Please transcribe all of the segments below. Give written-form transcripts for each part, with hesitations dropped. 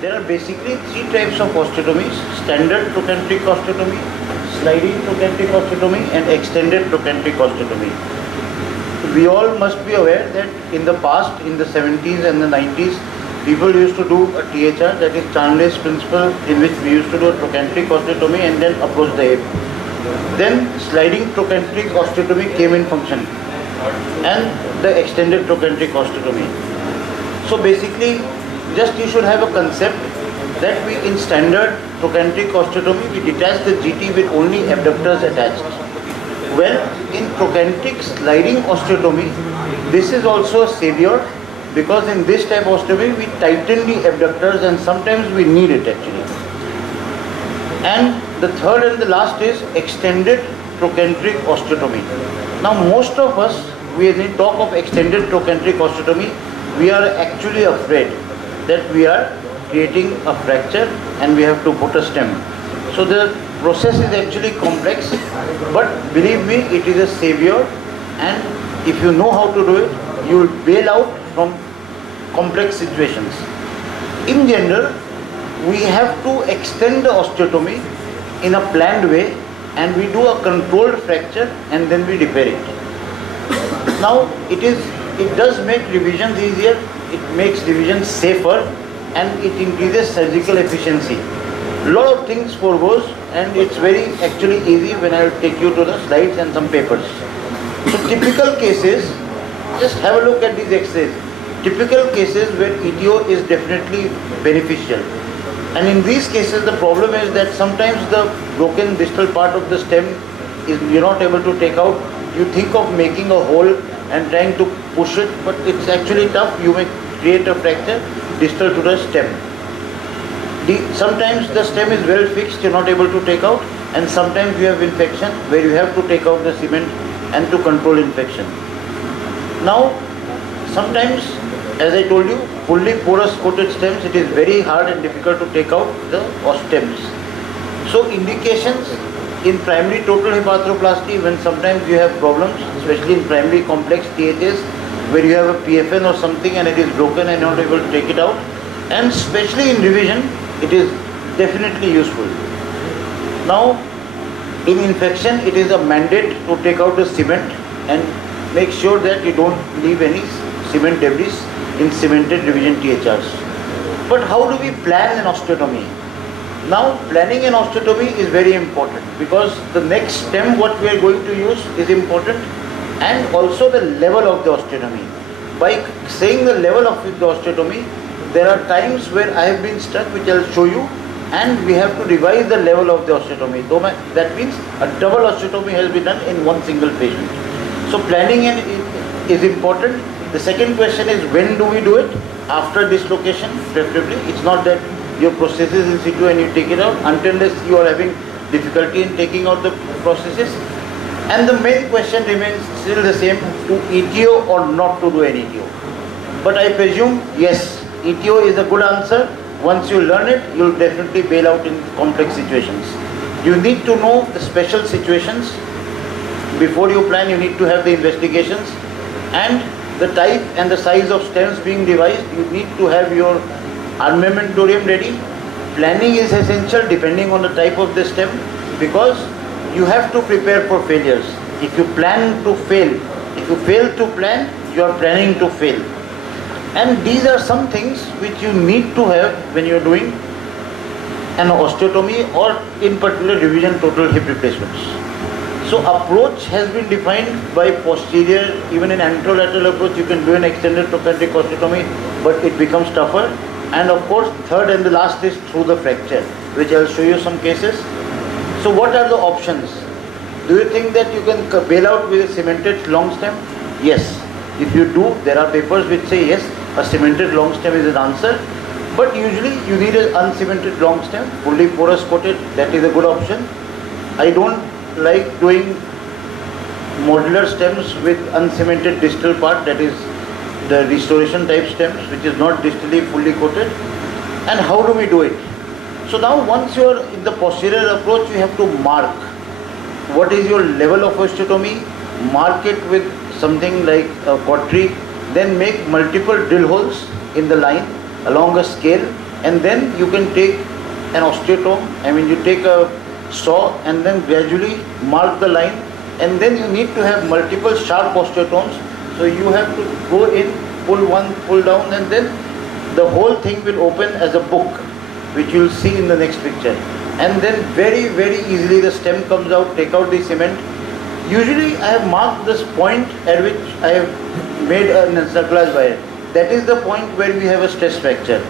There are basically three types of osteotomies: standard trochanteric osteotomy, sliding trochanteric osteotomy, and extended trochanteric osteotomy. We all must be aware that in the past, in the 70s and the 90s, people used to do a THR, that is Chanley's principle, in which we used to do a trochanteric osteotomy and then approach the hip. Then sliding trochanteric osteotomy came in function, and the extended trochanteric osteotomy. So basically, just you should have a concept that we in standard trochanteric osteotomy, we detach the GT with only abductors attached. Well, in trochanteric sliding osteotomy, this is also a savior, because in this type of osteotomy, we tighten the abductors and sometimes we need it actually. And the third and the last is extended trochanteric osteotomy. Now most of us, when we talk of extended trochanteric osteotomy, we are actually afraid that we are creating a fracture and we have to put a stem. So the process is actually complex, but believe me, it is a savior, and if you know how to do it, you will bail out from complex situations. In general, we have to extend the osteotomy in a planned way, and we do a controlled fracture and then we repair it. Now it does make revisions easier, it makes revisions safer, and it increases surgical efficiency. A lot of things foregoes, and it's very actually easy when I will take you to the slides and some papers. So typical cases, just have a look at these X-rays. Typical cases where ETO is definitely beneficial. And in these cases, the problem is that sometimes the broken distal part of the stem is you're not able to take out. You think of making a hole and trying to push it, but it's actually tough. You may create a fracture distal to the stem. Sometimes the stem is well fixed, you're not able to take out, and sometimes you have infection where you have to take out the cement and to control infection. Now, sometimes, as I told you, fully porous coated stems, it is very hard and difficult to take out the stems. So indications in primary total hip arthroplasty, when sometimes you have problems, especially in primary complex THS, where you have a PFN or something and it is broken and you're not able to take it out, and especially in revision, it is definitely useful. Now, in infection, it is a mandate to take out the cement and make sure that you don't leave any cement debris in cemented revision THRs. But how do we plan an osteotomy? Now, planning an osteotomy is very important, because the next stem what we are going to use is important, and also the level of the osteotomy. By saying the level of the osteotomy, there are times where I have been stuck, which I will show you, and we have to revise the level of the osteotomy. That means a double osteotomy has been done in one single patient. So planning is important. The second question is, when do we do it? After dislocation, preferably. It's not that your prosthesis is in situ and you take it out, until you are having difficulty in taking out the prosthesis. And the main question remains still the same, to ETO or not to do an ETO. But I presume, yes, ETO is a good answer. Once you learn it, you will definitely bail out in complex situations. You need to know the special situations. Before you plan, you need to have the investigations, and the type and the size of stems being devised. You need to have your armamentarium ready. Planning is essential depending on the type of the stem, because you have to prepare for failures. If you plan to fail, if you fail to plan, you are planning to fail. And these are some things which you need to have when you are doing an osteotomy, or in particular revision total hip replacements. So approach has been defined by posterior. Even in anterolateral approach, you can do an extended trochanteric osteotomy, but it becomes tougher. And of course, third and the last is through the fracture, which I will show you some cases. So what are the options? Do you think that you can bail out with a cemented long stem? Yes. If you do, there are papers which say yes, a cemented long stem is an answer. But usually you need an uncemented long stem, fully porous coated. That is a good option. I don't like doing modular stems with uncemented distal part, that is the restoration type stems, which is not distally fully coated. And how do we do it? So now once you are in the posterior approach, you have to mark what is your level of osteotomy, mark it with something like a cautery, then make multiple drill holes in the line along a scale, and then you can take an osteotome. I mean, you take a saw and then gradually mark the line, and then you need to have multiple sharp osteotomes. So you have to go in, pull one, pull down, and then the whole thing will open as a book, which you will see in the next picture. And then very, very easily the stem comes out, take out the cement. Usually I have marked this point at which I have made an encirclage wire. That is the point where we have a stress fracture.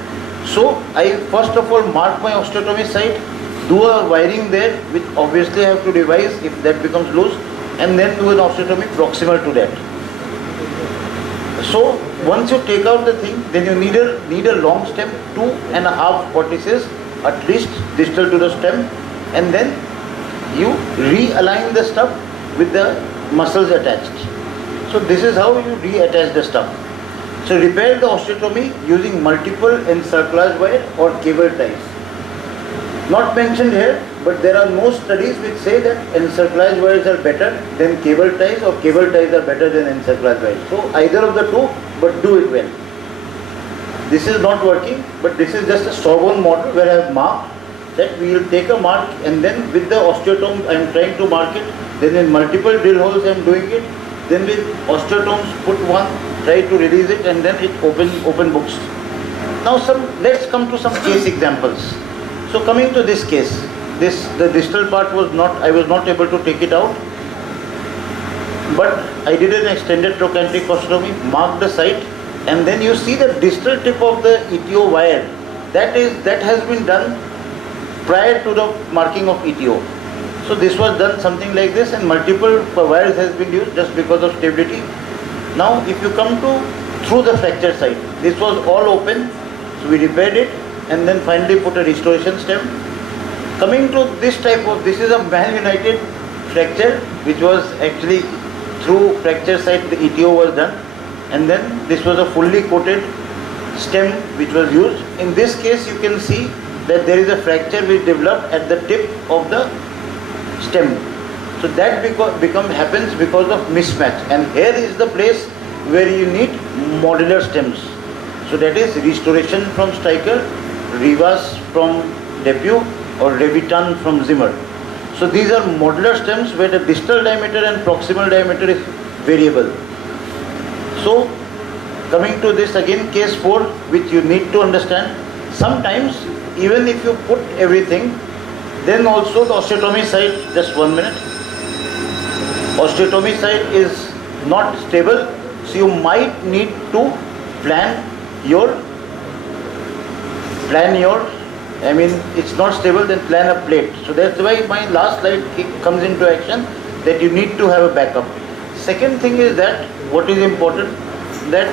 So I first of all mark my osteotomy site, do a wiring there, which obviously I have to revise if that becomes loose, and then do an osteotomy proximal to that. So once you take out the thing, then you need a long stem, 2.5 vortices at least distal to the stem, and then you realign the stuff with the muscles attached. So this is how you reattach the stuff. So repair the osteotomy using multiple encirclage wire or cable ties. Not mentioned here, but there are no studies which say that encirclage wires are better than cable ties or cable ties are better than encirclage wires. So either of the two, but do it well. This is not working, but this is just a sawbone model where I have marked that we will take a mark, and then with the osteotome I am trying to mark it, then in multiple drill holes I am doing it, then with osteotomes put one, try to release it, and then it open books. Now let's come to some case examples. So coming to this case, the distal part I was not able to take it out, but I did an extended trochanteric osteotomy, marked the site, and then you see the distal tip of the ETO wire. That has been done prior to the marking of ETO. So this was done something like this, and multiple wires has been used just because of stability. Now if you come to through the fracture site, this was all open, so we repaired it and then finally put a restoration stem. Coming to this this is a malunited fracture, which was actually through fracture site the ETO was done, and then this was a fully coated stem which was used. In this case you can see that there is a fracture which developed at the tip of the stem. So that happens because of mismatch, and here is the place where you need modular stems. So that is restoration from Stryker, Rivas from Depew, or Revitan from Zimmer. So these are modular stems where the distal diameter and proximal diameter is variable. So coming to this again, case 4, which you need to understand, sometimes even if you put everything, then also the osteotomy site, just 1 minute, osteotomy site is not stable, so you might need to plan your, I mean, it's not stable, then plan a plate. So that's why my last slide comes into action, that you need to have a backup. Second thing is that, what is important, that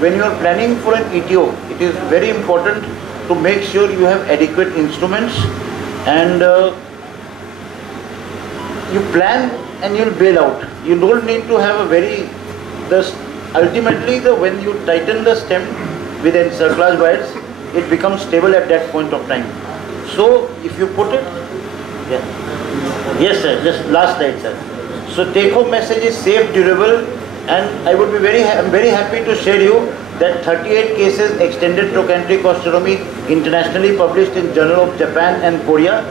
when you are planning for an ETO, it is very important to make sure you have adequate instruments, and you plan and you'll bail out. You don't need to have ultimately when you tighten the stem with encirclage wires, it becomes stable at that point of time. So if you put it, yes sir, just last slide sir. So take home message is safe, durable, and I would be very happy to share you that 38 cases extended trochanteric osteotomy internationally published in Journal of Japan and Korea,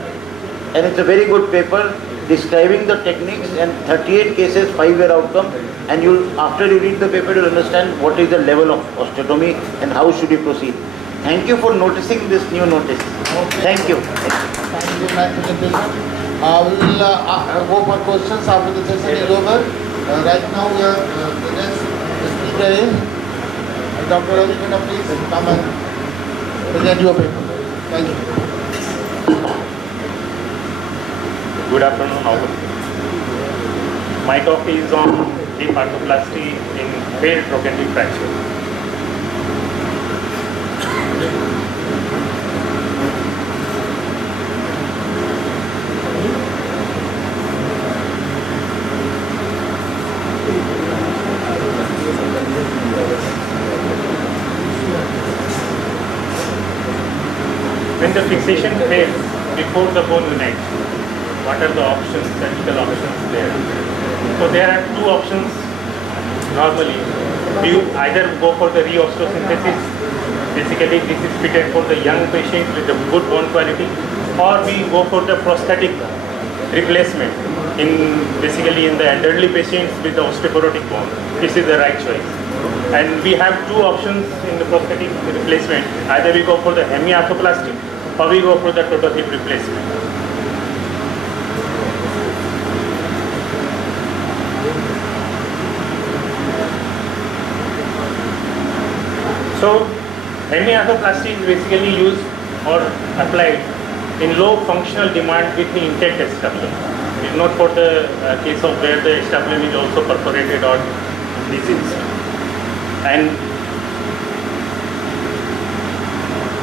and it's a very good paper describing the techniques, and 38 cases, 5-year outcome, and after you read the paper you'll understand what is the level of osteotomy and how should you proceed. Thank you for noticing this new notice. Okay. Thank you. Thank you, Mr. Gentleman. We will go for questions after the session is over. Right now we are the next speaker is Dr. Ravi, please come and present your paper. Thank you. Good afternoon, all. My talk is on deep arthroplasty in failed trochanteric fracture. When the fixation fails before the bone unites, what are the options, surgical options there? So there are two options normally. You either go for the reosteosynthesis Basically, this is fitted for the young patient with a good bone quality, or we go for the prosthetic replacement in basically in the elderly patients with the osteoporotic bone. This is the right choice. And we have two options in the prosthetic replacement. Either we go for the hemiarthroplasty or we go for the total hip replacement. So hemiarthroplasty is basically used or applied in low functional demand with the intact acetabulum. It is not for the case of where the acetabulum is also perforated or diseased. And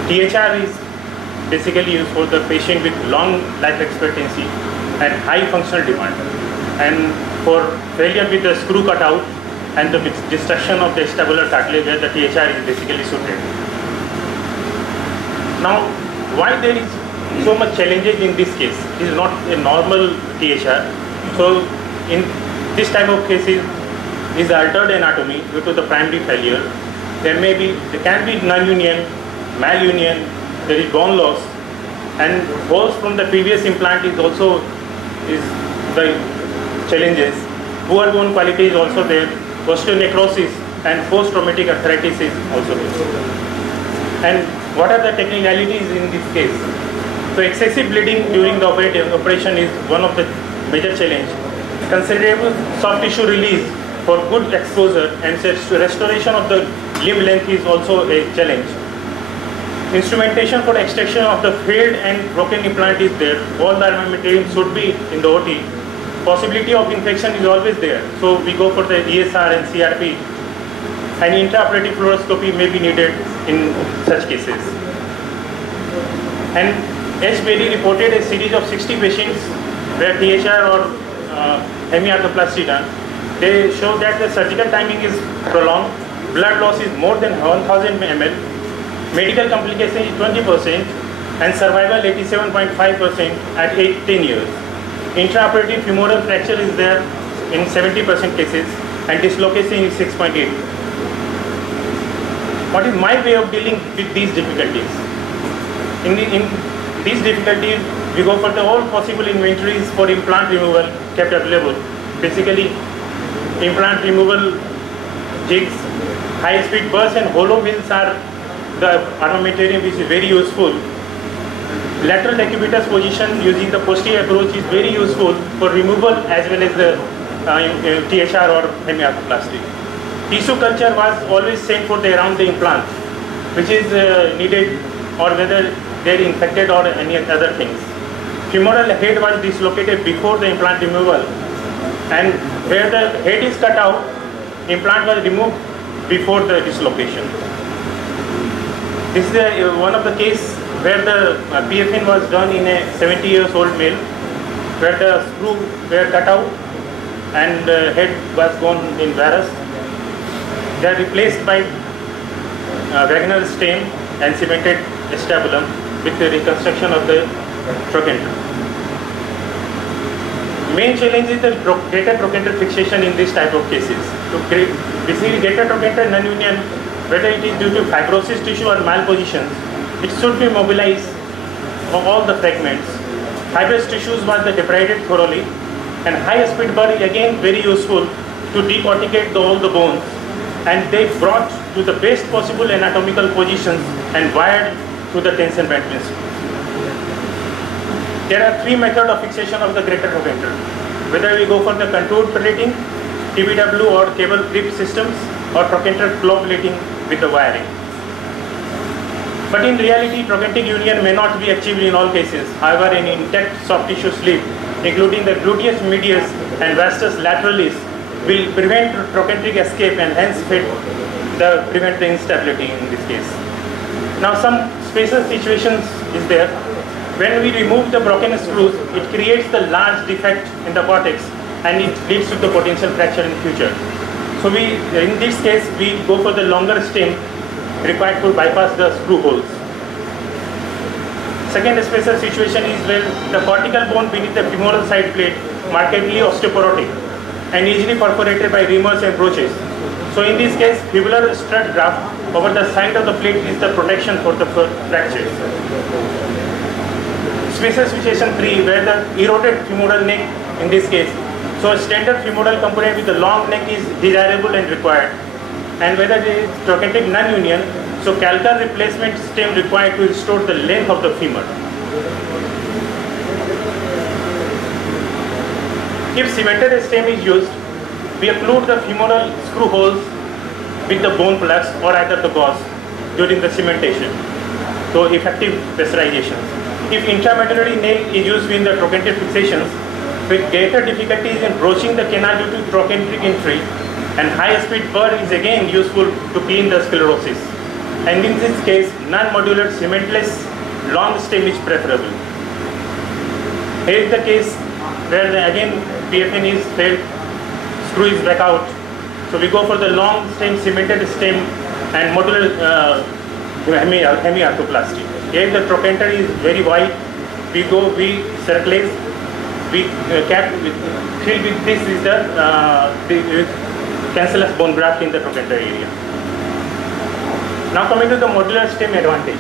THR is basically used for the patient with long life expectancy and high functional demand, and for failure with the screw cutout and the destruction of the acetabular cartilage where the THR is basically suited. Now, why there is so much challenges in this case? It is not a normal THR. So, in this type of cases, is altered anatomy due to the primary failure. There can be non-union, malunion, there is bone loss, and holes from the previous implant is also the challenges. Poor bone quality is also there. Osteonecrosis and post-traumatic arthritis is also there. And what are the technicalities in this case? So excessive bleeding during the operation is one of the major challenge. Considerable soft tissue release for good exposure and restoration of the limb length is also a challenge. Instrumentation for extraction of the failed and broken implant is there. All the armamentarium should be in the OT. Possibility of infection is always there. So we go for the ESR and CRP. And intraoperative fluoroscopy may be needed in such cases. And H. Berry reported a series of 60 patients where THR or hemiarthroplasty done. They show that the surgical timing is prolonged, blood loss is more than 1000 ml, medical complication is 20%, and survival 87.5% at 10 years. Intraoperative femoral fracture is there in 70% cases, and dislocation is 6.8. What is my way of dealing with these difficulties? In these difficulties, we go for the all possible inventories for implant removal kept available. Basically, implant removal jigs, high-speed bursts and hollow mills are the armamentarium which is very useful. Lateral decubitus position using the posterior approach is very useful for removal as well as the THR or hemiarthroplasty. Tissue culture was always sent for around the implant, which is needed, or whether they are infected or any other things. Femoral head was dislocated before the implant removal, and where the head is cut out, implant was removed before the dislocation. This is one of the case where the PFN was done in a 70-year-old male, where the screw were cut out and head was gone in varus. They are replaced by vaginal stem and cemented acetabulum with the reconstruction of the trochanter. Main challenge is the greater trochanter fixation in this type of cases. To basically greater trochanter non-union, whether it is due to fibrosis tissue or malpositions, it should be mobilized of all the fragments. Fibrous tissues was debrided thoroughly, and high-speed burr is again very useful to decorticate all the bones, and they brought to the best possible anatomical positions and wired to the tension band principle. There are three methods of fixation of the greater trochanter. Whether we go for the contoured plating, TBW or cable grip systems, or trochanter claw plating with the wiring. But in reality, trochanteric union may not be achieved in all cases. However, an intact soft tissue sleeve, including the gluteus medius and vastus lateralis, will prevent trochanteric escape and hence prevent the instability in this case. Now, some special situations is there. When we remove the broken screws, it creates the large defect in the cortex and it leads to the potential fracture in future. So in this case, we go for the longer stem required to bypass the screw holes. Second special situation is when the cortical bone beneath the femoral side plate markedly osteoporotic and easily perforated by reamers and broaches. So in this case, fibular strut graft over the side of the plate is the protection for the fracture. Specification 3, where the eroded femoral neck in this case. So a standard femoral component with a long neck is desirable and required. And whether it is trochanteric non-union, so calcar replacement stem required to restore the length of the femur. If cemented stem is used, we occlude the femoral screw holes with the bone plugs or either the gauze during the cementation. So effective pressurization. If intramedullary nail is used in the trochanteric fixations, with greater difficulties in broaching the canal due to trochanteric entry, and high-speed burr is again useful to clean the sclerosis. And in this case, non-modular cementless long stem is preferable. Here is the case where again PFN is failed, screw is back out. So we go for the long stem, cemented stem and modular hemiarthroplasty. Here the trochanter is very wide. We circulate, we fill with this is the cancellous bone graft in the trochanter area. Now coming to the modular stem advantage.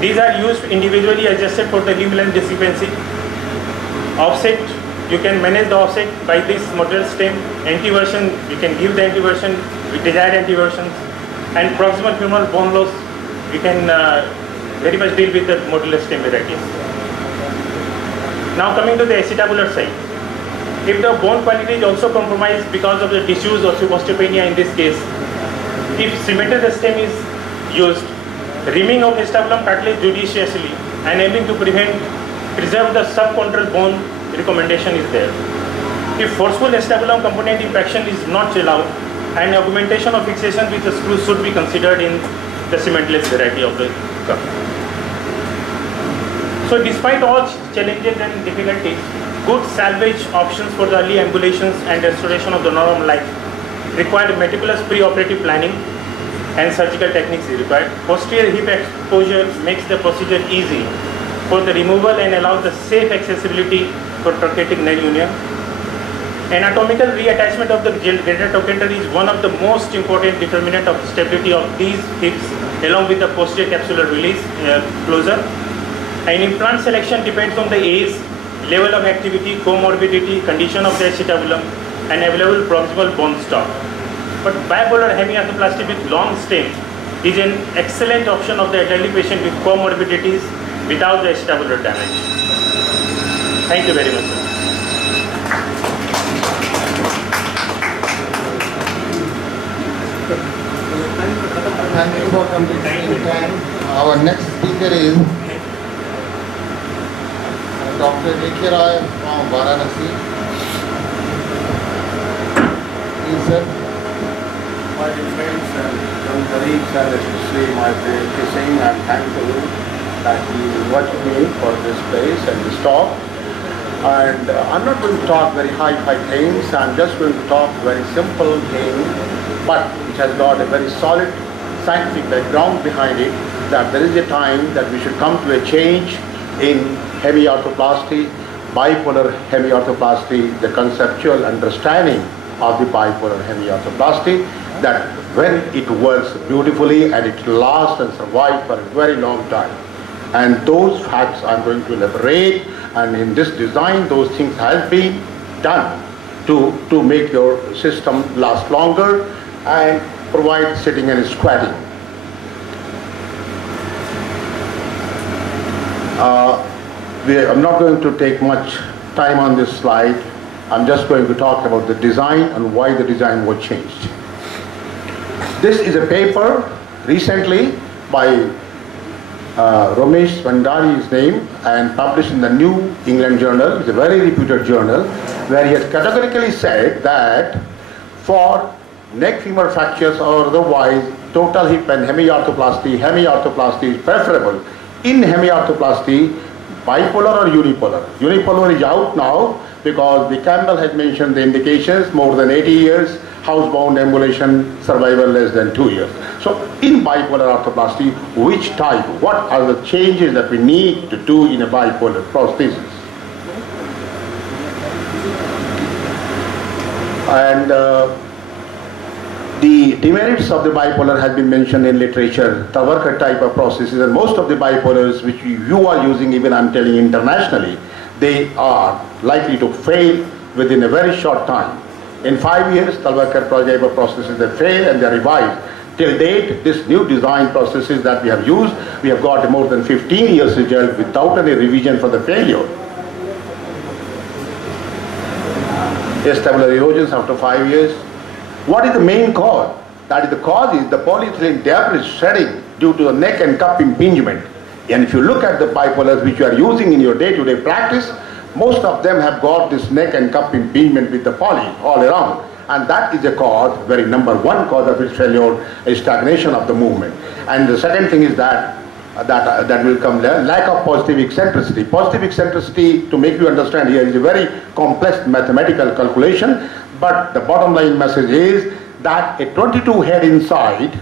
These are used individually adjusted for the limb length discrepancy. Offset, you can manage the offset by this modular stem. Antiversion, you can give the antiversion with desired antiversions. And proximal femoral bone loss, we can very much deal with the modular stem varieties. Now coming to the acetabular side. If the bone quality is also compromised because of the disuse or osteopenia in this case, if cemented stem is used, rimming of acetabulum cartilage judiciously and aiming to preserve the subchondral bone recommendation is there. If forceful acetabulum component impaction is not allowed, and augmentation of fixation with the screw should be considered in the cementless variety of the cup. So despite all challenges and difficulties, good salvage options for the early ambulations and restoration of the normal life require meticulous pre-operative planning and surgical techniques is required. Posterior hip exposure makes the procedure easy for the removal and allows the safe accessibility for trochanteric non-union. Anatomical reattachment of the greater trochanter is one of the most important determinant of stability of these hips along with the posterior capsular release closure. And implant selection depends on the age, level of activity, comorbidity, condition of the acetabulum, and available proximal bone stock. But bipolar hemiarthroplasty with long stem is an excellent option of the elderly patient with comorbidities without the acetabular damage. Thank you very much, sir. Thank you for completing the time. Our next speaker is Dr. A.K. Roy from Varanasi. Please, sir. My friends and young colleagues, and especially my friend Singh, I'm thankful that you invited me for this place and this talk. And I'm not going to talk very high-fi things. I'm just going to talk very simple thing, but which has got a very solid scientific background behind it, that there is a time that we should come to a change in hemiarthroplasty, bipolar hemiarthroplasty, the conceptual understanding of the bipolar hemiarthroplasty, that when it works beautifully and it lasts and survives for a very long time. And those facts I'm going to elaborate, and in this design those things have been done to make your system last longer and provide sitting and squatting. I'm not going to take much time on this slide. I'm just going to talk about the design and why the design was changed. This is a paper recently by Ramesh Vandari's name and published in the New England Journal. It's a very reputed journal, where he has categorically said that for neck femur fractures or otherwise total hip and hemiarthroplasty is preferable. In hemiarthroplasty, bipolar or unipolar. Unipolar is out now because the Campbell has mentioned the indications, more than 80 years, housebound ambulation, survival less than 2 years. So in bipolar arthroplasty, which type, what are the changes that we need to do in a bipolar prosthesis? And The demerits of the bipolar has been mentioned in literature, Tawakar type of processes, and most of the bipolars which you are using, even I'm telling internationally, they are likely to fail within a very short time. In 5 years, Tawakar type of processes they fail and they are revived. Till date, this new design processes that we have used, we have got more than 15 years result without any revision for the failure. Tabular erosions after 5 years. What is the main cause? That is, the cause is the polyethylene debris shedding due to the neck and cup impingement. And if you look at the bipolars which you are using in your day-to-day practice, most of them have got this neck and cup impingement with the poly all around. And that is a cause, very number one cause of its failure, is stagnation of the movement. And the second thing is that will come there, lack of positive eccentricity. Positive eccentricity, to make you understand here, is a very complex mathematical calculation, but the bottom line message is that a 22 head inside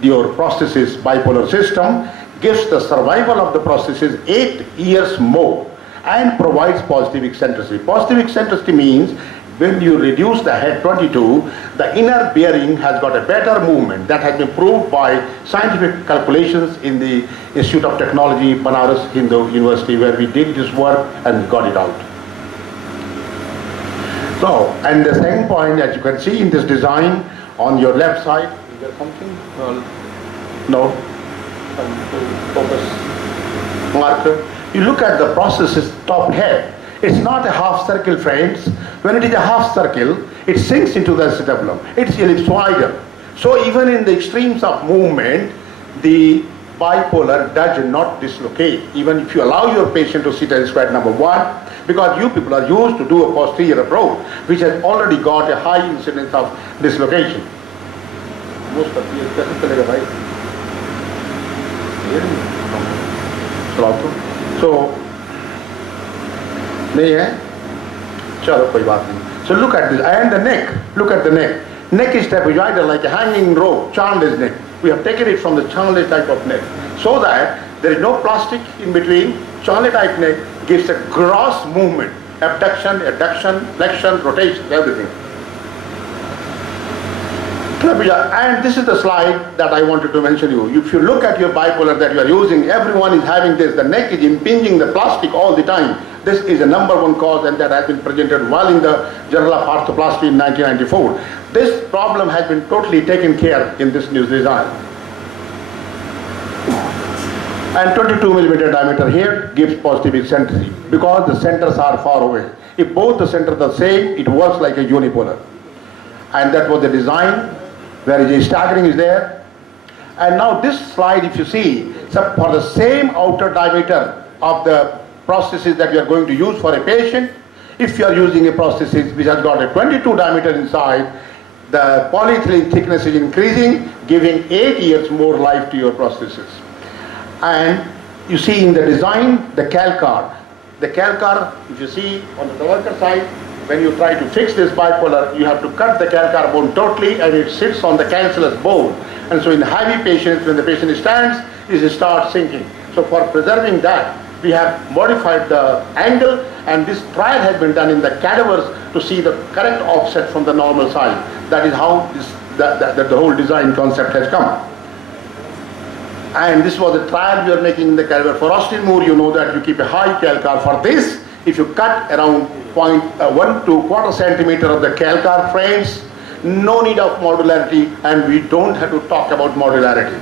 your processes bipolar system gives the survival of the processes 8 years more and provides positive eccentricity. Positive eccentricity means when you reduce the head 22, the inner bearing has got a better movement. That has been proved by scientific calculations in the Institute of Technology, Banaras Hindu University, where we did this work and got it out. So, and the second point, as you can see in this design, on your left side, is there something? No? Focus marker. You look at the process's top head. It's not a half circle, friends. When it is a half circle, it sinks into the acetabulum. It's ellipsoidal. So even in the extremes of movement, the bipolar does not dislocate. Even if you allow your patient to sit at squat number 1, because you people are used to do a posterior approach, which has already got a high incidence of dislocation. Most of the कैसे चलेगा भाई? So नहीं है? चलो कोई बात नहीं. So look at this, and the neck. Look at the neck. Neck is trapezoidal, like a hanging rope, Chandler's neck. We have taken it from the Chandler type of neck, so that there is no plastic in between. Chandler type neck gives a gross movement, abduction, adduction, flexion, rotation, everything. And this is the slide that I wanted to mention to you. If you look at your bipolar that you are using, everyone is having this. The neck is impinging the plastic all the time. This is a number one cause, and that has been presented well in the Journal of Arthroplasty in 1994. This problem has been totally taken care in this new design. And 22 millimeter diameter here gives positive eccentricity because the centers are far away. If both the centers are same, it works like a unipolar. And that was the design, where the staggering is there. And now this slide, if you see, for the same outer diameter of the processes that you are going to use for a patient, if you are using a processes which has got a 22 diameter inside, the polyethylene thickness is increasing, giving 8 years more life to your processes. And you see in the design, the calcar. The calcar, if you see on the worker side, when you try to fix this bipolar, you have to cut the calcar bone totally, and it sits on the cancellous bone. And so in heavy patients, when the patient stands, it starts sinking. So for preserving that, we have modified the angle, and this trial has been done in the cadavers to see the correct offset from the normal side. That is how the whole design concept has come. And this was a trial we are making in the cadaver. For Austin Moore, you know that you keep a high calcar. For this, if you cut around 1 to quarter centimeter of the calcar frames, no need of modularity, and we don't have to talk about modularity.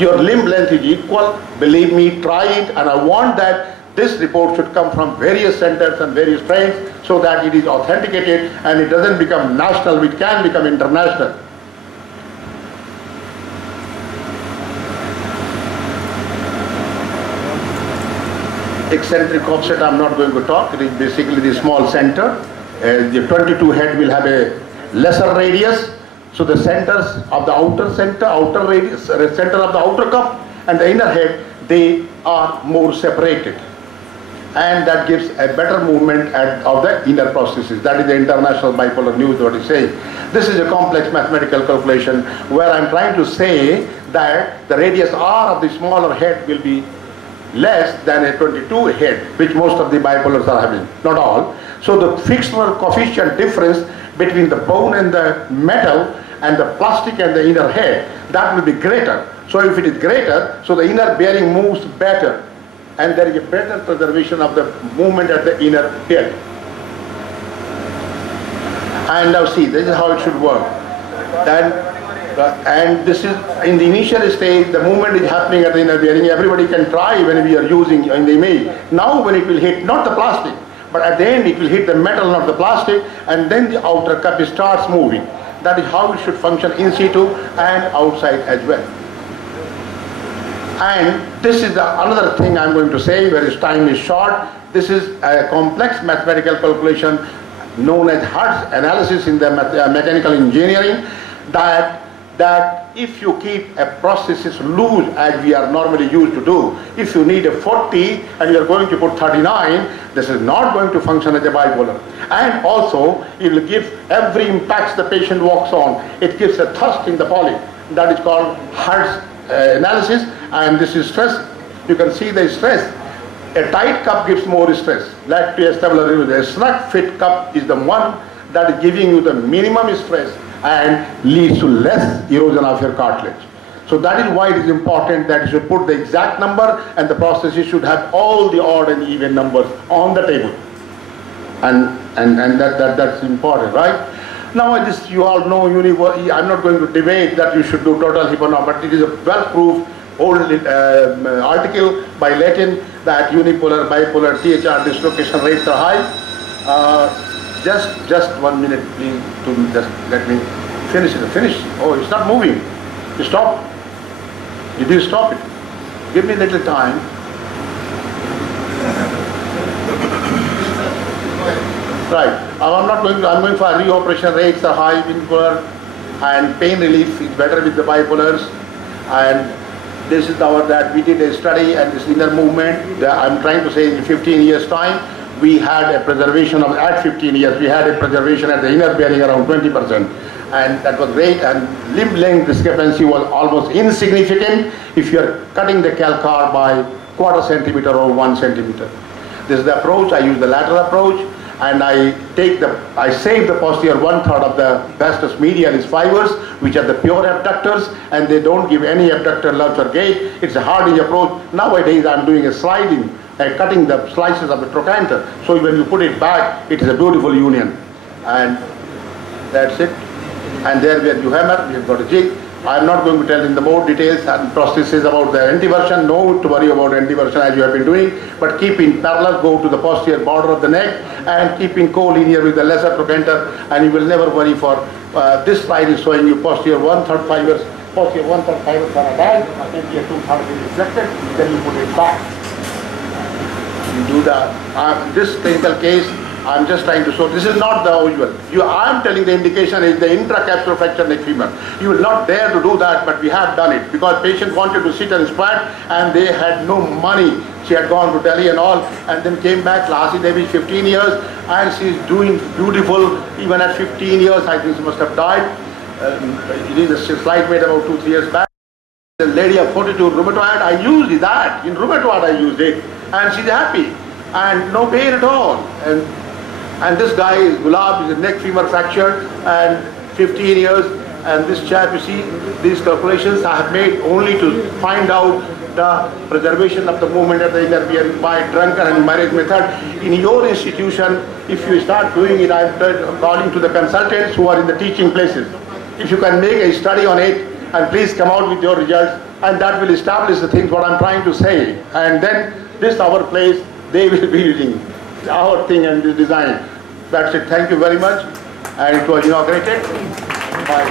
Your limb length is equal, believe me, try it, and I want that this report should come from various centers and various frames so that it is authenticated and it doesn't become national, it can become international. Eccentric offset I'm not going to talk. It is basically the small center. The 22 head will have a lesser radius. So the centers of the outer center, outer radius, center of the outer cup and the inner head, they are more separated. And that gives a better movement of the inner processes. That is the International Bipolar News what is saying. This is a complex mathematical calculation where I'm trying to say that the radius R of the smaller head will be less than a 22 head, which most of the bipolars are having, not all. So the frictional coefficient difference between the bone and the metal and the plastic and the inner head, that will be greater. So if it is greater, so the inner bearing moves better, and there is a better preservation of the movement at the inner head. And now see, this is how it should work. And this is in the initial stage, the movement is happening at the inner bearing. Everybody can try when we are using in the image. Now when it will hit not the plastic, but at the end it will hit the metal, not the plastic, and then the outer cup starts moving. That is how it should function in situ and outside as well. And this is another thing I'm going to say, whereas time is short. This is a complex mathematical calculation known as Hertz analysis in the mechanical engineering, that if you keep a process loose as we are normally used to do, if you need a 40 and you are going to put 39, this is not going to function as a bipolar. And also it will give every impact the patient walks on, it gives a thrust in the poly. That is called Hertz analysis, and this is stress. You can see the stress. A tight cup gives more stress. Like to establish a snug fit cup is the one that is giving you the minimum stress and leads to less erosion of your cartilage. So that is why it is important that you should put the exact number, and the processes should have all the odd and even numbers on the table. And that's important, right? Now this you all know, I'm not going to debate that you should do total hip, but it is a well-proved old article by Latin that unipolar, bipolar, THR dislocation rates are high. Just 1 minute, please, to just let me finish it. Finish. Oh, it's not moving. You stop. Did you stop it? Give me a little time. Right. I'm going for reoperation rates are high, unipolar, and pain relief is better with the bipolars. And this is that we did a study, and this inner movement, I'm trying to say in 15 years time, we had a preservation of, at 15 years, we had a preservation at the inner bearing around 20%. And that was great, and limb length discrepancy was almost insignificant if you are cutting the calcar by 1/4 centimeter or 1 centimeter. This is the approach. I use the lateral approach, and I save the posterior 1/3 of the vastus medialis fibers, which are the pure abductors, and they don't give any abductor lurch or gait. It's a hardening approach. Nowadays I'm doing a sliding, cutting the slices of the trochanter. So when you put it back, it is a beautiful union. And that's it. And there where you hammer, we have got a jig. I'm not going to tell in the more details and processes about the antiversion. No to worry about antiversion as you have been doing, but keep in parallel, go to the posterior border of the neck and keep in co-linear with the lesser trochanter, and you will never worry for, this slide is showing you posterior 1/3 fibers, posterior 1/3 fibers are attached, posterior 2/3 is reflected, then you put it back. You do that. This clinical case, I'm just trying to show, this is not the usual. I'm telling the indication is the intracapsular fracture neck femur. You will not dare to do that, but we have done it because patient wanted to sit and squat and they had no money. She had gone to Delhi and all, and then came back, last day 15 years, and she's doing beautiful. Even at 15 years, I think she must have died. It is a slide made about 2-3 years back. The lady of 42 rheumatoid, I used that. In rheumatoid I used it, and she's happy and no pain at all. And this guy is Gulab, is a neck femur fracture, and 15 years. And this chap, you see, these calculations I have made only to find out the preservation of the movement of the inner bearing by Drunken and marriage method. In your institution, if you start doing it, I'm calling to the consultants who are in the teaching places. If you can make a study on it, and please come out with your results, and that will establish the things what I'm trying to say. And then this our place, they will be using our thing and the design. That's it. Thank you very much. And it was inaugurated. Bye.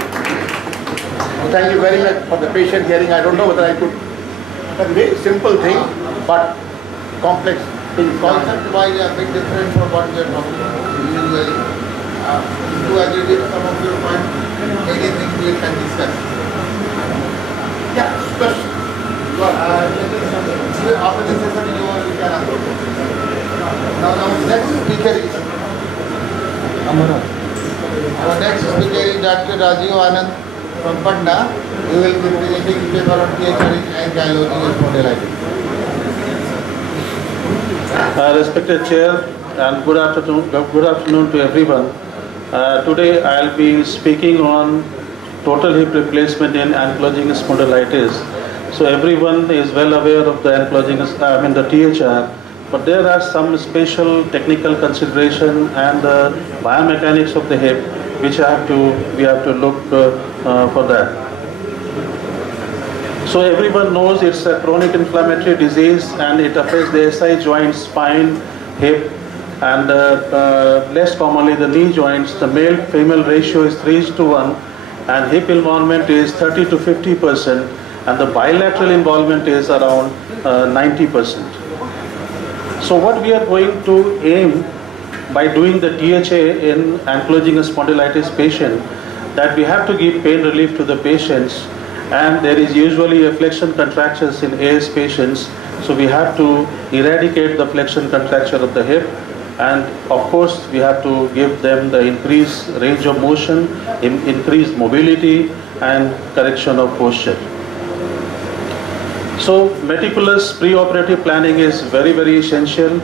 Thank you very much for the patient hearing. I don't know whether I could. A very simple thing, but complex thing. Concept-wise, a bit different from what we are talking about. Usually, to agree with some of your points, anything we can discuss. Yeah, question. After the session, you can ask. Now, next speaker is our next speaker is Dr. Rajiv Anand from Patna. He will be presenting the paper on THR in ankylosing spondylitis. Respected Chair, and good afternoon to everyone. Today I will be speaking on total hip replacement in ankylosing spondylitis. So everyone is well aware of the the THR, but there are some special technical consideration and the biomechanics of the hip which we have to look for that. So everyone knows it's a chronic inflammatory disease and it affects the SI joint, spine, hip, and less commonly the knee joints. The male-female ratio is 3:1 and hip involvement is 30 to 50% and the bilateral involvement is around 90%. So what we are going to aim by doing the THA in ankylosing spondylitis patient, that we have to give pain relief to the patients, and there is usually a flexion contractures in AS patients, so we have to eradicate the flexion contracture of the hip, and of course we have to give them the increased range of motion, increased mobility and correction of posture. So meticulous preoperative planning is very, very essential.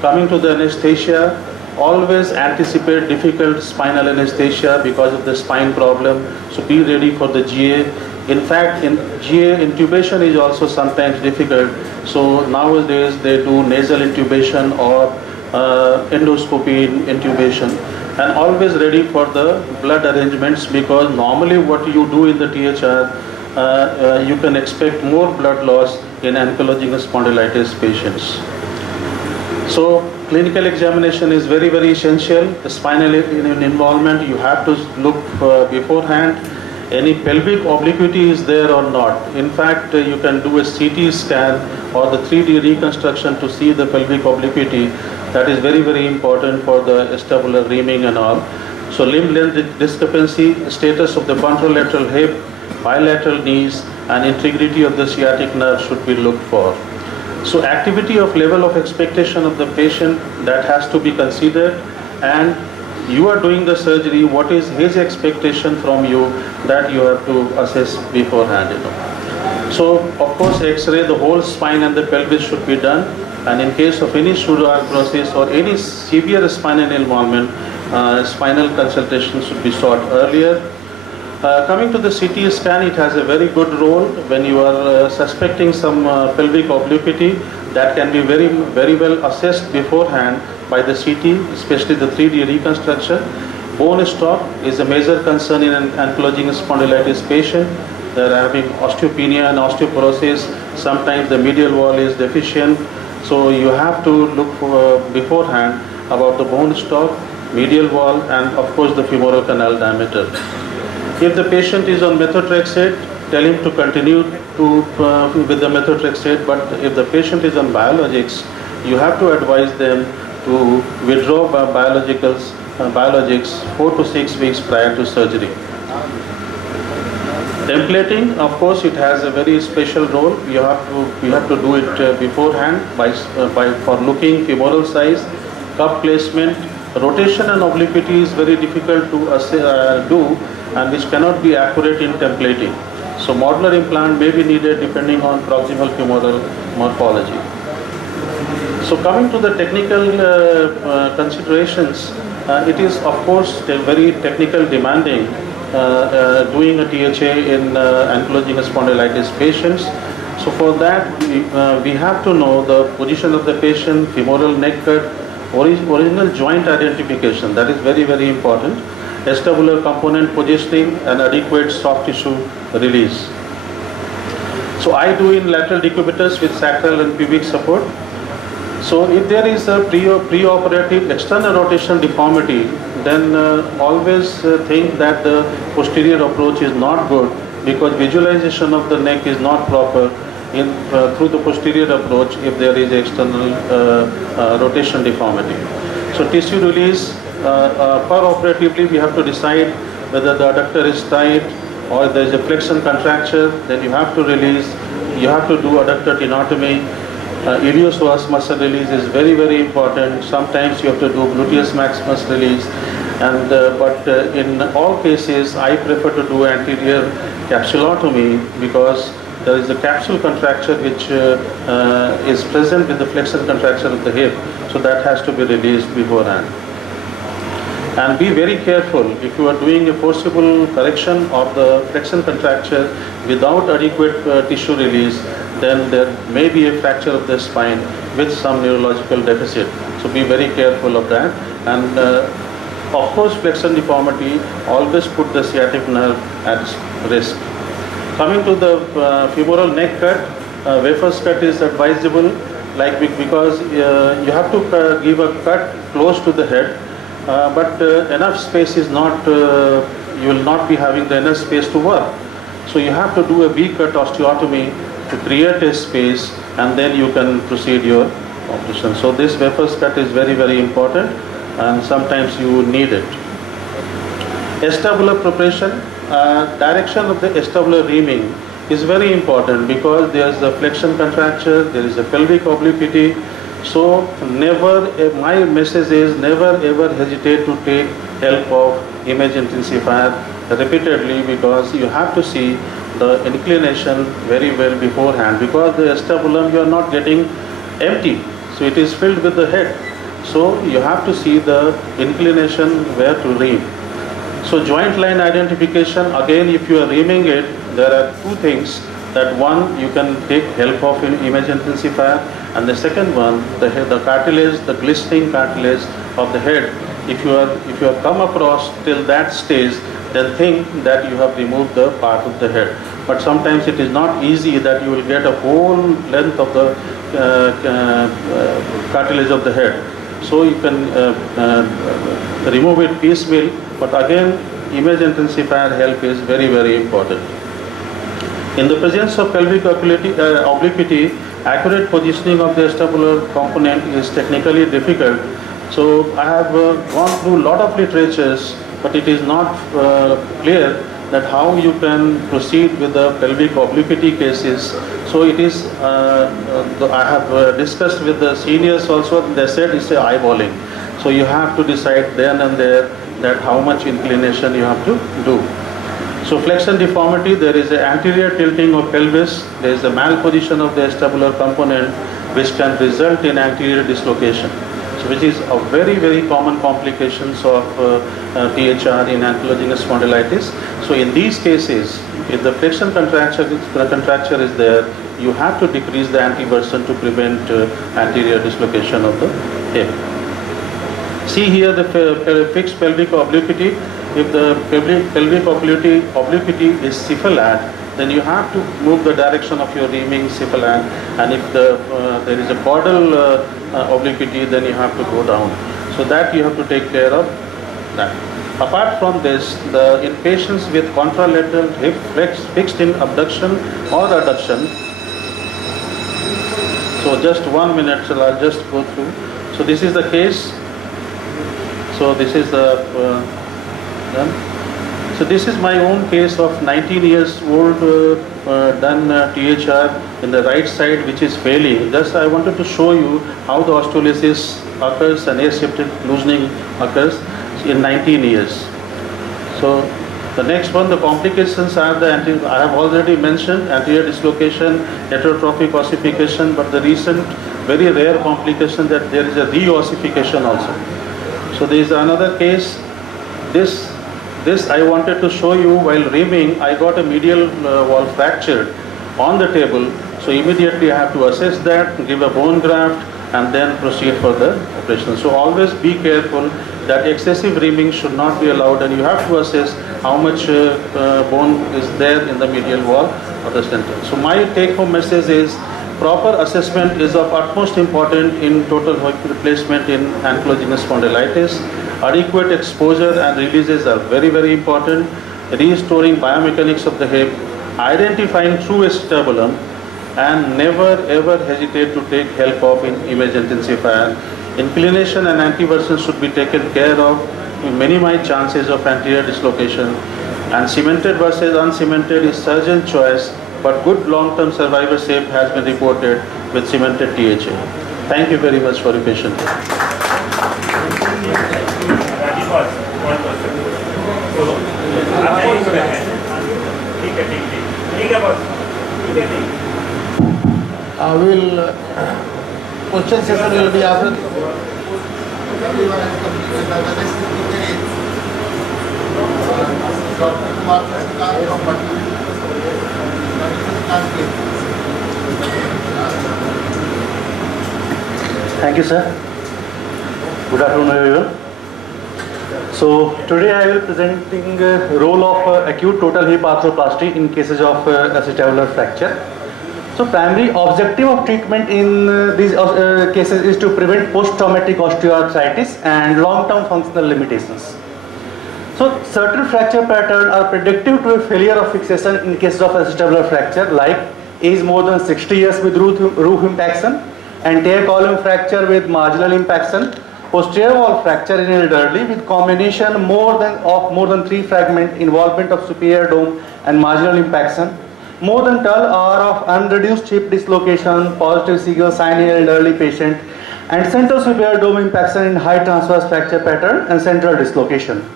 Coming to the anesthesia, always anticipate difficult spinal anesthesia because of the spine problem. So be ready for the GA. In fact, in GA, intubation is also sometimes difficult. So nowadays they do nasal intubation or endoscopy intubation. And always ready for the blood arrangements, because normally what you do in the THR, you can expect more blood loss in ankylosing spondylitis patients. So clinical examination is very, very essential. The spinal involvement, you have to look beforehand. Any pelvic obliquity is there or not. In fact, you can do a CT scan or the 3D reconstruction to see the pelvic obliquity. That is very, very important for the acetabular reaming and all. So limb length discrepancy, status of the contralateral hip, bilateral knees, and integrity of the sciatic nerve should be looked for. So activity of level of expectation of the patient, that has to be considered, and you are doing the surgery, what is his expectation from you, that you have to assess beforehand. So of course X-ray, the whole spine and the pelvis should be done, and in case of any pseudoarthrosis or any severe spinal involvement, spinal consultation should be sought earlier. Coming to the CT scan, it has a very good role when you are suspecting some pelvic obliquity. That can be very, very well assessed beforehand by the CT, especially the 3D reconstruction. Bone stock is a major concern in an ankylosing spondylitis patient. They are having osteopenia and osteoporosis. Sometimes the medial wall is deficient. So you have to look for beforehand about the bone stock, medial wall, and of course the femoral canal diameter. If the patient is on methotrexate, tell him to continue with the methotrexate, but if the patient is on biologics, you have to advise them to withdraw biologics 4 to 6 weeks prior to surgery. Templating, of course, it has a very special role. You have to do it beforehand for looking femoral size, cup placement. Rotation and obliquity is very difficult to do, and which cannot be accurate in templating. So modular implant may be needed depending on proximal femoral morphology. So coming to the technical considerations, it is of course very technical demanding doing a THA in ankylosing spondylitis patients. So for that we have to know the position of the patient, femoral neck cut, original joint identification, that is very, very important. Acetabular component positioning and adequate soft tissue release. So I do in lateral decubitus with sacral and pubic support. So if there is a preoperative external rotation deformity, then always think that the posterior approach is not good, because visualization of the neck is not proper through the posterior approach if there is external rotation deformity. So tissue release, per-operatively we have to decide whether the adductor is tight or there is a flexion contracture, then you have to release. You have to do adductor tenotomy. Iliopsoas muscle release is very, very important. Sometimes you have to do gluteus maximus release, and but in all cases I prefer to do anterior capsulotomy, because there is a capsule contracture which is present with the flexion contracture of the hip, so that has to be released beforehand. And be very careful if you are doing a forcible correction of the flexion contracture without adequate tissue release, then there may be a fracture of the spine with some neurological deficit. So be very careful of that. And of course, flexion deformity always put the sciatic nerve at risk. Coming to the femoral neck cut, Wefer's cut is advisable, because you have to give a cut close to the head, but enough space is not, you will not be having the enough space to work. So you have to do a V-cut osteotomy to create a space, and then you can proceed your operation. So this Wefer's cut is very, very important, and sometimes you need it. Acetabular preparation, direction of the acetabular reaming is very important, because there is a flexion contracture, there is a pelvic obliquity. So my message is never ever hesitate to take help of image intensifier repeatedly, because you have to see the inclination very well beforehand, because the acetabulum you are not getting empty, so it is filled with the head. So you have to see the inclination where to ream. So joint line identification, again, if you are reaming it, there are two things. That one, you can take help of an image intensifier, and the second one, the cartilage, the glistening cartilage of the head. If you have come across till that stage, then think that you have removed the part of the head. But sometimes it is not easy that you will get a whole length of the cartilage of the head. So you can remove it piecemeal, but again, image intensifier help is very, very important. In the presence of pelvic obliquity, accurate positioning of the acetabular component is technically difficult. So I have gone through a lot of literatures, but it is not clear that how you can proceed with the pelvic obliquity cases. So it is, I have discussed with the seniors also, they said it's a eyeballing. So you have to decide then and there that how much inclination you have to do. So flexion deformity, there is an anterior tilting of pelvis, there is a malposition of the acetabular component which can result in anterior dislocation. So which is a very, very common complications of THR in ankylosing spondylitis. So in these cases, if the flexion contracture is there, you have to decrease the anteversion to prevent anterior dislocation of the hip. See here the fixed pelvic obliquity. If the pelvic obliquity is cephalad, then you have to move the direction of your reaming cephalad, and if there is a caudal obliquity, then you have to go down. So that you have to take care of that. Apart from this, in patients with contralateral hip fixed in abduction or adduction, so just 1 minute, so I'll just go through. So this is the case. So this is the done. So this is my own case of 19 years old done THR in the right side, which is failing. Just I wanted to show you how the osteolysis occurs and aseptic loosening occurs in 19 years. So the next one, the complications are I have already mentioned anterior dislocation, heterotrophic ossification, but the recent very rare complication that there is a re-ossification also. So there is another case. This I wanted to show you while reaming. I got a medial wall fractured on the table. So immediately I have to assess that, give a bone graft, and then proceed for the operation. So always be careful that excessive reaming should not be allowed, and you have to assess how much bone is there in the medial wall of the center. So my take-home message is proper assessment is of utmost importance in total hip replacement in ankylosing spondylitis. Adequate exposure and releases are very, very important. Restoring biomechanics of the hip, identifying true acetabulum, and never ever hesitate to take help of image intensifier. Inclination and anteversion should be taken care of to minimize chances of anterior dislocation. And cemented versus uncemented is surgeon choice, but good long-term survivorship has been reported with cemented THA. Thank you very much for your patience. Question session will be after. Dr. Kumar Sasikanth from Patna. Thank you, sir. Good afternoon, everyone. So today I will presenting role of acute total hip arthroplasty in cases of acetabular fracture. So primary objective of treatment in these cases is to prevent post-traumatic osteoarthritis and long-term functional limitations. So certain fracture patterns are predictive to a failure of fixation in cases of acetabular fracture, like age more than 60 years with roof impaction, anterior column fracture with marginal impaction, posterior wall fracture in elderly with combination of more than 3 fragment involvement of superior dome and marginal impaction, more than 12 hours of unreduced hip dislocation, positive Siegel sign in elderly patient, and central superior dome impaction in high transverse fracture pattern and central dislocation.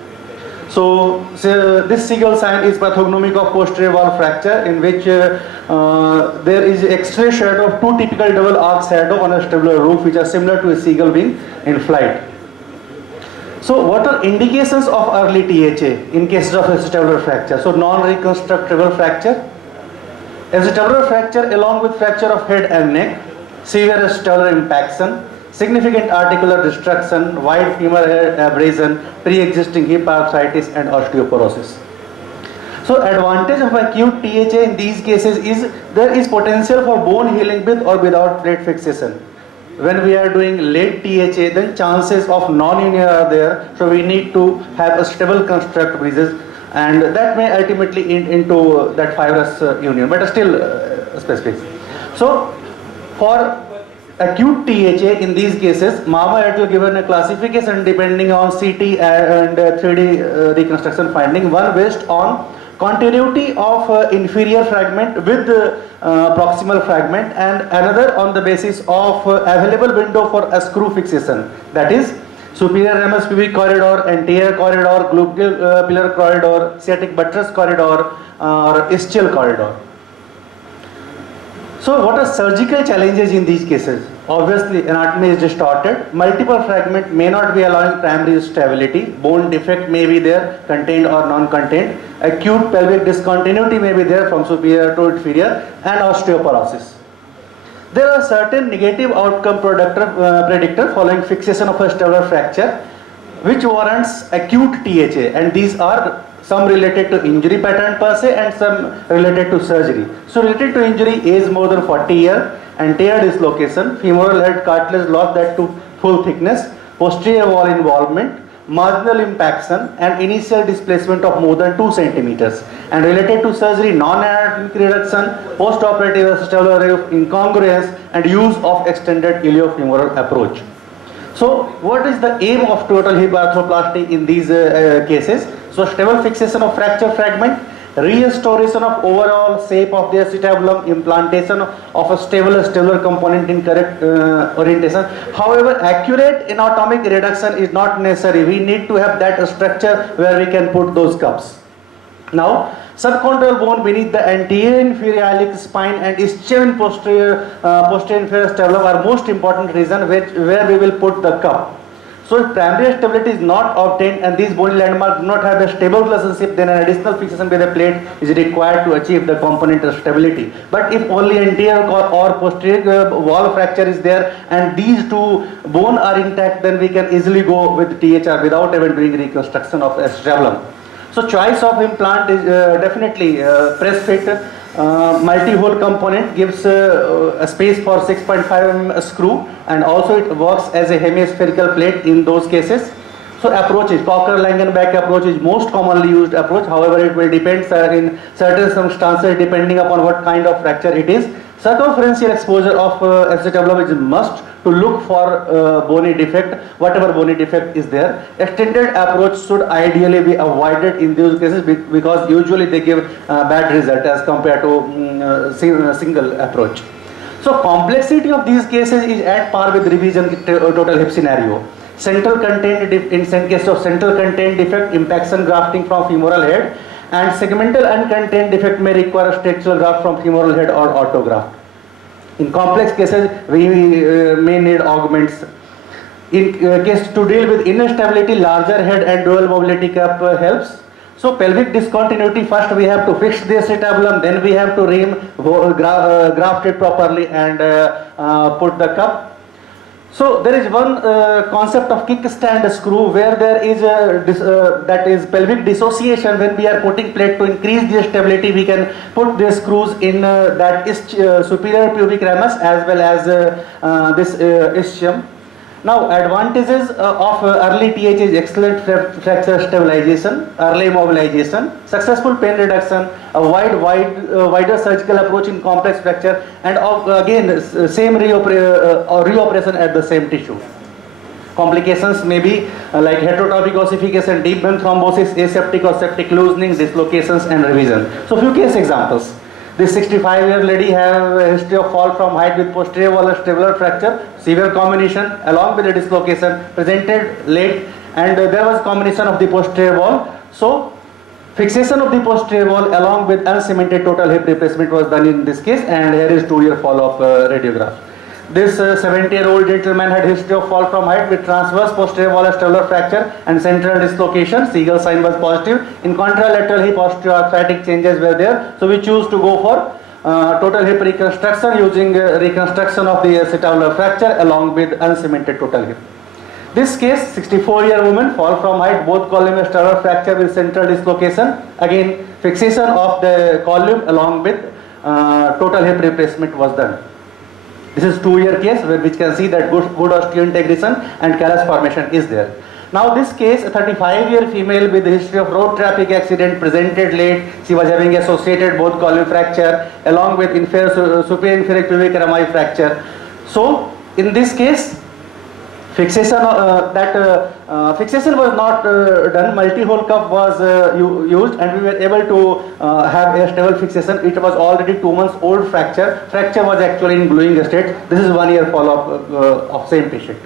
So this Siegel sign is pathognomic of posterior wall fracture, in which there is X-ray shadow of 2 typical double arc shadow on a acetabular roof, which are similar to a seagull wing in flight. So what are indications of early THA in cases of acetabular fracture? So non-reconstructible fracture, acetabular fracture along with fracture of head and neck, severe acetabular impaction, significant articular destruction, wide femoral abrasion, pre-existing hip arthritis and osteoporosis. So advantage of acute THA in these cases is there is potential for bone healing with or without plate fixation. When we are doing late THA, then chances of non-union are there, so we need to have a stable construct bridges, and that may ultimately end into that fibrous union, but still specific. So for acute THA in these cases, Mama had given a classification depending on CT and 3D reconstruction finding, one based on continuity of inferior fragment with proximal fragment, and another on the basis of available window for a screw fixation, that is superior ramus pubic corridor, anterior corridor, gluteal pillar corridor, sciatic buttress corridor, or ischial corridor. So what are surgical challenges in these cases? Obviously anatomy is distorted, multiple fragment may not be allowing primary stability, bone defect may be there, contained or non-contained, acute pelvic discontinuity may be there from superior to inferior, and osteoporosis. There are certain negative outcome predictor following fixation of a acetabular fracture which warrants acute THA, and these are some related to injury pattern per se and some related to surgery. So related to injury, age more than 40 years, anterior dislocation, femoral head cartilage loss that to full thickness, posterior wall involvement, marginal impaction and initial displacement of more than 2 centimeters. And related to surgery, non-anatomic reduction, post-operative acetabular incongruence and use of extended iliofemoral approach. So what is the aim of total hip arthroplasty in these cases? So stable fixation of fracture fragment, restoration of overall shape of the acetabulum, implantation of a stable acetabular component in correct orientation. However, accurate anatomic reduction is not necessary. We need to have that structure where we can put those cups. Now, subchondral bone beneath the anterior inferior iliac spine and ischial posterior inferior acetabular are most important reason where we will put the cup. So if primary stability is not obtained and these bony landmarks do not have a stable relationship, then an additional fixation with a plate is required to achieve the component stability. But if only anterior or posterior wall fracture is there and these two bone are intact, then we can easily go with THR without even doing reconstruction of acetabulum. So choice of implant is definitely press fit. Multi-hole component gives a space for 6.5 mm screw, and also it works as a hemispherical plate in those cases. So approach is Cocker-Langenbeck approach is most commonly used approach. However, it will depend in certain circumstances depending upon what kind of fracture it is. Circumferential exposure of acetabulum is a must to look for bony defect, whatever bony defect is there. Extended approach should ideally be avoided in those cases because usually they give bad result as compared to single approach. So complexity of these cases is at par with revision total hip scenario. Central contained in case of central contained defect, impaction grafting from femoral head, and segmental uncontained defect may require a structural graft from femoral head or autograft. In complex cases, we may need augments. In case to deal with instability, larger head and dual mobility cup helps. So pelvic discontinuity, first we have to fix the acetabulum, then we have to graft it properly and put the cup. So there is one concept of kickstand screw where there is that is pelvic dissociation. When we are putting plate to increase the stability, we can put the screws in that superior pubic ramus as well as this ischium. Now advantages of early TH is excellent fracture stabilization, early mobilization, successful pain reduction, a wider surgical approach in complex fracture, and again same reoperation at the same tissue. Complications may be like heterotopic ossification, deep vein thrombosis, aseptic or septic loosening, dislocations and revision. So few case examples. This 65-year lady have a history of fall from height with posterior wall stabilizer fracture, severe combination along with the dislocation, presented late, and there was combination of the posterior wall. So fixation of the posterior wall along with uncemented total hip replacement was done in this case, and here is 2-year follow-up radiograph. This 70-year-old gentleman had history of fall from height with transverse posterior wall stabilizer fracture and central dislocation. Seagull sign was positive. In contralateral hip osteoarthritic changes were there. So we choose to go for total hip reconstruction using reconstruction of the acetabular fracture along with uncemented total hip. This case, 64-year woman, fall from height, both column stabilizer fracture with central dislocation. Again, fixation of the column along with total hip replacement was done. This is 2-year case which can see that good osteointegration and callus formation is there. Now this case, a 35-year female with history of road traffic accident, presented late. She was having associated both column fracture along with superior inferior pubic rami fracture. So in this case, fixation fixation was not done. Multi-hole cuff was used, and we were able to have a stable fixation. It was already 2 months old fracture. Fracture was actually in gluing state. This is 1-year follow-up of same patient.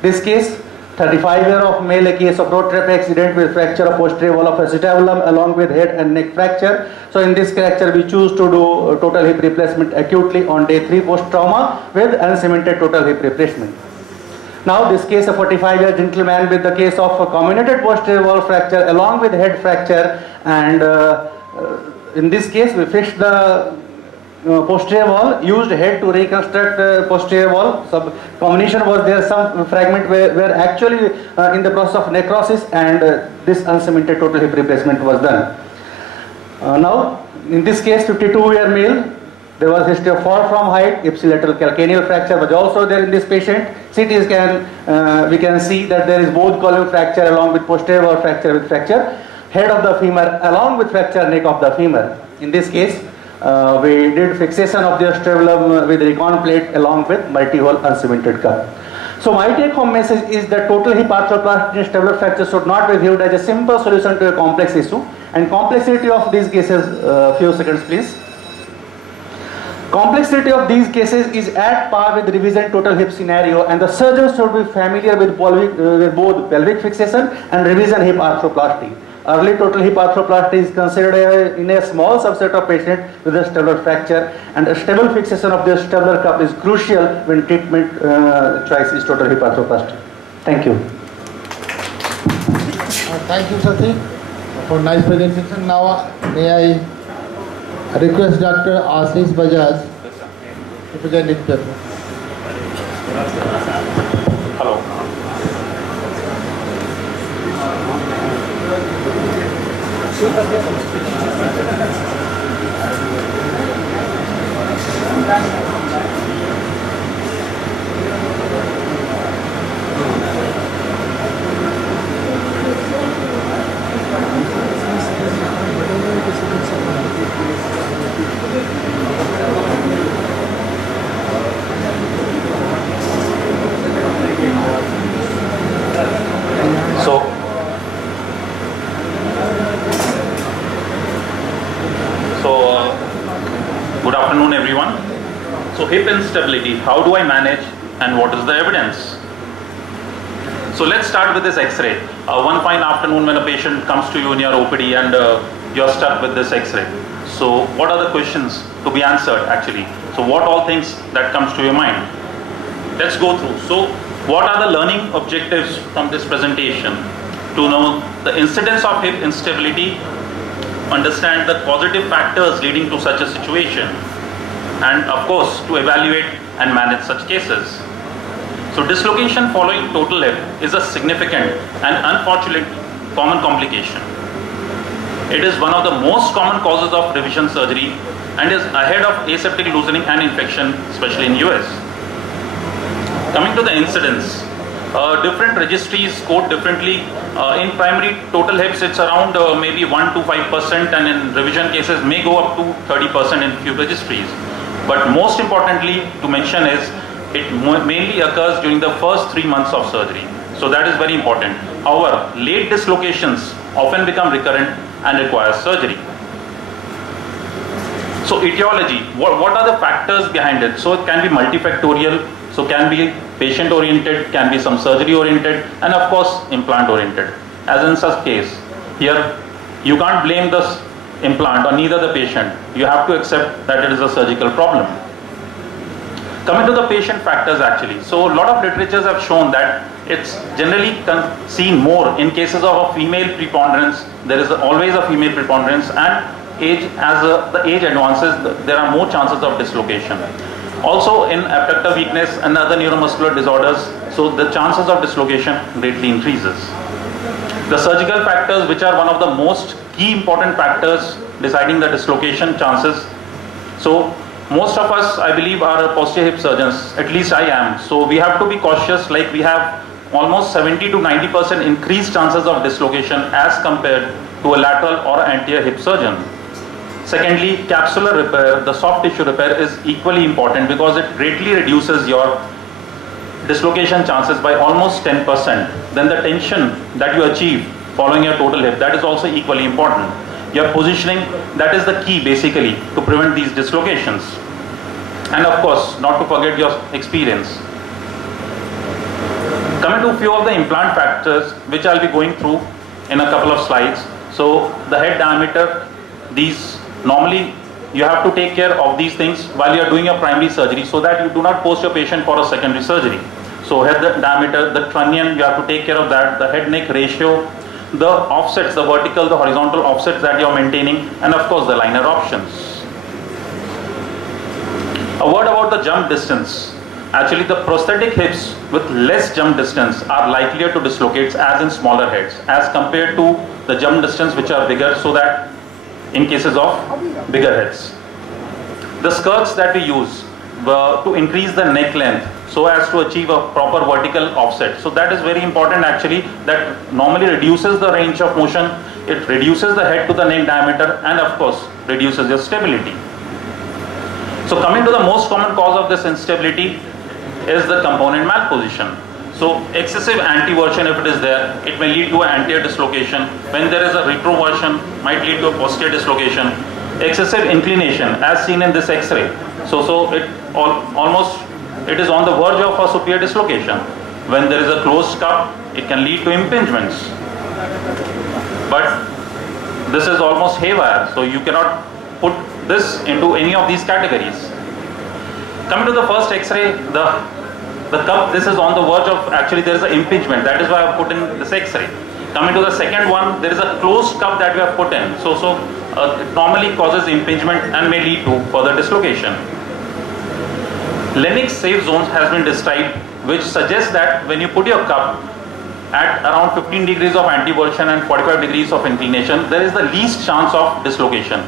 This case, 35-year of male, a case of road traffic accident with fracture of posterior wall of acetabulum along with head and neck fracture. So in this fracture, we choose to do total hip replacement acutely on day 3 post-trauma with uncemented total hip replacement. Now this case, a 45-year gentleman with the case of a comminuted posterior wall fracture along with head fracture, and in this case we fixed the posterior wall, used head to reconstruct posterior wall. Some combination was there, some fragment were actually in the process of necrosis, and this uncemented total hip replacement was done. Now in this case, 52-year male, there was history of fall from height, ipsilateral calcaneal fracture was also there in this patient. CT scan, we can see that there is both column fracture along with posterior wall fracture with fracture, head of the femur along with fracture neck of the femur. In this case, we did fixation of the acetabulum with recon plate along with multi-hole uncemented cuff. So my take home message is that total hip arthroplasty in acetabular fracture should not be viewed as a simple solution to a complex issue, and complexity of these cases, few seconds please. Complexity of these cases is at par with revision total hip scenario, and the surgeon should be familiar with both pelvic fixation and revision hip arthroplasty. Early total hip arthroplasty is considered in a small subset of patients with a acetabular fracture, and a stable fixation of the acetabular cuff is crucial when treatment choice is total hip arthroplasty. Thank you. Thank you, Sati, for nice presentation. Now, may I request Dr. Ashish Bajaj to present his paper. Hello. Good afternoon, everyone. So hip instability, how do I manage and what is the evidence? So let's start with this X-ray. One fine afternoon when a patient comes to you in your OPD and you're stuck with this X-ray. So what are the questions to be answered actually? So what all things that comes to your mind? Let's go through. So what are the learning objectives from this presentation? To know the incidence of hip instability understand the causative factors leading to such a situation, and of course to evaluate and manage such cases. So dislocation following total hip is a significant and unfortunate common complication. It is one of the most common causes of revision surgery and is ahead of aseptic loosening and infection, especially in US. Coming to the incidence, different registries quote differently. In primary total hips, it's around maybe 1 to 5%, and in revision cases may go up to 30% in few registries. But most importantly to mention is it mainly occurs during the first 3 months of surgery. So that is very important. However, late dislocations often become recurrent and require surgery. So etiology, what are the factors behind it? So it can be multifactorial, so can be patient oriented, can be some surgery oriented, and of course implant oriented. As in such case, here you can't blame the implant or neither the patient. You have to accept that it is a surgical problem. Coming to the patient factors actually, so a lot of literatures have shown that it's generally seen more in cases of a female preponderance. There is always a female preponderance, and age, as the age advances, there are more chances of dislocation. Also in abductor weakness and other neuromuscular disorders, so the chances of dislocation greatly increases. The surgical factors, which are one of the most key important factors deciding the dislocation chances. So most of us, I believe, are posterior hip surgeons, at least I am. So we have to be cautious, like we have almost 70 to 90% increased chances of dislocation as compared to a lateral or anterior hip surgeon. Secondly, capsular repair, the soft tissue repair, is equally important because it greatly reduces your dislocation chances by almost 10%. Then the tension that you achieve following your total hip, that is also equally important. Your positioning, that is the key basically to prevent these dislocations. And of course, not to forget your experience. Coming to a few of the implant factors, which I'll be going through in a couple of slides. So the head diameter, these normally you have to take care of these things while you are doing your primary surgery so that you do not post your patient for a secondary surgery. So head diameter, the trunnion, you have to take care of that, the head neck ratio, the offsets, the vertical, the horizontal offsets that you are maintaining, and of course the liner options. A word about the jump distance. Actually, the prosthetic hips with less jump distance are likelier to dislocate as in smaller heads as compared to the jump distance which are bigger, so that in cases of bigger heads. The skirts that we use to increase the neck length so as to achieve a proper vertical offset. So that is very important actually, that normally reduces the range of motion, it reduces the head to the neck diameter, and of course reduces your stability. So coming to the most common cause of this instability is the component malposition. So excessive anteversion, if it is there, it may lead to an anterior dislocation. When there is a retroversion, might lead to a posterior dislocation. Excessive inclination, as seen in this X-ray. So it almost it is on the verge of a superior dislocation. When there is a closed cup, it can lead to impingements. But this is almost haywire, so you cannot put this into any of these categories. Coming to the first X-ray, the cup, this is on the verge of, actually there is an impingement, that is why I have put in this X-ray. Coming to the second one, there is a closed cup that we have put in. So it normally causes impingement and may lead to further dislocation. Lennox safe zones has been described, which suggests that when you put your cup at around 15 degrees of anteversion and 45 degrees of inclination, there is the least chance of dislocation.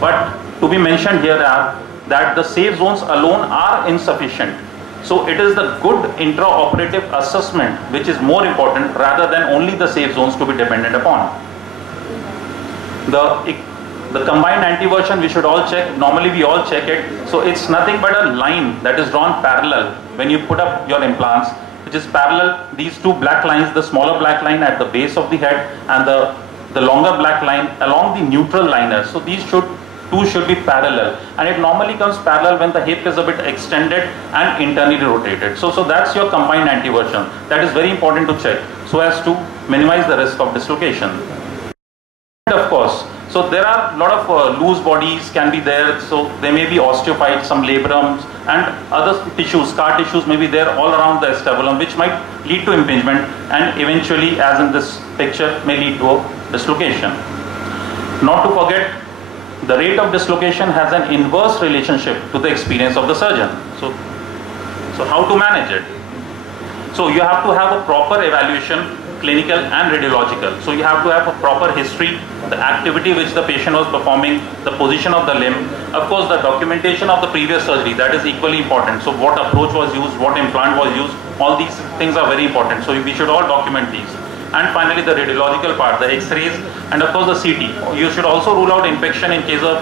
But to be mentioned here are that the safe zones alone are insufficient. So it is the good intraoperative assessment which is more important rather than only the safe zones to be dependent upon. The combined anteversion we should all check. Normally we all check it. So it's nothing but a line that is drawn parallel when you put up your implants, which is parallel, these two black lines, the smaller black line at the base of the head and the longer black line along the neutral liner. So these two should be parallel, and it normally comes parallel when the hip is a bit extended and internally rotated. So that's your combined anteversion. That is very important to check so as to minimize the risk of dislocation. And of course, so there are a lot of loose bodies can be there. So there may be osteophytes, some labrums, and other tissues, scar tissues may be there all around the acetabulum, which might lead to impingement and eventually, as in this picture, may lead to a dislocation. Not to forget, the rate of dislocation has an inverse relationship to the experience of the surgeon. So how to manage it? So you have to have a proper evaluation, clinical and radiological. So you have to have a proper history, the activity which the patient was performing, the position of the limb, of course the documentation of the previous surgery, that is equally important. So what approach was used, what implant was used, all these things are very important. So we should all document these. And finally the radiological part, the x-rays and of course the CT. You should also rule out infection in case of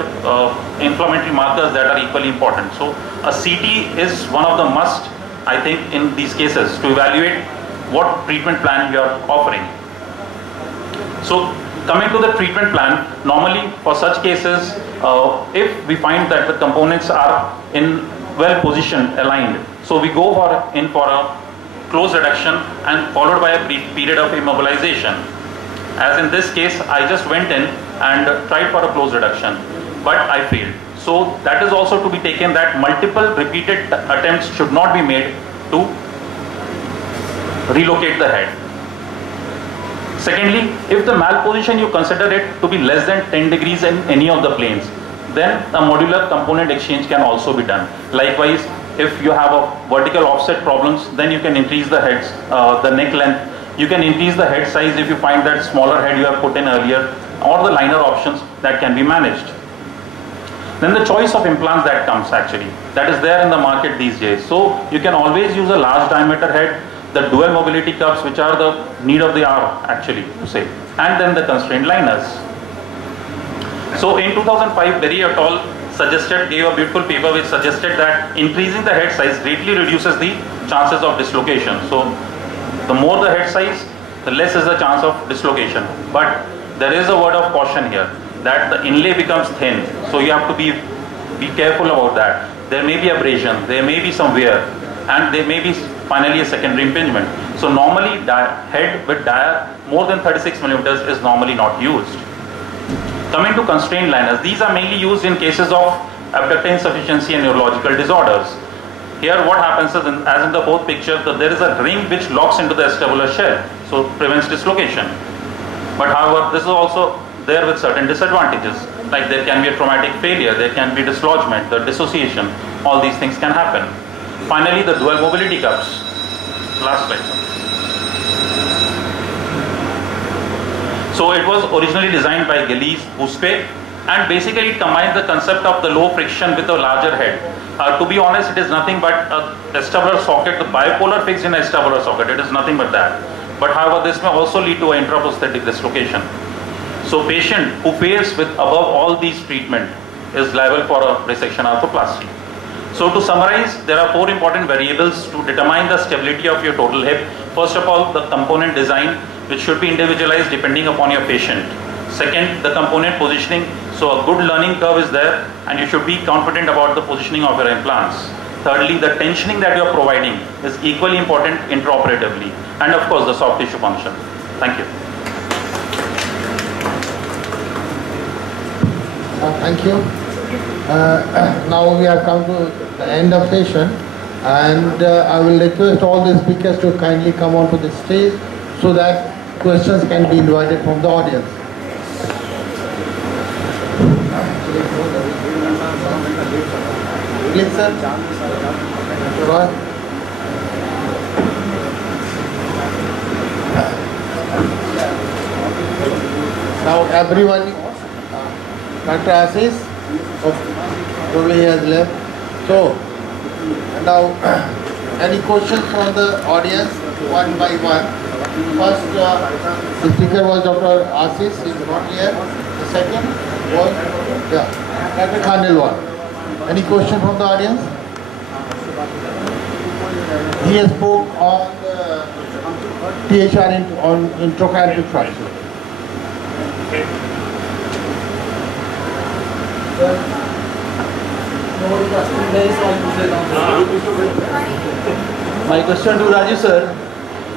inflammatory markers that are equally important. So a CT is one of the must, I think, in these cases to evaluate what treatment plan you are offering. So coming to the treatment plan, normally for such cases, if we find that the components are in well positioned, aligned, so we go for a close reduction and followed by a brief period of immobilization. As in this case, I just went in and tried for a close reduction, but I failed. So that is also to be taken that multiple repeated attempts should not be made to relocate the head. Secondly, if the malposition you consider it to be less than 10 degrees in any of the planes, then a modular component exchange can also be done. Likewise, if you have a vertical offset problems, then you can increase the heads, the neck length. You can increase the head size if you find that smaller head you have put in earlier, or the liner options that can be managed. Then the choice of implants that comes actually, that is there in the market these days. So you can always use a large diameter head, the dual mobility cups which are the need of the hour actually to say, and then the constrained liners. So in 2005, Berry et al. Gave a beautiful paper which suggested that increasing the head size greatly reduces the chances of dislocation. So the more the head size, the less is the chance of dislocation. But there is a word of caution here, that the inlay becomes thin. So you have to be careful about that. There may be abrasion, there may be some wear, and there may be finally a secondary impingement. So normally head with dia more than 36 millimeters is normally not used. Coming to constrained liners, these are mainly used in cases of abductor insufficiency and neurological disorders. Here what happens is, as in the fourth picture, that there is a ring which locks into the acetabular shell, so prevents dislocation. But however, this is also there with certain disadvantages, like there can be a traumatic failure, there can be dislodgement, the dissociation, all these things can happen. Finally, the dual mobility cups. Last slide. So it was originally designed by Gillies Bouspe, and basically it combines the concept of the low friction with a larger head. To be honest, it is nothing but a acetabular socket, the bipolar fixed in acetabular socket. It is nothing but that. But however, this may also lead to an intraprosthetic dislocation. So patient who fails with above all these treatment is liable for a resection arthroplasty. So to summarize, there are 4 important variables to determine the stability of your total hip. First of all, the component design, which should be individualized depending upon your patient. Second, the component positioning. So a good learning curve is there, and you should be confident about the positioning of your implants. Thirdly, the tensioning that you are providing is equally important intraoperatively. And of course, the soft tissue function. Thank you. Thank you. Now we have come to the end of session, and I will request all the speakers to kindly come onto the stage so that questions can be invited from the audience. Please, sir. Roy. Now everyone, Dr. Assis, probably he has left. So now any questions from the audience, one by one. First, the speaker was Dr. Assis, he is not here. The second was, Dr. Khandelwal. Any question from the audience? He has spoke on THR on intracardiac fracture. My question to Raju sir,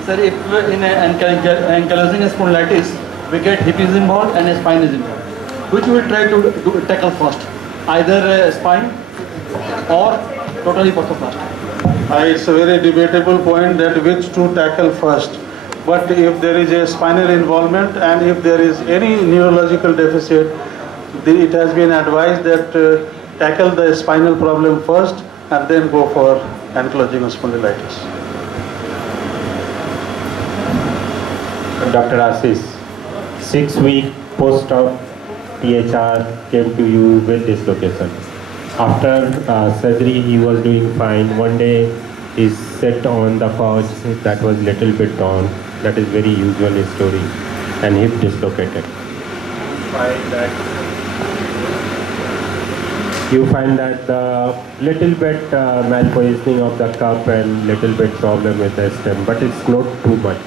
if in ankylosing spondylitis we get hip is involved and spine is involved, which we will try to tackle first, either spine or totally orthoplasty? It's a very debatable point that which to tackle first. But if there is a spinal involvement and if there is any neurological deficit, it has been advised that tackle the spinal problem first and then go for ankylosing spondylitis. Dr. Assis, 6 weeks post-op THR came to you with dislocation. After surgery, he was doing fine. One day, he sat on the couch that was little bit down. That is very usual story, and hip dislocated. You find that the little bit malpositioning of the cup and little bit problem with the stem, but it's not too much.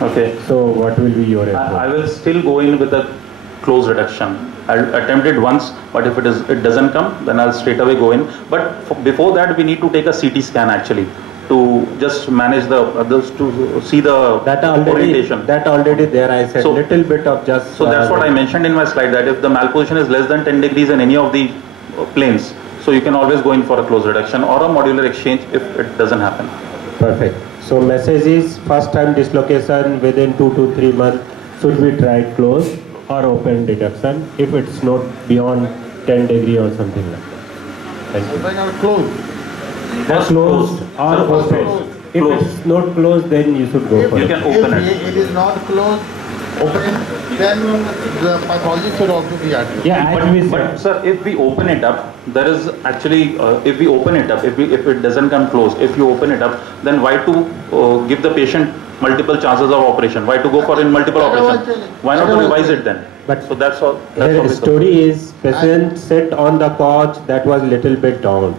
Okay. So what will be your approach? I will still go in with a close reduction. I'll attempt it once, but if it doesn't come, then I'll straight away go in. But before that, we need to take a CT scan actually to just manage the others to see the orientation. That already there I said, So- little bit of just... So that's what I mentioned in my slide, that if the malposition is less than 10 degrees in any of the planes, so you can always go in for a close reduction or a modular exchange if it doesn't happen. Perfect. So message is first time dislocation within 2 to 3 months should be tried close or open reduction if it's not beyond 10 degree or something like that. Thank you. When are closed? That's closed or open. If Closed. it's not closed, then you should go for You it. can open it. If it is not closed, open, then the pathology should also be addressed. Yeah, as we But said. sir, if we open it up, there is actually, if we open it up, if it doesn't come close, if you open it up, then why to give the patient multiple chances of operation? Why to go for in multiple operations? Why not to revise it then? But So that's all. That's Here all. story is patient sat on the couch that was little bit down.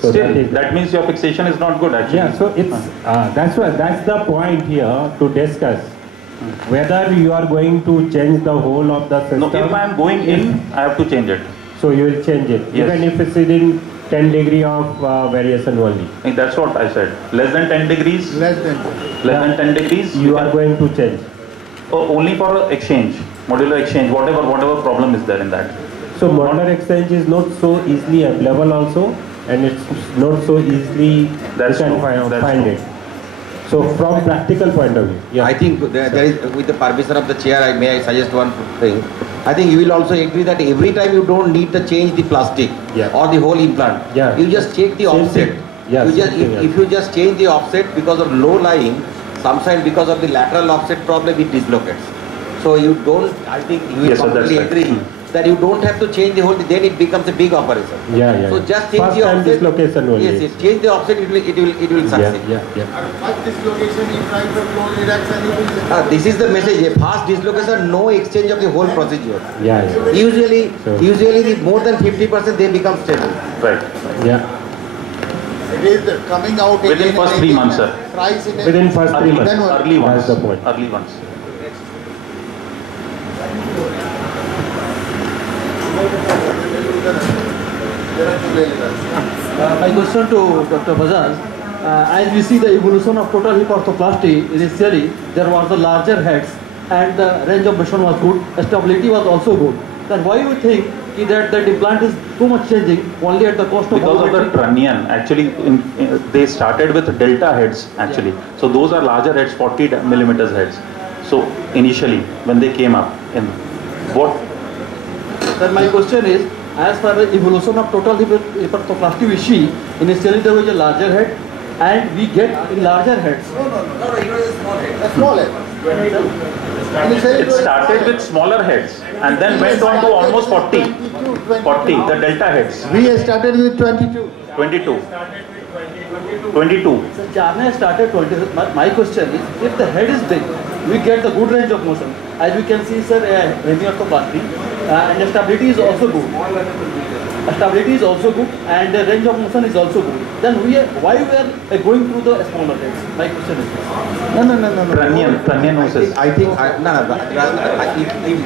So Still, that means your fixation is not good actually. Yeah, so it's that's the point here to discuss whether you are going to change the whole of the system. No, if I am going in, I have to change it. So you will change it, Yes. even if it's in 10 degree of variation only. And that's what I said. Less than 10 degrees. Less than. Less than 10 degrees. You are going to change. Only for exchange, modular exchange, whatever problem is there in that. So modular exchange is not so easily available also, and it's not so easily That's you can true. find, That's find true. it. So from practical point of view, yeah. I think there is, with the permission of the chair, I suggest one thing. I think you will also agree that every time you don't need to change the plastic Yeah. or the whole implant, Yeah. you just check the Same offset. thing. Yeah, You same just, thing, yeah. if you just change the offset because of low lying, sometimes because of the lateral offset problem, it dislocates. So you don't, I think you will Yes, sir, that's completely right. agree that you don't have to change the whole, then it becomes a big operation. Yeah. So just change First the time offset. dislocation only. Yes, change the offset, it will succeed. Yeah. First dislocation, you try for close reduction, you will. This is the message. A fast dislocation, no exchange of the whole procedure. Yeah. Usually, So- the more than 50% they become stable. Right. Yeah. It is coming out Within again first and 3 again. months, sir. Thrice in a- Within first 3 months. Then what? Early ones. That's the point. Early ones. My question to Dr. Bajaj, as we see the evolution of total hip orthoplasty, initially there was the larger heads and the range of motion was good, stability was also good. Then why you think that implant is too much changing only at the cost of Because of the volumetry? trunnion, actually, they started with delta heads actually. So those are larger heads, 40 millimeters heads. So initially, when they came up, in what? Then my question is, as far as evolution of total hip orthoplasty we see, initially there was a larger head and we get in larger heads. A small head. Initially It started with smaller heads and then went on to almost 40, the delta heads, We started with 22. 22. 22. So Charna started 20. My question is, if the head is big, we get the good range of motion. As we can see, sir, hemiorthoplasty, and stability is also good. Stability is also good, and the range of motion is also good. Then why we are going through the smaller heads? My question is this. No. Trunnion I think,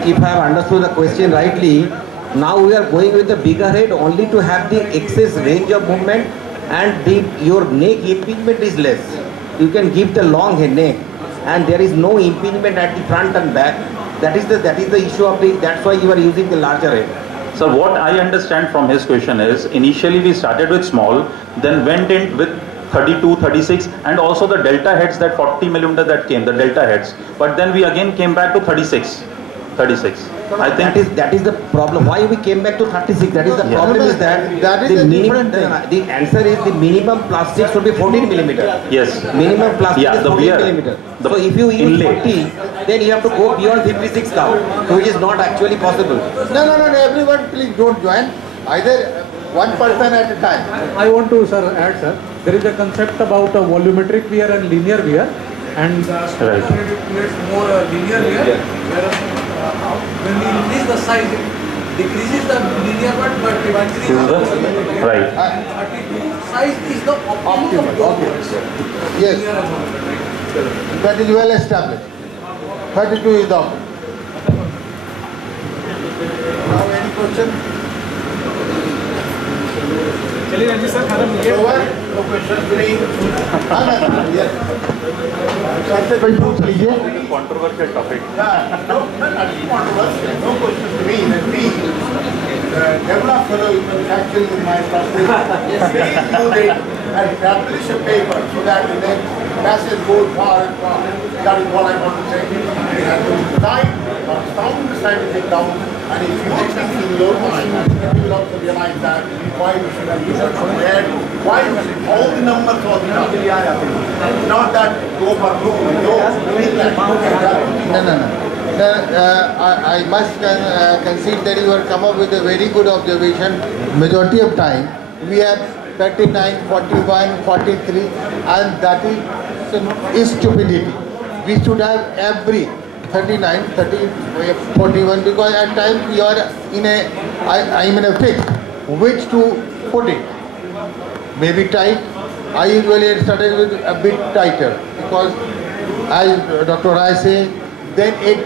if I have understood the question rightly, now we are going with the bigger head only to have the excess range of movement and your neck impingement is less. You can give the long head neck and there is no impingement at the front and back. That is the issue of that's why you are using the larger head. So what I understand from his question is, initially we started with small, then went in with 32, 36 and also the delta heads, that 40 millimeter that came, the delta heads. But then we again came back to 36. I think that is the problem. Why we came back to 36? That is the problem is that that is the a minimum. different The answer is the minimum plastic should be 14 millimeter. yes. Minimum plastic Yeah, is the 14 wear, millimeter. the So if you use inlay. 40, then you have to go beyond 56 now, which is not actually possible. No, everyone please don't join. Either one person at a time. I want to, sir, add, sir. There is a concept about a volumetric wear and linear wear, and Right. it creates more linear wear. Whereas when we increase the size, it decreases the linear one, but it increases the volumetric. Right. 32 size is the optimum of both worlds. Yes. Linear and volumetric. That is well established. 32 is the optimum. Now any question? चलिए Ranjit sir खत्म हो गया। Over? No question, please. Yes. Sir से कोई पूछ लीजिए। Controversial topic. No controversial, no question to me. Let me develop fellow actually in my practice. Please use it and publish a paper so that the next passage goes far and far. That is what I want to say. And to cite or sound scientific down, and if you think in your mind, you will also realize that why we should have used compared, why all the numbers all the time. Not that go for blue, no, No. I must concede that you have come up with a very good observation. Majority of time, we have 39, 41, 43, and that is stupidity. We should have every 39, 30, 41, because at times we are I'm in a fix which to put it. Maybe tight. I usually started with a bit tighter because, as Dr. Rai say, then it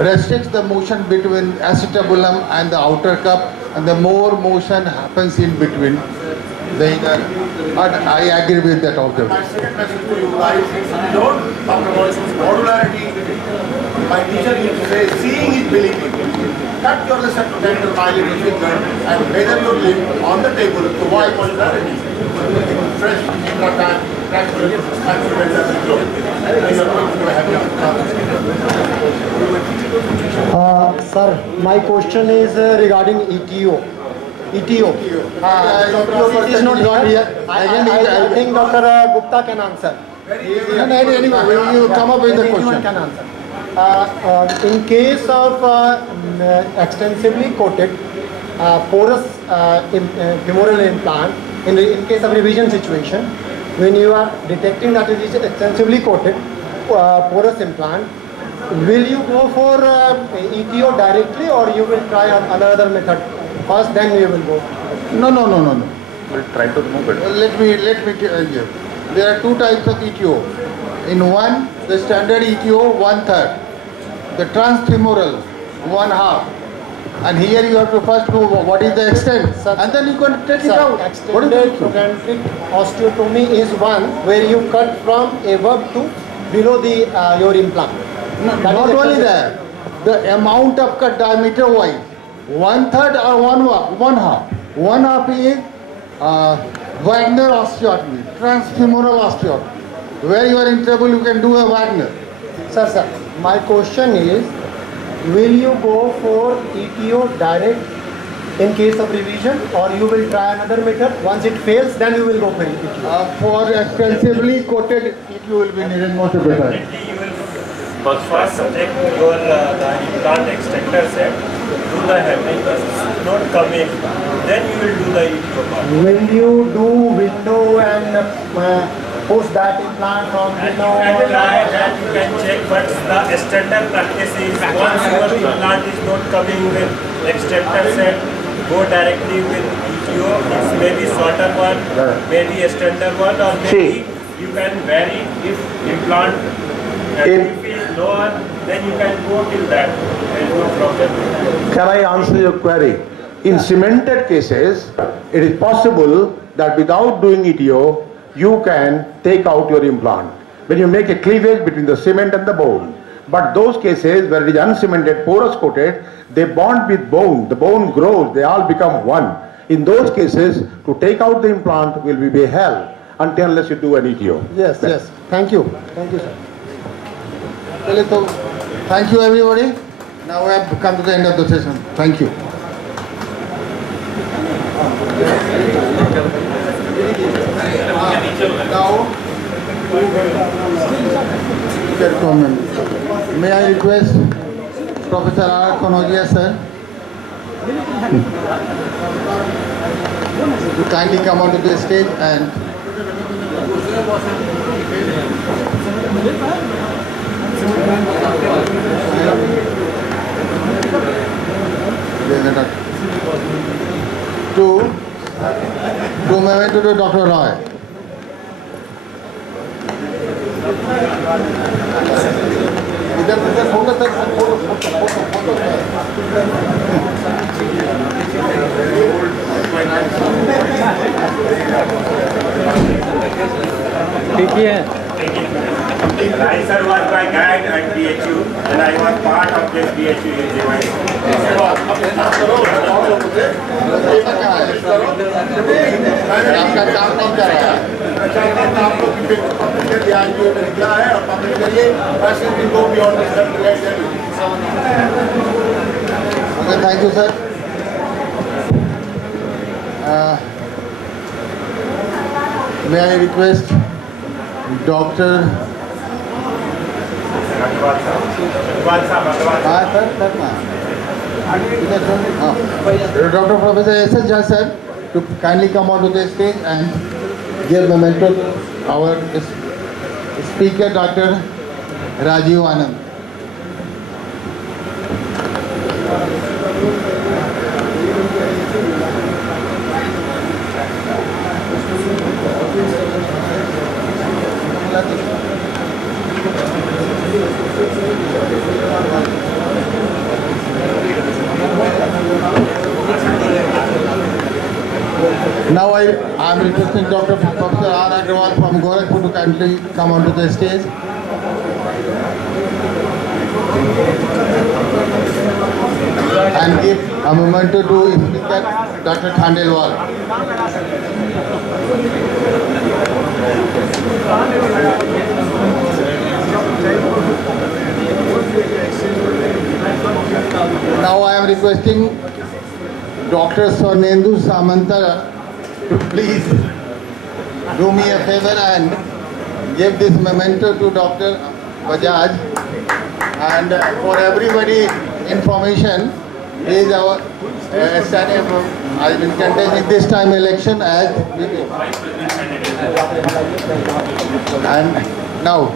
restricts the motion between acetabulum and the outer cup, and the more motion happens in between the inner. But I agree with that My observation. second message to you guys, don't talk about modularity. My teacher used to say, seeing is believing. Cut your lesson to 10 mileage finger and measure your limb on the table to why modularity. Fresh, extra time, practical, and prevent that flow. And you are going to have your Sir, my question is regarding ETO. ETO. It is not here. I think Dr. Gupta can answer. Anyway, you come up with the Anyone question. can answer. In case of extensively coated porous femoral implant, in case of revision situation, when you are detecting that it is extensively coated porous implant, will you go for ETO directly, or you will try another method first, then you will go? No. We'll try to remove it. Let me tell you. There are two types of ETO. In one, the standard ETO, 1/3. The transfemoral, 1/2. And here you have to first know what is the extent, and then you can take it out. What is Extended the issue? trochanteric osteotomy is one where you cut from above to below the your implant. That Not is only extended. that, the amount of cut diameter wise, 1/3 or 1/2. 1/2 is Wagner osteotomy, transfemoral osteotomy. Where you are in trouble, you can do a Wagner. Sir, my question is, will you go for ETO direct in case of revision, or you will try another method? Once it fails, then you will go for ETO. For extensively coated, it will be needed much better. First subject your the implant extractor set, do the hemming, it's not coming, then you will do the ETO part. Will you do window and push that implant from below? That you can check, but the standard practice is once your implant is not coming with extractor set, go directly with ETO. It's maybe shorter one, maybe a standard one, or maybe you can vary if implant if is lower, then you can go till that. There is no problem. Can I answer your query? In cemented cases, it is possible that without doing ETO, you can take out your implant. When you make a cleavage between the cement and the bone. But those cases where it is uncemented, porous coated, they bond with bone, the bone grows, they all become one. In those cases, to take out the implant will be hell until unless you do an ETO. Yes. Thank you, sir. चलिए तो thank you everybody. Now we have come to the end of the session. Thank you. Now, may I request Professor R. Konogia sir to kindly come onto the stage and to memento to Dr. Roy. इधर photo तक photo ठीक ही है I sir was my guide at BHU and I was part of this BHU device. आपका काम नहीं कर रहा है आप लोग की पब्लिक ध्यान जो निकला है और पब्लिक करिए बस इनको भी और Okay, thank you, sir. May I request Dr. Dr. Professor S.S. Jha sir to kindly come onto the stage and give memento to our speaker, Dr. Rajiv Anand. Now I am requesting Dr. Professor R. Agrawal from Gorakhpur to kindly come onto the stage. And give a memento to speaker Dr. Khandelwal. Now I am requesting Dr. Swarnendu Samanta to please do me a favor and give this memento to Dr. Bajaj. And for everybody information, he is our I will contest this time election as and now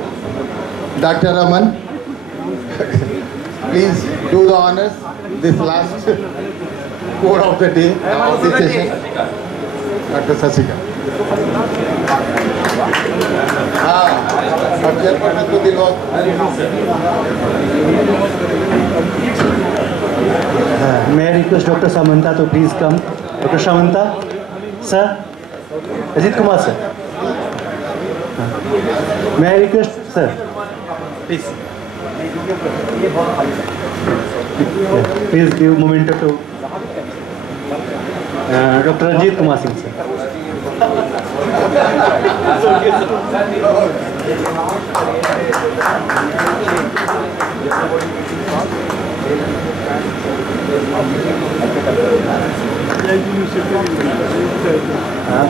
Dr. Raman, please do the honors this last code of the day of this session. Dr. Sasika. May I request Dr. Samanta to please come. Dr. Samanta, sir. Ajit Kumar, sir. May I request, sir? Please. Please give memento to Dr. Ajit Kumar Singh, sir.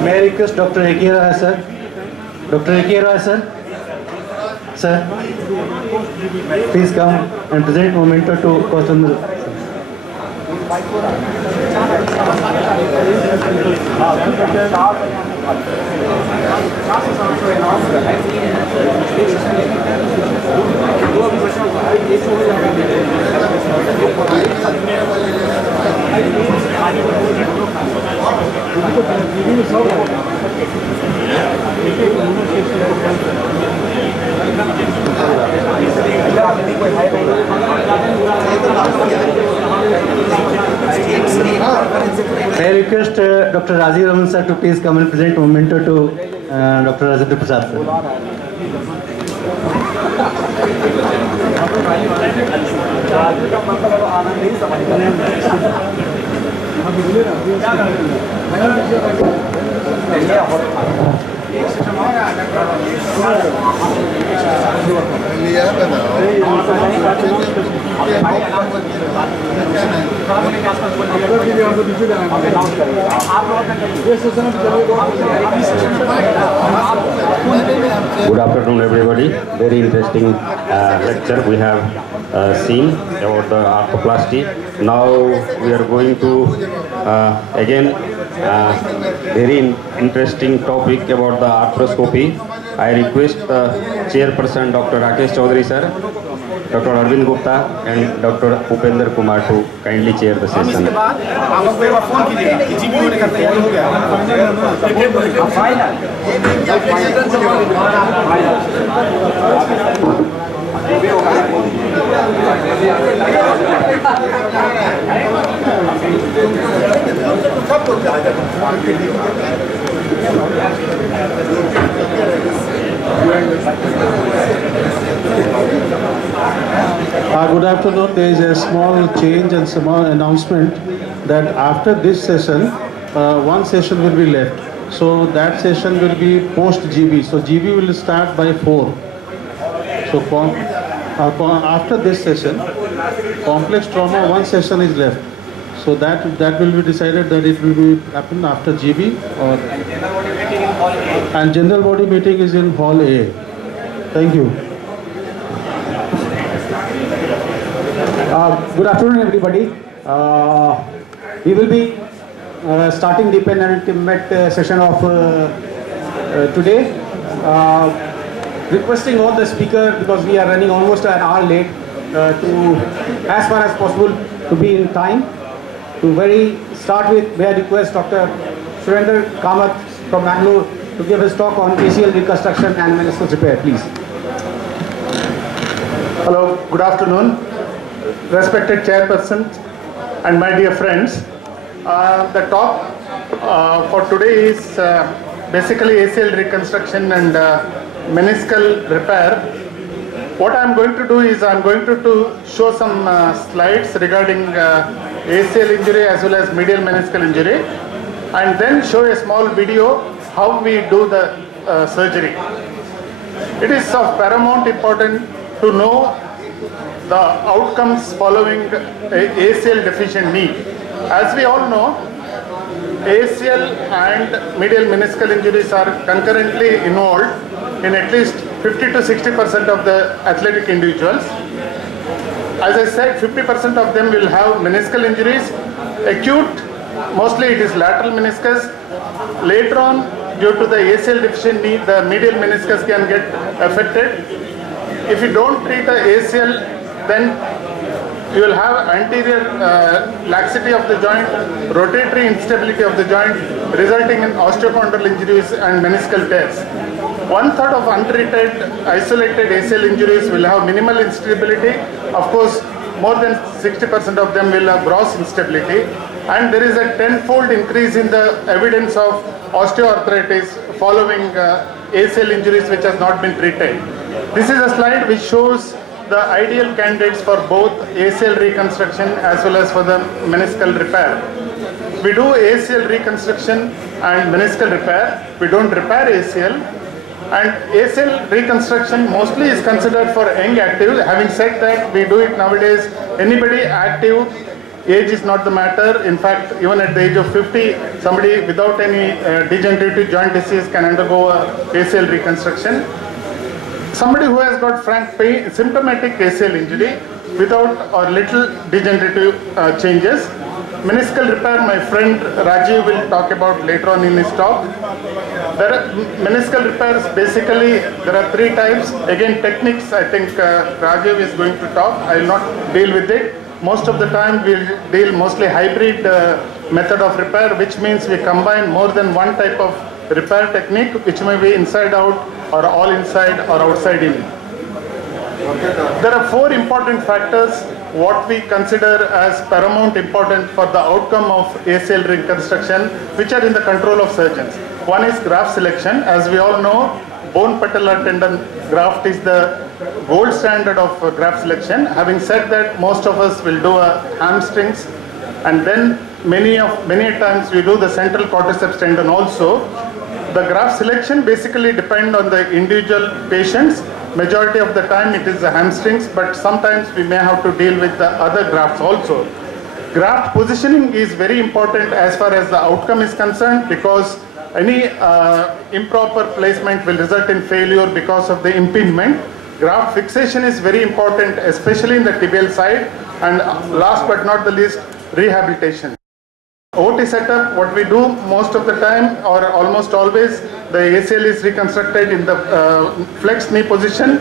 May I request Dr. A.K. Roy, sir? Dr. A.K. Roy, sir? Sir, please come and present memento to Kaustubh. May I request Dr. Rajiv Raman sir to please come and present memento to Dr. Rajendra Prasad sir. Good afternoon, everybody. Very interesting lecture we have seen about the arthroplasty. Now we are going to again very interesting topic about the arthroscopy. I request the chairperson Dr. Rakesh Chaudhary sir, Dr. Arvind Gupta and Dr. Upender Kumar to kindly chair the session. Good afternoon. There is a small change and small announcement that after this session, one session will be left. So that session will be post GB. So GB will start by 4. So after this session, complex trauma, one session is left. So that will be decided that it will be happen after GB, and general body meeting is in Hall A. Thank you. Good afternoon, everybody. We will be starting deep and intimate session of today. Requesting all the speakers, because we are running almost an hour late, to as far as possible to be in time. Start with, may I request Dr. Surender Kamath from Bangalore to give his talk on ACL reconstruction and meniscal repair, please. Hello, good afternoon. Respected chairperson and my dear friends. The talk for today is basically ACL reconstruction and meniscal repair. What I am going to do is I am going to show some slides regarding ACL injury as well as medial meniscal injury, and then show a small video how we do the surgery. It is of paramount importance to know the outcomes following ACL deficient knee. As we all know, ACL and medial meniscal injuries are concurrently involved in at least 50 to 60% of the athletic individuals. As I said, 50% of them will have meniscal injuries. Acute, mostly it is lateral meniscus. Later on, due to the ACL deficient knee, the medial meniscus can get affected. If you don't treat the ACL, then you will have anterior laxity of the joint, rotatory instability of the joint, resulting in osteochondral injuries and meniscal tears. 1/3 of untreated isolated ACL injuries will have minimal instability. Of course, more than 60% of them will have gross instability, and there is a 10-fold increase in the evidence of osteoarthritis following ACL injuries which has not been treated. This is a slide which shows the ideal candidates for both ACL reconstruction as well as for the meniscal repair. We do ACL reconstruction and meniscal repair. We don't repair ACL. And ACL reconstruction mostly is considered for young active. Having said that, we do it nowadays. Anybody active, age is not the matter. In fact, even at the age of 50, somebody without any degenerative joint disease can undergo ACL reconstruction. Somebody who has got frank pain, symptomatic ACL injury without or little degenerative changes. Meniscal repair, my friend Rajiv will talk about later on in his talk. Meniscal repairs, basically there are 3 types. Again, techniques, I think Rajiv is going to talk. I will not deal with it. Most of the time we will deal mostly hybrid method of repair, which means we combine more than one type of repair technique, which may be inside out or all inside or outside in. There are 4 important factors what we consider as paramount important for the outcome of ACL reconstruction, which are in the control of surgeons. One is graft selection. As we all know, bone patellar tendon graft is the gold standard of graft selection. Having said that, most of us will do hamstrings, and then many times we do the central quadriceps tendon also. The graft selection basically depend on the individual patients. Majority of the time it is the hamstrings, but sometimes we may have to deal with the other grafts also. Graft positioning is very important as far as the outcome is concerned, because any improper placement will result in failure because of the impingement. Graft fixation is very important, especially in the tibial side, and last but not the least, rehabilitation. OT setup, what we do most of the time or almost always, the ACL is reconstructed in the flexed knee position.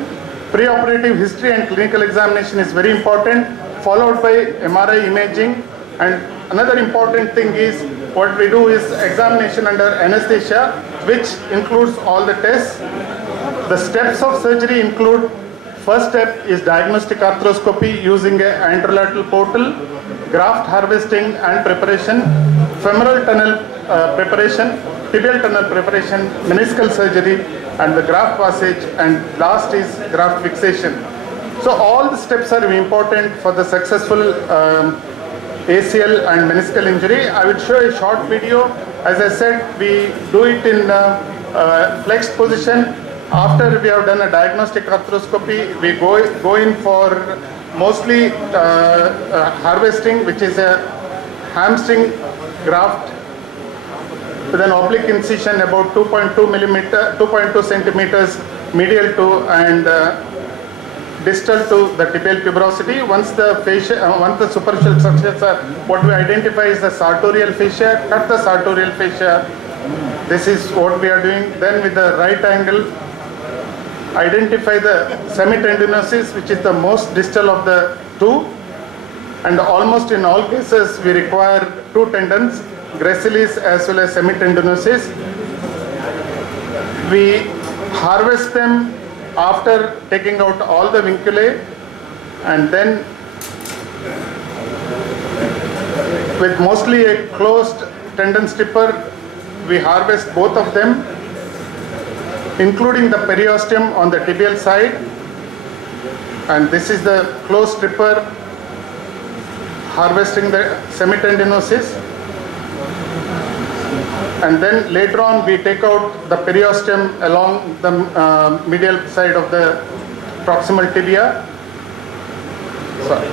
Pre-operative history and clinical examination is very important, followed by MRI imaging. And another important thing is what we do is examination under anesthesia, which includes all the tests. The steps of surgery include, first step is diagnostic arthroscopy using an anterolateral portal, graft harvesting and preparation, femoral tunnel preparation, tibial tunnel preparation, meniscal surgery, and the graft passage, and last is graft fixation. So all the steps are important for the successful ACL and meniscal injury. I will show a short video. As I said, we do it in flexed position. After we have done a diagnostic arthroscopy, we go in for mostly harvesting, which is a hamstring graft with an oblique incision about 2.2 centimeters medial to and distal to the tibial tuberosity. Once the superficial structures are, what we identify is the sartorial fascia, cut the sartorial fascia. This is what we are doing. Then with the right angle, identify the semitendinosus, which is the most distal of the two, and almost in all cases we require two tendons, gracilis as well as semitendinosus. We harvest them after taking out all the vinculae, and then with mostly a closed tendon stripper we harvest both of them, including the periosteum on the tibial side. And this is the closed stripper harvesting the semitendinosus. And then later on we take out the periosteum along the medial side of the proximal tibia. Sorry.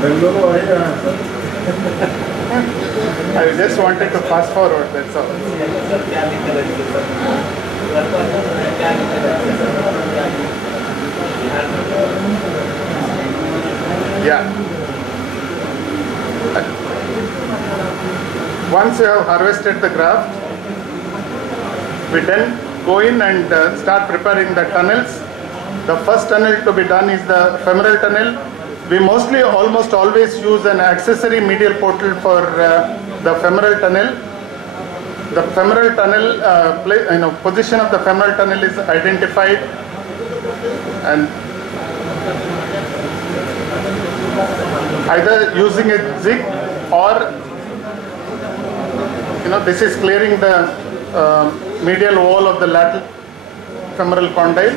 I just wanted to fast forward, that's all. Yeah. Once you have harvested the graft, we then go in and start preparing the tunnels. The first tunnel to be done is the femoral tunnel. We mostly almost always use an accessory medial portal for the femoral tunnel. The femoral tunnel, position of the femoral tunnel is identified, and either using a jig or, this is clearing the medial wall of the lateral femoral condyle.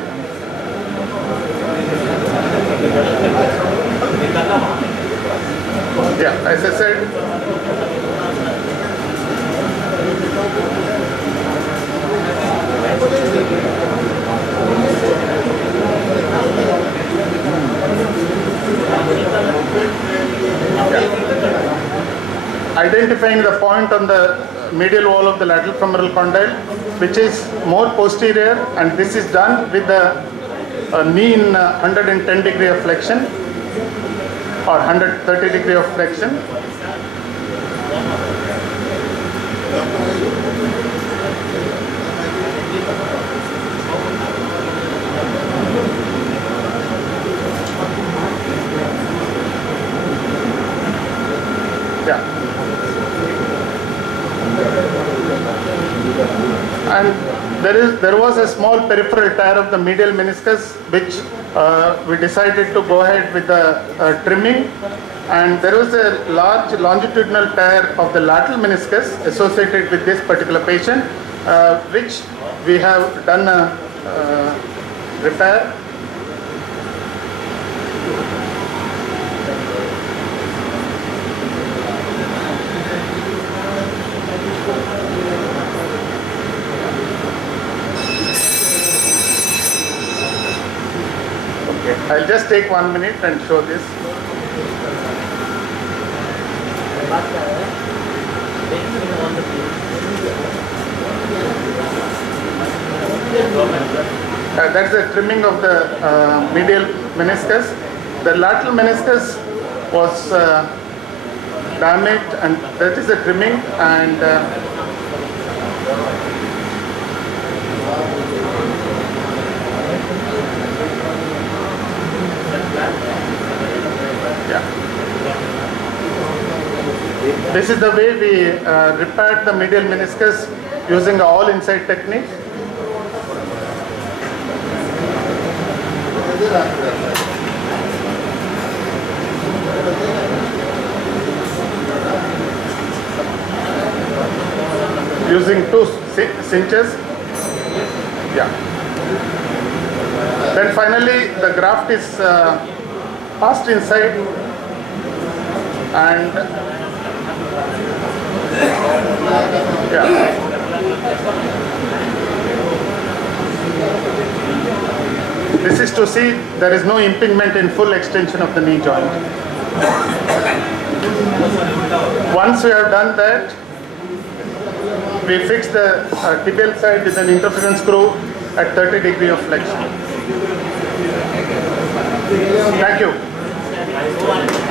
Yeah, as I said, identifying the point on the medial wall of the lateral femoral condyle, which is more posterior, and this is done with the knee in 110 degree of flexion or 130 degree of flexion. Yeah. And there was a small peripheral tear of the medial meniscus, which we decided to go ahead with the trimming. And there was a large longitudinal tear of the lateral meniscus associated with this particular patient, which we have done a repair. Okay, I'll just take 1 minute and show this. That's the trimming of the medial meniscus. The lateral meniscus was damaged, and that is the trimming. And this is the way we repaired the medial meniscus using a all inside technique. Using 2 cinches. Yeah. Then finally the graft is passed inside, and this is to see there is no impingement in full extension of the knee joint. Once we have done that, we fix the tibial side with an interference screw at 30 degrees of flexion. Thank you.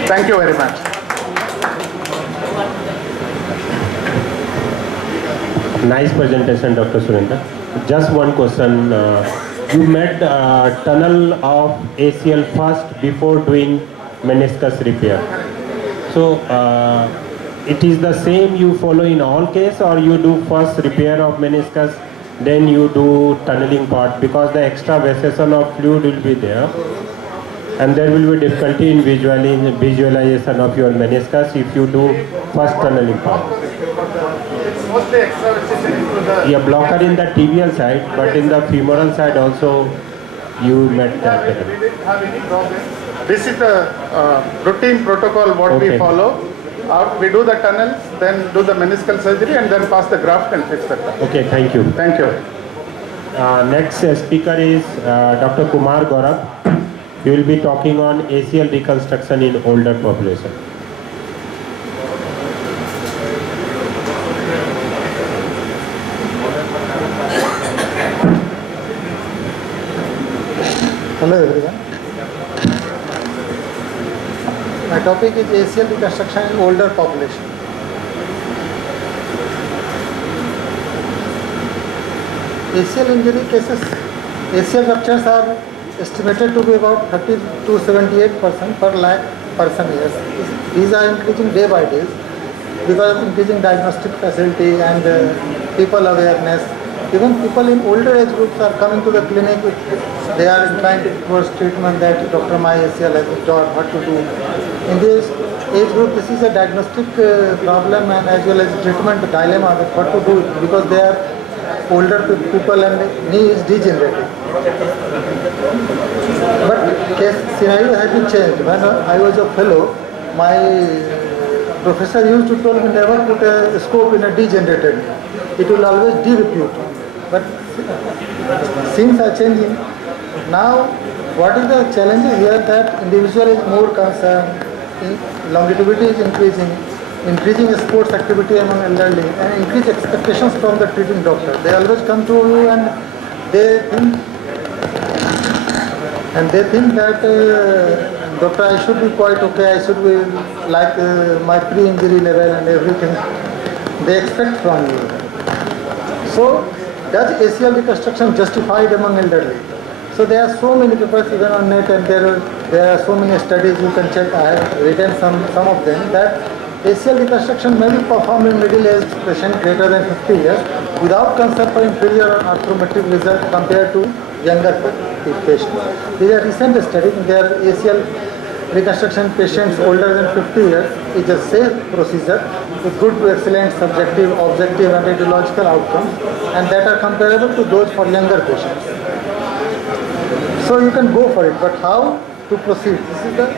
Thank you very much. Nice presentation, Dr. Surendra. Just one question. You made tunnel of ACL first before doing meniscus repair. So it is the same you follow in all case, or you do first repair of meniscus, then you do tunneling part, because the extra vessel of fluid will be there, and there will be difficulty in visualization of your meniscus if you do first tunneling part. It's mostly extra vessel into the... Yeah, blocker in the tibial side, but in the femoral side also you met that. We didn't have any problem. This is the routine protocol what we follow. We do the tunnels, then do the meniscal surgery, and then pass the graft and fix the tunnel. Okay, thank you. Thank you. Next speaker is Dr. Kumar Gaurav. He will be talking on ACL reconstruction in older population. Hello everyone. My topic is ACL reconstruction in older population. ACL injury cases, ACL ruptures are estimated to be about 30 to 78% per lakh person years. These are increasing day by day because of increasing diagnostic facility and people awareness. Even people in older age groups are coming to the clinic. They are inclined towards treatment that Dr. My ACL has taught what to do. In this age group, this is a diagnostic problem and as well as treatment dilemma that what to do because they are older people and knee is degenerating. But case scenario has been changed. When I was a fellow, my professor used to tell me never put a scope in a degenerated knee. It will always de-repute. But things are changing. Now, what is the challenge here that individual is more concerned, longevity is increasing sports activity among elderly, and increased expectations from the treating doctor. They always come to you and they think that doctor, I should be quite okay, I should be like my pre-injury level and everything they expect from you. So, does ACL reconstruction justified among elderly? So there are so many papers even on net and there are so many studies you can check. I have written some of them that ACL reconstruction may be performed in middle-aged patient greater than 50 years without concern for inferior or arthrometric result compared to younger patients. These are recent studies. Their ACL reconstruction patients older than 50 years is a safe procedure with good to excellent subjective, objective and radiological outcomes and that are comparable to those for younger patients. So you can go for it, but how to proceed? This is the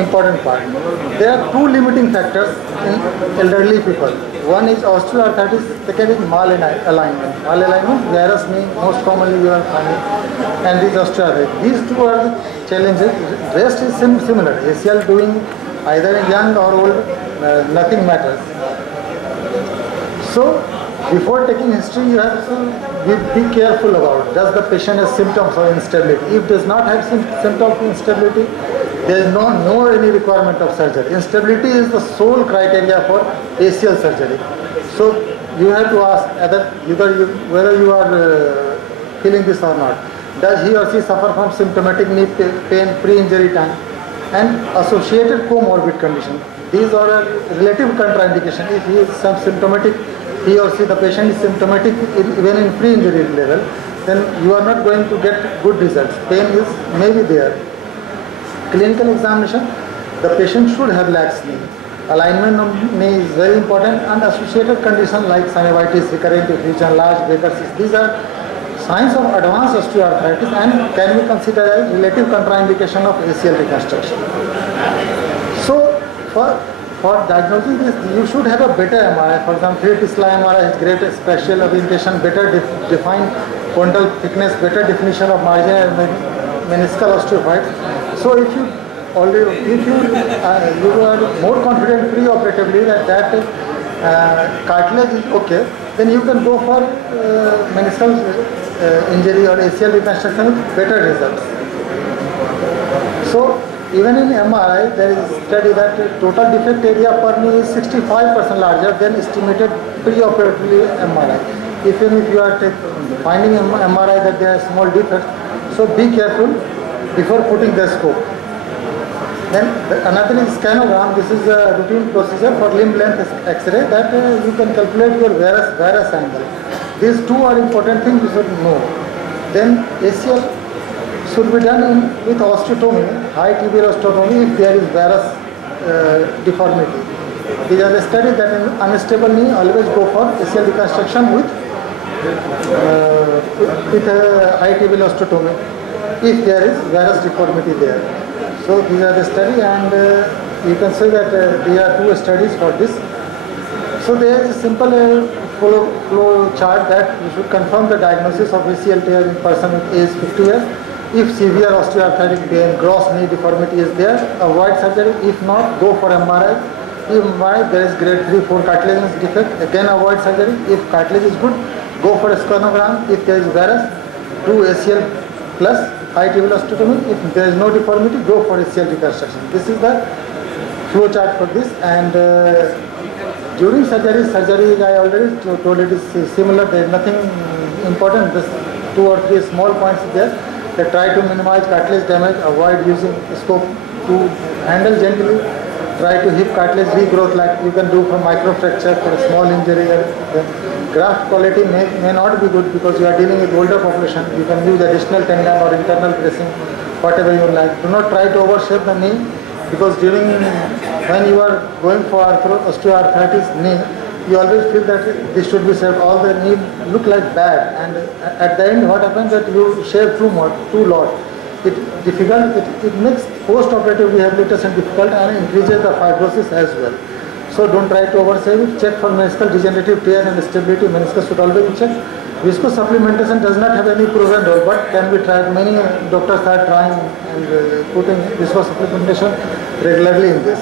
important part. There are two limiting factors in elderly people. One is osteoarthritis, second is malalignment. Malalignment, varus knee, most commonly you are finding, and this osteoarthritis. These two are the challenges. Rest is similar. ACL doing either in young or old, nothing matters. So, before taking history, you have to be careful about, does the patient have symptoms of instability? If does not have symptoms of instability, there is no any requirement of surgery. Instability is the sole criteria for ACL surgery. So you have to ask whether you are feeling this or not. Does he or she suffer from symptomatic knee pain pre-injury time and associated comorbid condition? These are a relative contraindication. If he is symptomatic, he or she, the patient is symptomatic even in pre-injury level, then you are not going to get good results. Pain is maybe there. Clinical examination, the patient should have lax knee. Alignment of knee is very important, and associated conditions like synovitis, recurrent effusion, large Baker cyst. These are signs of advanced osteoarthritis and can be considered as relative contraindication of ACL reconstruction. So, for diagnosing this, you should have a better MRI. For example, 3 Tesla MRI has great spatial orientation, better defined condyle thickness, better definition of margin and meniscal osteophytes. So if you are more confident pre-operatively that cartilage is okay, then you can go for meniscal injury or ACL reconstruction with better results. So even in MRI, there is a study that total defect area per knee is 65% larger than estimated pre-operatively MRI. Even if you are finding MRI that there are small defects, so be careful before putting the scope. Then another is scanogram. This is a routine procedure for limb length X-ray that you can calculate your varus angle. These two are important things you should know. Then ACL should be done with osteotomy, high tibial osteotomy if there is varus deformity. These are the studies that in unstable knee always go for ACL reconstruction with high tibial osteotomy if there is varus deformity there. So these are the study, and you can say that there are 2 studies for this. So there is a simple flow chart that you should confirm the diagnosis of ACL tear in person with age 50 years. If severe osteoarthritic pain, gross knee deformity is there, avoid surgery. If not, go for MRI. If MRI there is grade 3-4 cartilaginous defect, again avoid surgery. If cartilage is good, go for a scanogram. If there is varus, do ACL plus high tibial osteotomy. If there is no deformity, go for ACL reconstruction. This is the flow chart for this. And during surgery I already told it is similar. There is nothing important. Just 2 or 3 small points there. They try to minimize cartilage damage, avoid using scope to handle gently, try to hip cartilage regrowth like you can do for microfracture, for a small injury. The graft quality may not be good because you are dealing with older population. You can use additional tendon or internal bracing, whatever you like. Do not try to overshape the knee because when you are going for osteoarthritis knee, you always feel that this should be shaped. All the knee look like bad, and at the end, what happens that you shape too lot. It makes post-operative rehabilitation difficult and increases the fibrosis as well. So don't try to overshape it. Check for meniscal degenerative tear and stability. Meniscus should always be checked. Viscous supplementation does not have any proven role, but can be tried. Many doctors are trying and putting viscous supplementation regularly in this.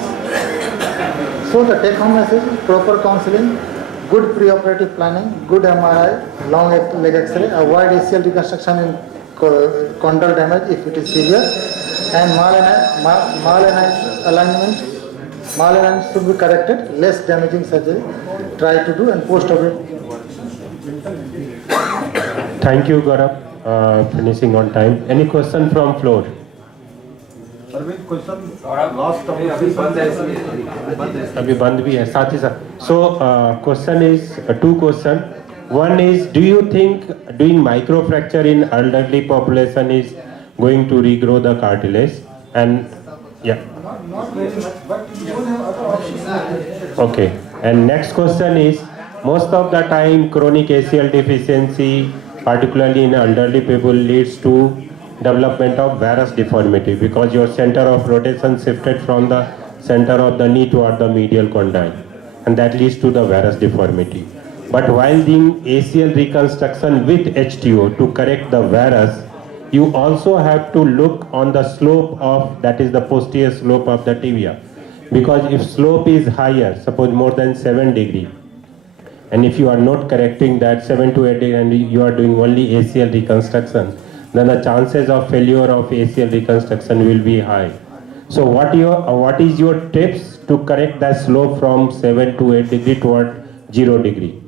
So the take-home message is proper counseling, good pre-operative planning, good MRI, long leg X-ray, avoid ACL reconstruction in condyle damage if it is severe, and malalignment should be corrected, less damaging surgery try to do, and post-operative. Thank you, Gaurav. Finishing on time. Any question from floor? अभी बंद भी है साथ ही साथ. So question is 2 question. One is, do you think doing microfracture in elderly population is going to regrow the cartilage? And yeah. Not very much, but you don't have other options. Okay. And next question is, most of the time chronic ACL deficiency, particularly in elderly people, leads to development of varus deformity because your center of rotation shifted from the center of the knee toward the medial condyle. and that leads to the varus deformity. But while doing ACL reconstruction with HTO to correct the varus, you also have to look on the slope of, that is the posterior slope of the tibia. Because if slope is higher, suppose more than 7 degree, and if you are not correcting that 7 to 8 degree and you are doing only ACL reconstruction, then the chances of failure of ACL reconstruction will be high. So what is your tips to correct that slope from 7 to 8 degree toward 0 degree?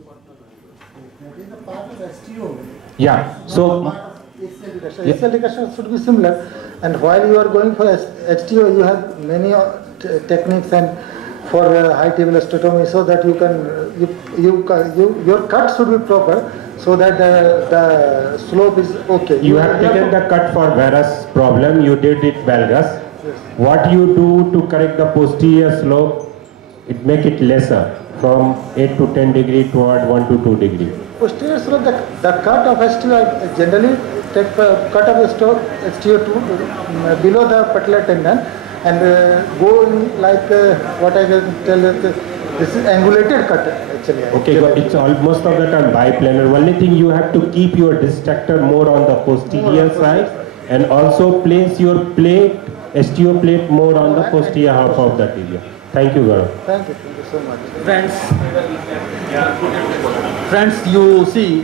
Yeah, so ACL reconstruction should be similar, and while you are going for HTO, you have many techniques and for high tibial osteotomy, so that you can your cut should be proper, so that the slope is okay. You have taken the cut for varus problem, you did it valgus. Yes. What you do to correct the posterior slope, it make it lesser from 8 to 10 degree toward 1 to 2 degree. Posterior slope, the cut of HTO, I generally take cut of HTO to below the patellar tendon and go in like what I can tell this is angulated cut actually. Okay, but it's almost of the time biplanar. Only thing you have to keep your distractor more on the posterior side and also place your plate, HTO plate more on the posterior half of the tibia. Thank you, Gaurav. Thank you so much. Friends, you see,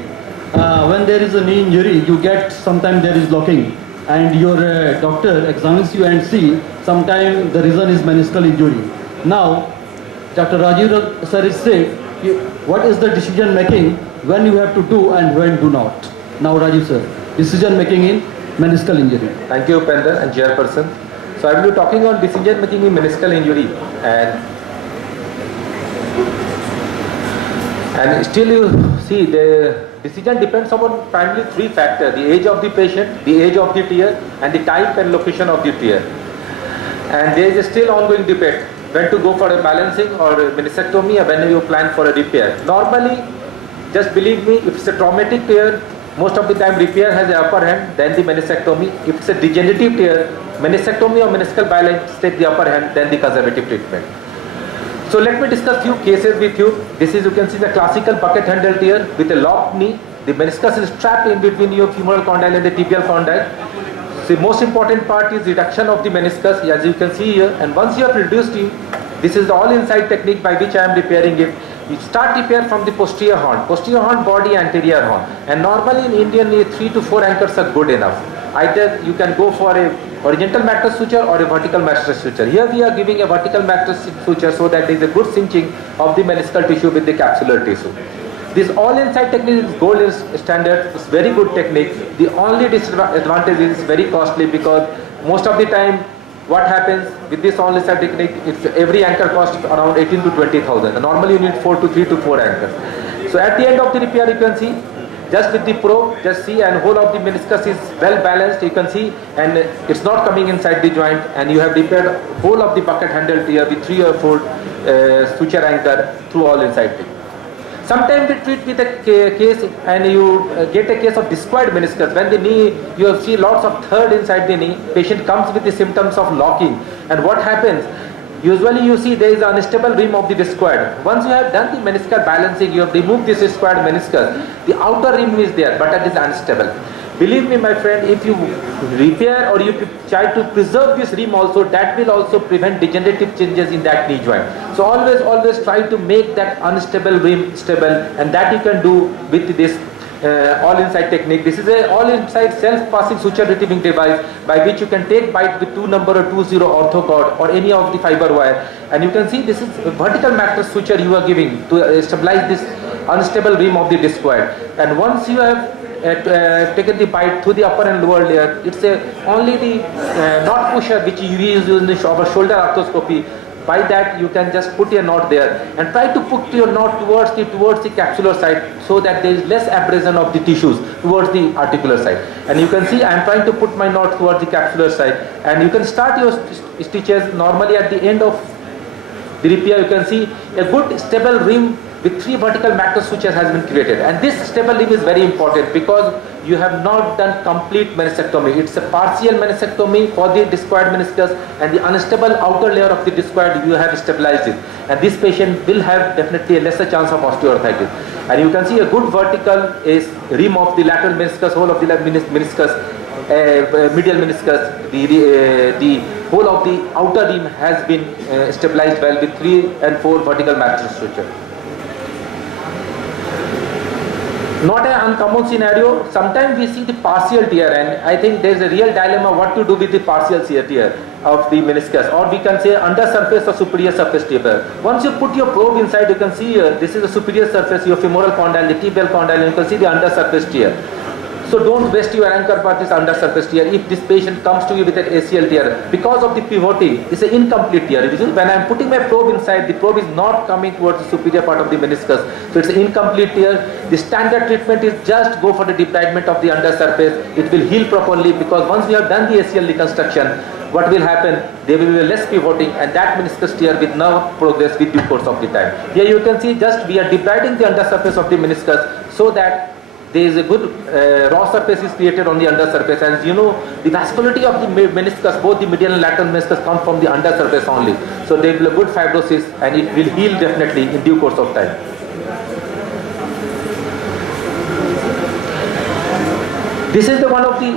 when there is a knee injury, you get sometimes there is locking, and your doctor examines you and see sometimes the reason is meniscal injury. Now, Dr. Rajiv sir is saying, what is the decision making when you have to do and when do not? Now, Rajiv sir, decision making in meniscal injury. Thank you, Upender and chairperson. So I will be talking on decision making in meniscal injury, and still you see the decision depends upon primarily 3 factors: the age of the patient, the age of the tear, and the type and location of the tear. And there is still ongoing debate when to go for a balancing or a meniscectomy or when you plan for a repair. Normally, just believe me, if it's a traumatic tear, most of the time repair has the upper hand, then the meniscectomy. If it's a degenerative tear, meniscectomy or meniscal balance take the upper hand, then the conservative treatment. So let me discuss few cases with you. This is, you can see the classical bucket handle tear with a locked knee. The meniscus is trapped in between your femoral condyle and the tibial condyle. The most important part is reduction of the meniscus, as you can see here. And once you have reduced it, this is the all inside technique by which I am repairing it. You start repair from the posterior horn body, anterior horn. And normally in Indian knee, 3 to 4 anchors are good enough. Either you can go for a horizontal mattress suture or a vertical mattress suture. Here we are giving a vertical mattress suture so that there is a good cinching of the meniscal tissue with the capsular tissue. This all inside technique is gold standard, it's very good technique. The only disadvantage is very costly, because most of the time what happens with this all inside technique, it's every anchor costs around 18 to 20,000. Normally you need 3 to 4 anchors. So at the end of the repair, you can see just with the probe, just see, and whole of the meniscus is well balanced, you can see, and it's not coming inside the joint, and you have repaired whole of the bucket handle tear with 3 or 4 suture anchor through all inside technique. Sometimes we treat with a case and you get a case of discoid meniscus. When the knee, you have seen lots of third inside the knee, patient comes with the symptoms of locking. And what happens? Usually you see there is an unstable rim of the discoid. Once you have done the meniscal balancing, you have removed this discoid meniscus, the outer rim is there, but it is unstable. Believe me, my friend, if you repair or you try to preserve this rim also, that will also prevent degenerative changes in that knee joint. So always try to make that unstable rim stable, and that you can do with this all inside technique. This is a all inside self-passing suture retrieving device by which you can take bite with 2 number or 20 orthocord or any of the fiber wire, and you can see this is a vertical mattress suture you are giving to stabilize this unstable rim of the discoid. And once you have taken the bite through the upper and lower layer, it's only the knot pusher which you use in the shoulder arthroscopy. By that you can just put your knot there and try to put your knot towards the capsular side, so that there is less abrasion of the tissues towards the articular side. And you can see I am trying to put my knot towards the capsular side, and you can start your stitches. Normally at the end of the repair, you can see a good stable rim with 3 vertical mattress sutures has been created. And this stable limb is very important because you have not done complete meniscectomy. It's a partial meniscectomy for the discoid meniscus, and the unstable outer layer of the discoid you have stabilized it. And this patient will have definitely a lesser chance of osteoarthritis. And you can see a good vertical is rim of the lateral meniscus, whole of the meniscus, medial meniscus, the whole of the outer rim has been stabilized well with 3 and 4 vertical mattress suture. Not an uncommon scenario. Sometimes we see the partial tear, and I think there is a real dilemma what to do with the partial tear of the meniscus, or we can say under surface or superior surface tear. Once you put your probe inside, you can see this is the superior surface, your femoral condyle, the tibial condyle, and you can see the under surface tear. So don't waste your anchor for this under surface tear. If this patient comes to you with an ACL tear, because of the pivoting, it's an incomplete tear. When I'm putting my probe inside, the probe is not coming towards the superior part of the meniscus. So it's an incomplete tear. The standard treatment is just go for the debridement of the under surface. It will heal properly, because once we have done the ACL reconstruction, what will happen? There will be less pivoting, and that meniscus tear will now progress with due course of the time. Here you can see just we are debriding the under surface of the meniscus so that there is a good raw surface is created on the under surface. And you know, the vascularity of the meniscus, both the medial and lateral meniscus, come from the under surface only. So there will be a good fibrosis, and it will heal definitely in due course of time. This is the one of the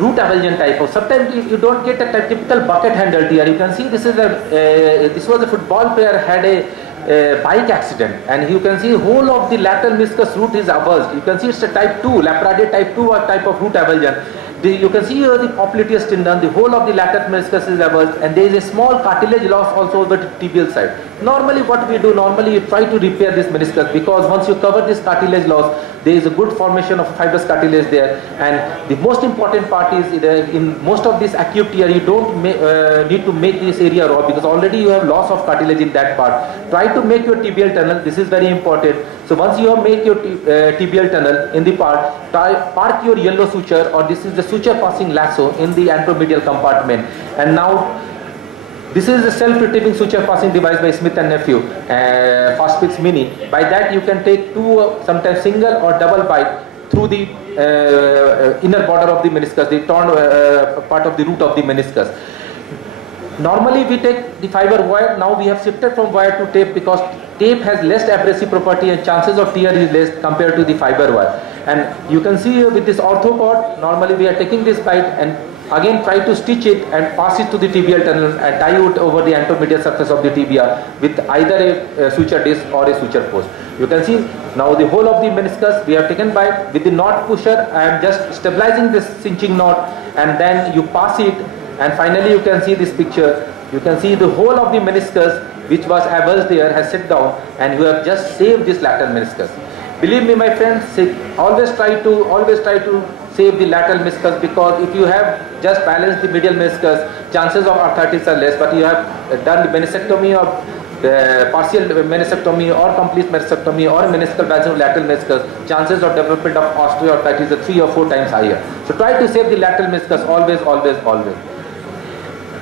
root avulsion type of. Sometimes you don't get a typical bucket handle tear. You can see this is this was a football player had a bike accident, and you can see whole of the lateral meniscus root is avulsed. You can see it's a type 2, Laprade type 2 type of root avulsion. You can see here the popliteus tendon, the whole of the lateral meniscus is avulsed, and there is a small cartilage loss also over the tibial side. Normally what we do, normally you try to repair this meniscus, because once you cover this cartilage loss, there is a good formation of fibrous cartilage there. And the most important part is in most of this acute tear, you don't need to make this area raw, because already you have loss of cartilage in that part. Try to make your tibial tunnel. This is very important. So once you have make your tibial tunnel in the part, park your yellow suture, or this is the suture passing lasso in the anteromedial compartment. And now this is a self-retrieving suture passing device by Smith and Nephew, Fastfix Mini. By that you can take 2, sometimes single or double bite through the inner border of the meniscus, the torn part of the root of the meniscus. Normally we take the fiber wire. Now we have shifted from wire to tape, because tape has less abrasive property and chances of tear is less compared to the fiber wire. And you can see here with this orthocord, normally we are taking this bite and again try to stitch it and pass it to the tibial tunnel and tie it over the anteromedial surface of the tibia with either a suture disc or a suture post. You can see now the whole of the meniscus we have taken bite. With the knot pusher, I am just stabilizing this cinching knot, and then you pass it, and finally you can see this picture. You can see the whole of the meniscus which was avulsed there has set down, and you have just saved this lateral meniscus. Believe me, my friends, always try to save the lateral meniscus, because if you have just balanced the medial meniscus, chances of arthritis are less. But you have done the meniscectomy or partial meniscectomy or complete meniscectomy or meniscal balancing of lateral meniscus, chances of development of osteoarthritis are 3 or 4 times higher. So try to save the lateral meniscus always, always, always.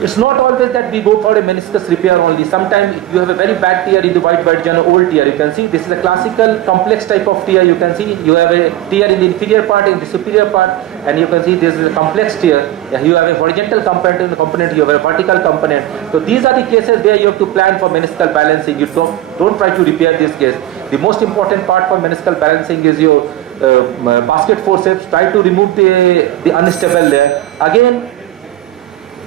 It's not always that we go for a meniscus repair only. Sometimes you have a very bad tear in the white joint, old tear. You can see this is a classical complex type of tear. You can see you have a tear in the inferior part, in the superior part, and you can see this is a complex tear. You have a horizontal component, you have a vertical component. So these are the cases where you have to plan for meniscal balancing. You don't try to repair this case. The most important part for meniscal balancing is your basket forceps. Try to remove the unstable layer. Again,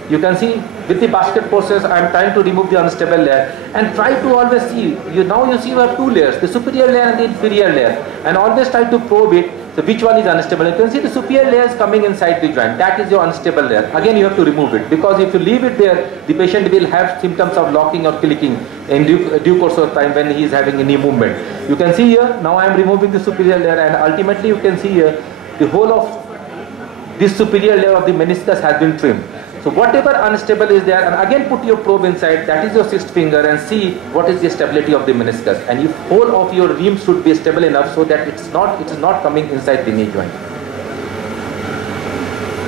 you can see with the basket forceps, I am trying to remove the unstable layer, and try to always see. Now you see you have 2 layers, the superior layer and the inferior layer, and always try to probe it. So which one is unstable? You can see the superior layer is coming inside the joint. That is your unstable layer. Again, you have to remove it, because if you leave it there, the patient will have symptoms of locking or clicking in due course of time when he is having any movement. You can see here, now I am removing the superior layer, and ultimately you can see here the whole of this superior layer of the meniscus has been trimmed. So whatever unstable is there, and again put your probe inside, that is your 6th finger, and see what is the stability of the meniscus. And the whole of your rim should be stable enough so that it is not coming inside the knee joint.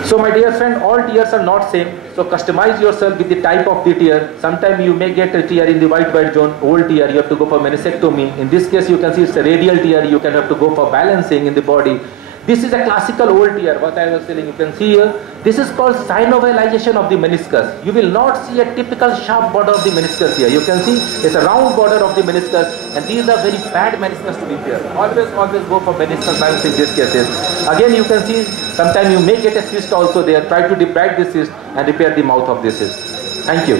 So my dear friend, all tears are not same. So customize yourself with the type of the tear. Sometimes you may get a tear in the white zone, old tear, you have to go for meniscectomy. In this case, you can see it's a radial tear, you can have to go for balancing in the body. This is a classical old tear, what I was telling you can see here. This is called synovalization of the meniscus. You will not see a typical sharp border of the meniscus here. You can see it's a round border of the meniscus, and these are very bad meniscus to repair. Always go for meniscus balance in these cases. Again, you can see sometimes you may get a cyst also there. Try to debride the cyst and repair the mouth of the cyst. Thank you.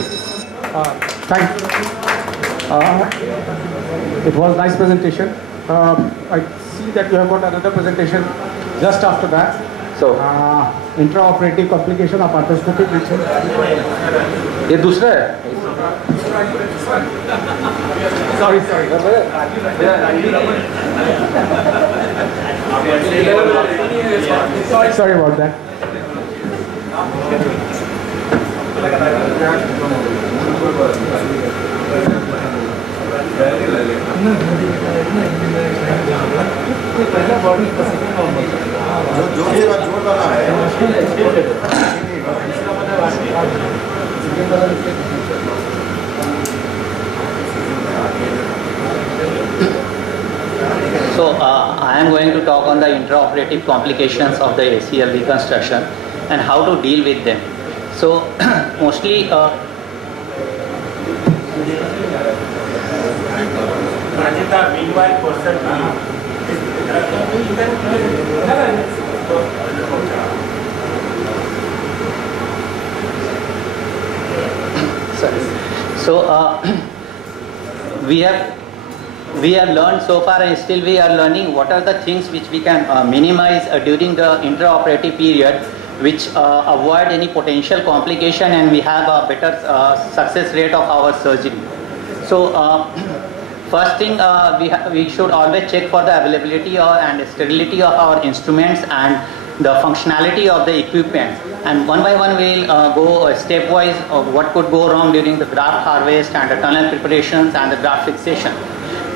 Thank you. It was nice presentation. I see that you have got another presentation just after that. So, intraoperative complication of arthroscopic lesion. ये दूसरा है. Sorry. Sorry about that. So I am going to talk on the intraoperative complications of the ACL reconstruction and how to deal with them. So mostly Rajita, meanwhile, person So we have learned so far, and still we are learning what are the things which we can minimize during the intraoperative period, which avoid any potential complication, and we have a better success rate of our surgery. So first thing, we should always check for the availability and sterility of our instruments and the functionality of the equipment. And one by one we will go stepwise of what could go wrong during the graft harvest and the tunnel preparations and the graft fixation.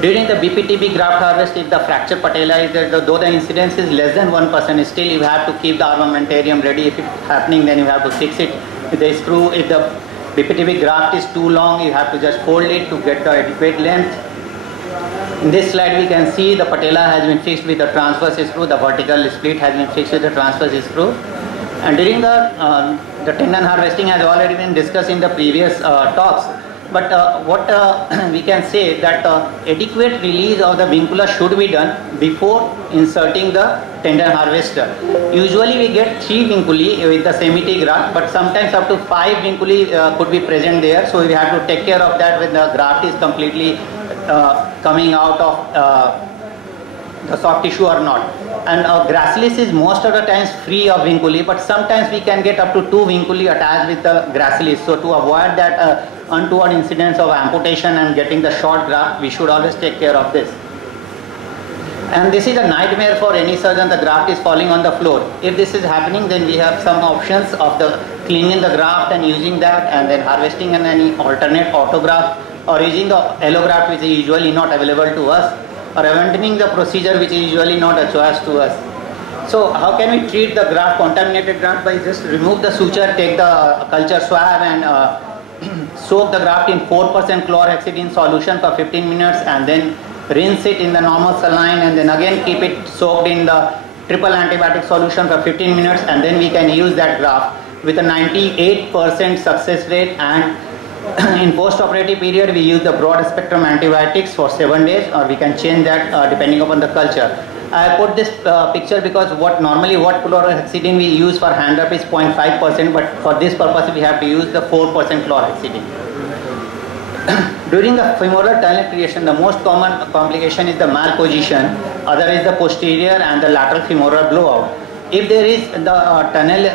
During the BPTB graft harvest, if the fracture patella is there, though the incidence is less than 1%, still you have to keep the armamentarium ready. If it's happening, then you have to fix it with the screw. If the BPTB graft is too long, you have to just fold it to get the adequate length. In this slide we can see the patella has been fixed with the transverse screw, the vertical split has been fixed with the transverse screw. And during the tendon harvesting has already been discussed in the previous talks. But what we can say that adequate release of the vincula should be done before inserting the tendon harvester. Usually we get 3 vinculae with the semity graft, but sometimes up to 5 vinculae could be present there. So we have to take care of that when the graft is completely coming out of the soft tissue or not. And gracilis is most of the times free of vinculae, but sometimes we can get up to 2 vinculae attached with the gracilis. So to avoid that untoward incidence of amputation and getting the short graft, we should always take care of this. And this is a nightmare for any surgeon. The graft is falling on the floor. If this is happening, then we have some options of the cleaning the graft and using that, and then harvesting and any alternate autograft, or using the allograft, which is usually not available to us, or abandoning the procedure, which is usually not a choice to us. So how can we treat the graft, contaminated graft? By just remove the suture, take the culture swab and soak the graft in 4% chlorhexidine solution for 15 minutes, and then rinse it in the normal saline, and then again keep it soaked in the triple antibiotic solution for 15 minutes, and then we can use that graft with a 98% success rate. And in post-operative period, we use the broad spectrum antibiotics for 7 days, or we can change that depending upon the culture. I put this picture because what chlorhexidine we use for hand up is 0.5%, but for this purpose we have to use the 4% chlorhexidine. During the femoral tunnel creation, the most common complication is the malposition, other is the posterior and the lateral femoral blowout. If there is the tunnel,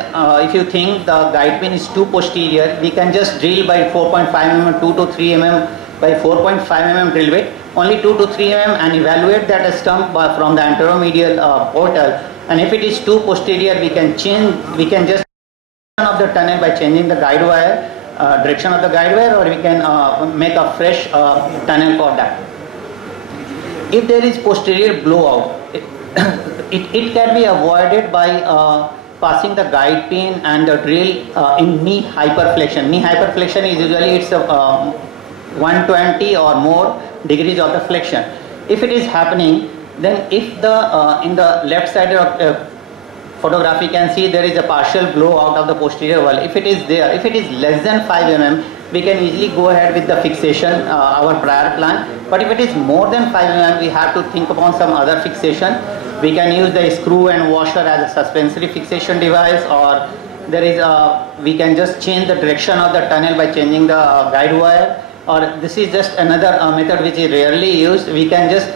if you think the guide pin is too posterior, we can just drill by 4.5 mm, 2 to 3 mm by 4.5 mm drill bit, only 2 to 3 mm, and evaluate that stump from the anteromedial portal. And if it is too posterior, we can just of the tunnel by changing the guide wire, direction of the guide wire, or we can make a fresh tunnel for that. If there is posterior blowout, it can be avoided by passing the guide pin and the drill in knee hyperflexion. Knee hyperflexion is usually 120 or more degrees of the flexion. If it is happening, then if the in the left side of photograph you can see there is a partial blowout of the posterior wall. If it is there, if it is less than 5 mm, we can easily go ahead with the fixation, our prior plan. But if it is more than 5 mm, we have to think upon some other fixation. We can use the screw and washer as a suspensory fixation device, or there is we can just change the direction of the tunnel by changing the guide wire. Or this is just another method which is rarely used. We can just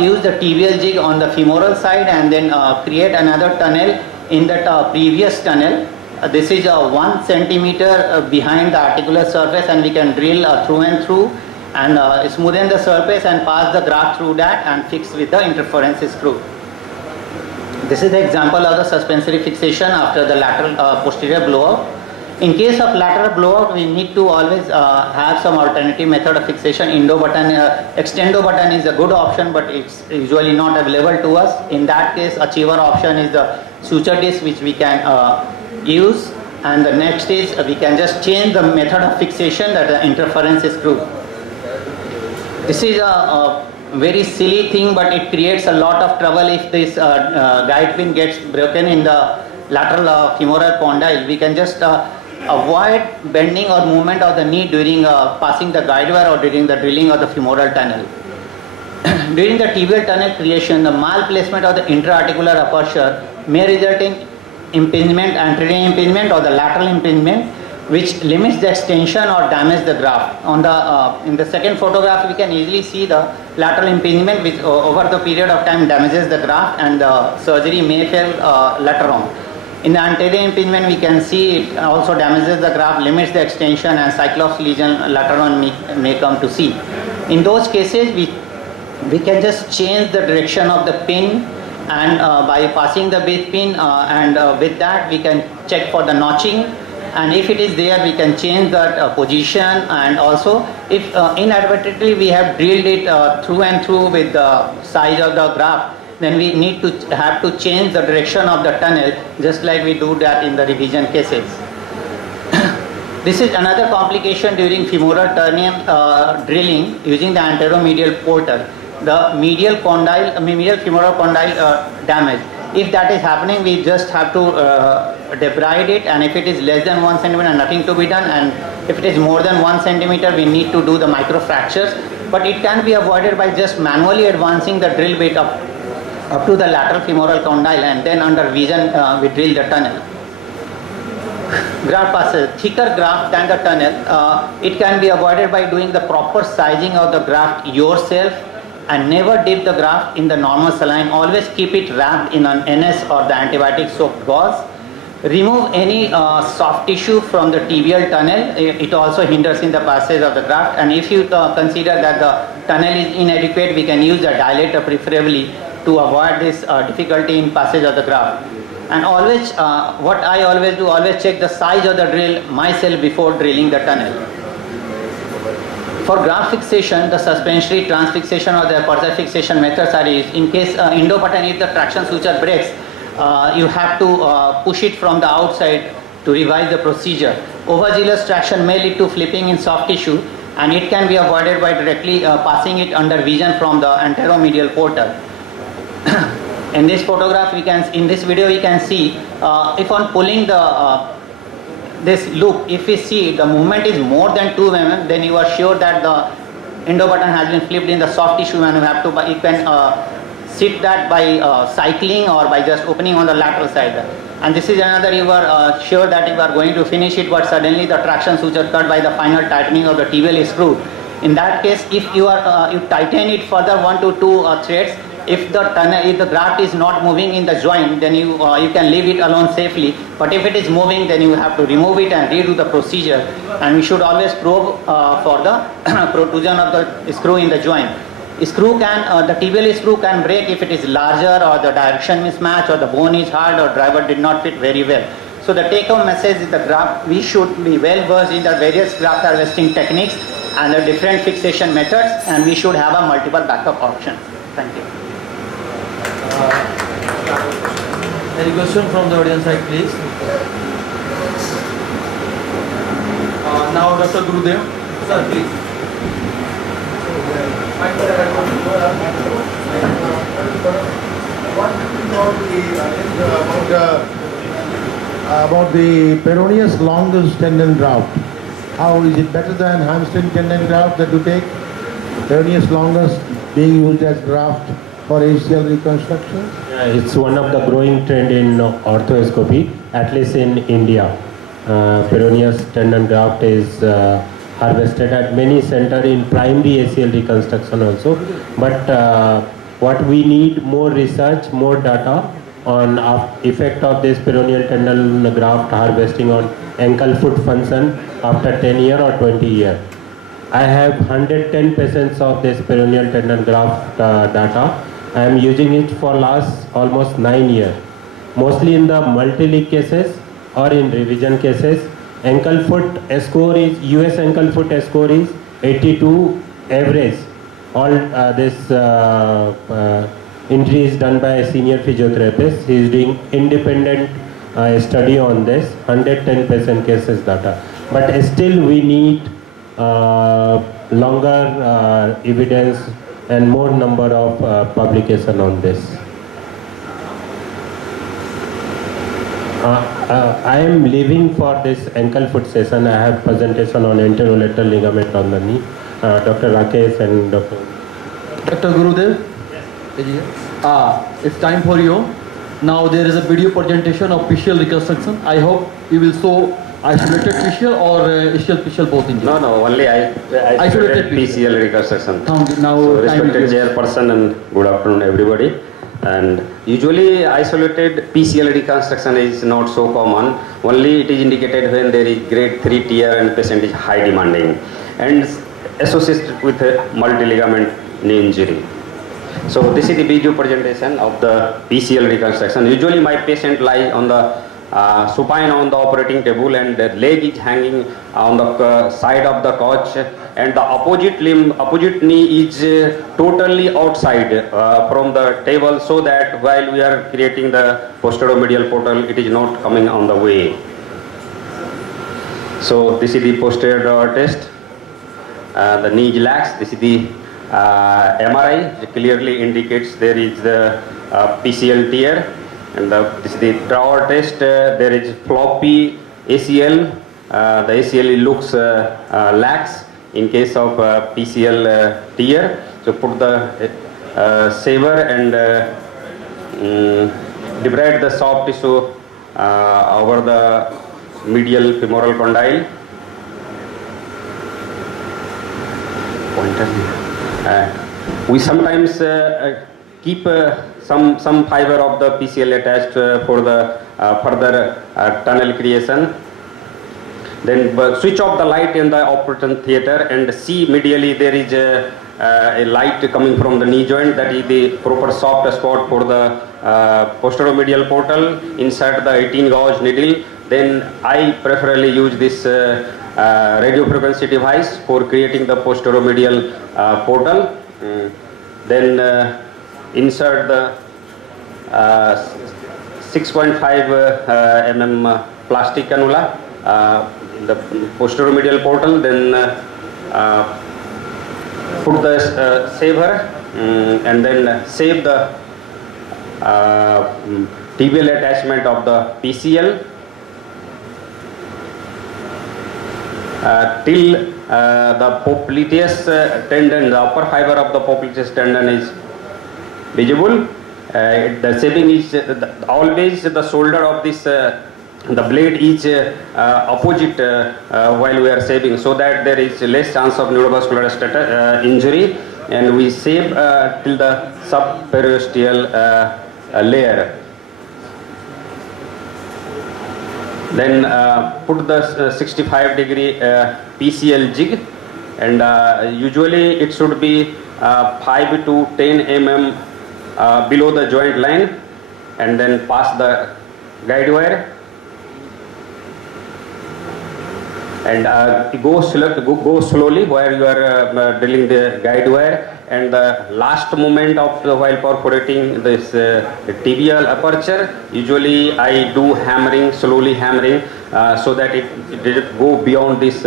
use the TBL jig on the femoral side and then create another tunnel in that previous tunnel. This is 1 centimeter behind the articular surface, and we can drill through and through and smoothen the surface and pass the graft through that and fix with the interference screw. This is the example of the suspensory fixation after the lateral posterior blowout. In case of lateral blowout, we need to always have some alternative method of fixation. Endo button, extendo button is a good option, but it's usually not available to us. In that case, a cheaper option is the suture disc, which we can use. And the next is we can just change the method of fixation, that the interference screw. This is a very silly thing, but it creates a lot of trouble if this guide pin gets broken in the lateral femoral condyle. We can just avoid bending or movement of the knee during passing the guide wire or during the drilling of the femoral tunnel. During the tibial tunnel creation, the malplacement of the intra-articular aperture may result in impingement, anterior impingement or the lateral impingement, which limits the extension or damage the graft. On the in the second photograph, we can easily see the lateral impingement, which over the period of time damages the graft, and the surgery may fail later on. In the anterior impingement, we can see it also damages the graft, limits the extension, and cyclops lesion later on may come to see. In those cases, we can just change the direction of the pin, and by passing the base pin, and with that we can check for the notching. And if it is there, we can change that position, and also if inadvertently we have drilled it through and through with the size of the graft, then we need to have to change the direction of the tunnel, just like we do that in the revision cases. This is another complication during femoral ternium drilling using the anteromedial portal. The medial condyle, medial femoral condyle damage. If that is happening, we just have to debride it, and if it is less than 1 centimeter, nothing to be done, and if it is more than 1 centimeter, we need to do the microfractures. But it can be avoided by just manually advancing the drill bit up to the lateral femoral condyle, and then under vision we drill the tunnel. Graft passes, thicker graft than the tunnel, it can be avoided by doing the proper sizing of the graft yourself, and never dip the graft in the normal saline. Always keep it wrapped in an NS or the antibiotic soaked gauze. Remove any soft tissue from the tibial tunnel. It also hinders in the passage of the graft, and if you consider that the tunnel is inadequate, we can use a dilator preferably to avoid this difficulty in passage of the graft. And always, what I always do, always check the size of the drill myself before drilling the tunnel. For graft fixation, the suspensory transfixation or the aperture fixation methods are used. In case endo button, if the traction suture breaks, you have to push it from the outside to revise the procedure. Overzealous traction may lead to flipping in soft tissue, and it can be avoided by directly passing it under vision from the anteromedial portal. In this photograph, in this video, we can see if on pulling the this loop, if we see the movement is more than 2 mm, then you are sure that the endo button has been flipped in the soft tissue, and you can sit that by cycling or by just opening on the lateral side. And this is another, you are sure that you are going to finish it, but suddenly the traction suture cut by the final tightening of the tibial screw. In that case, if you tighten it further 1 to 2 threads, if the graft is not moving in the joint, then you can leave it alone safely. But if it is moving, then you have to remove it and redo the procedure. And we should always probe for the protrusion of the screw in the joint. The tibial screw can break if it is larger, or the direction mismatch, or the bone is hard, or driver did not fit very well. So the take-home message is the graft, we should be well versed in the various graft harvesting techniques and the different fixation methods, and we should have a multiple backup options. Thank you. Any question from the audience side, please? Now, Dr. Gurudev. Sir, please. About the peroneus longus tendon graft. How is it better than hamstring tendon graft that you take? Peroneus longus being used as graft for ACL reconstruction? Yeah, it's one of the growing trend in orthoscopy, at least in India. Peroneus tendon graft is harvested at many centers in primary ACL reconstruction also. But what we need more research, more data on effect of this peroneal tendon graft harvesting on ankle foot function after 10 year or 20 year. I have 110 patients of this peroneal tendon graft data. I am using it for last almost 9 years. Mostly in the multi-league cases or in revision cases. Ankle foot score is, US ankle foot score is 82 average. All this injury is done by a senior physiotherapist. He is doing independent study on this, 110 patient cases data. But still we need longer evidence and more number of publication on this. I am leaving for this ankle foot session. I have presentation on anterolateral ligament on the knee. Dr. Rakesh and Dr. Gurudev? It's time for you. Now there is a video presentation of PCL reconstruction. I hope you will show isolated PCL or ischial PCL both in. No, only isolated PCL reconstruction. Now, so respected chairperson and good afternoon everybody. And usually isolated PCL reconstruction is not so common. Only it is indicated when there is grade 3 tear and patient is high demanding and associated with a multi-ligament knee injury. So this is the video presentation of the PCL reconstruction. Usually my patient lies on the supine on the operating table and the leg is hanging on the side of the couch and the opposite knee is totally outside from the table, so that while we are creating the posteromedial portal, it is not coming on the way. So this is the posterior drawer test. The knee is lax. This is the MRI. It clearly indicates there is the PCL tear. And this is the drawer test. There is floppy ACL. The ACL looks lax in case of PCL tear. So put the saver and debride the soft tissue over the medial femoral condyle. We sometimes keep some fiber of the PCL attached for the further tunnel creation. Then switch off the light in the operating theater and see medially there is a light coming from the knee joint, that is the proper soft spot for the posteromedial portal. Insert the 18 gauge needle. Then I preferably use this radio frequency device for creating the posteromedial portal. Then insert the 6.5 mm plastic cannula in the posteromedial portal. Then put the saver and then save the tibial attachment of the PCL till the popliteus tendon, the upper fiber of the popliteus tendon is visible. The saving is always the shoulder of this, the blade is opposite while we are saving, so that there is less chance of neurovascular injury, and we save till the subperiosteal layer. Then put the 65-degree PCL jig, and usually it should be 5 to 10 mm below the joint line, and then pass the guide wire and go slowly while you are drilling the guide wire, and the last moment of the while perforating this tibial aperture, usually I do hammering, slowly hammering, so that it didn't go beyond this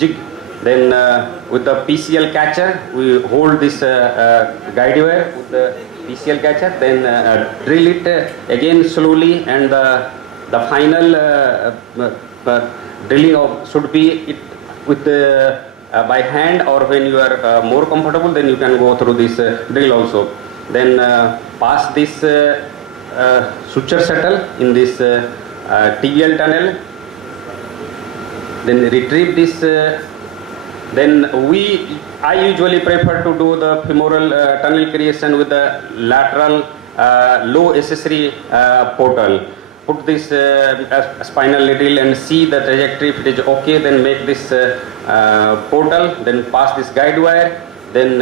jig. Then with the PCL catcher, we hold this guide wire with the PCL catcher, then drill it again slowly, and the final drilling of should be it with by hand, or when you are more comfortable, then you can go through this drill also. Then pass this suture settle in this tibial tunnel, then retrieve this. Then I usually prefer to do the femoral tunnel creation with the lateral low accessory portal. Put this spinal needle and see the trajectory. If it is okay, then make this portal, then pass this guide wire, then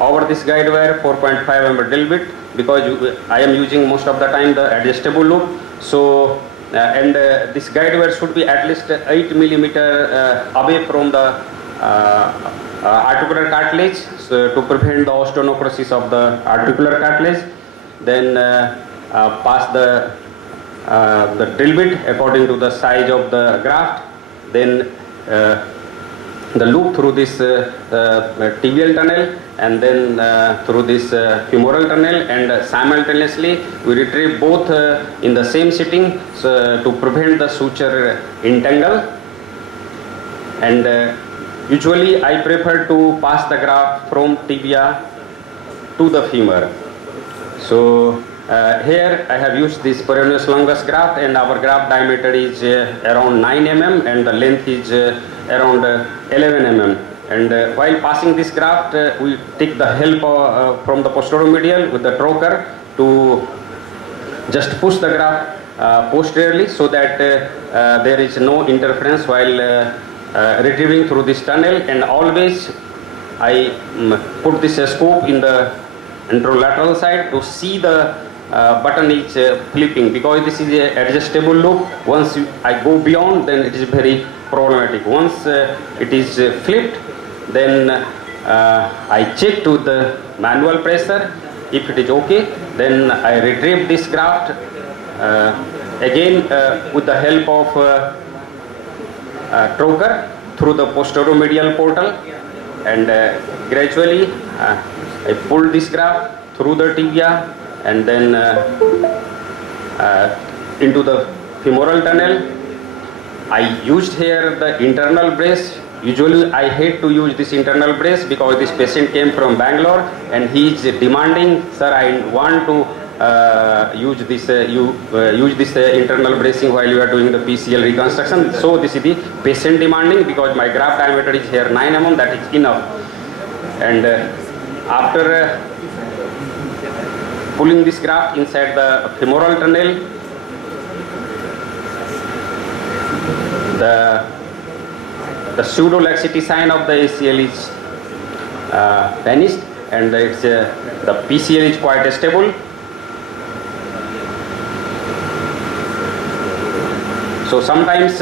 over this guide wire 4.5 mm drill bit, because I am using most of the time the adjustable loop. So and this guide wire should be at least 8 mm away from the articular cartilage, so to prevent the osteonecrosis of the articular cartilage. Then pass the drill bit according to the size of the graft, then the loop through this tibial tunnel, and then through this femoral tunnel, and simultaneously we retrieve both in the same sitting, so to prevent the suture entangle. And usually I prefer to pass the graft from tibia to the femur. So here I have used this peroneus longus graft, and our graft diameter is around 9 mm and the length is around 11 mm. And while passing this graft, we take the help from the posteromedial with the trocar to just push the graft posteriorly, so that there is no interference while retrieving through this tunnel. And always I put this scope in the anterolateral side to see the button is flipping, because this is a adjustable loop. Once I go beyond, then it is very problematic. Once it is flipped, then I check to the manual pressure. If it is okay, then I retrieve this graft again with the help of trocar through the posteromedial portal, and gradually I pull this graft through the tibia and then into the femoral tunnel. I used here the internal brace. Usually I hate to use this internal brace because this patient came from Bangalore and he is demanding, sir, I want to use this internal bracing while you are doing the PCL reconstruction. So this is the patient demanding, because my graft diameter is here 9 mm, that is enough. And after pulling this graft inside the femoral tunnel, the pseudo laxity sign of the ACL is vanished, and it's the PCL is quite stable. So sometimes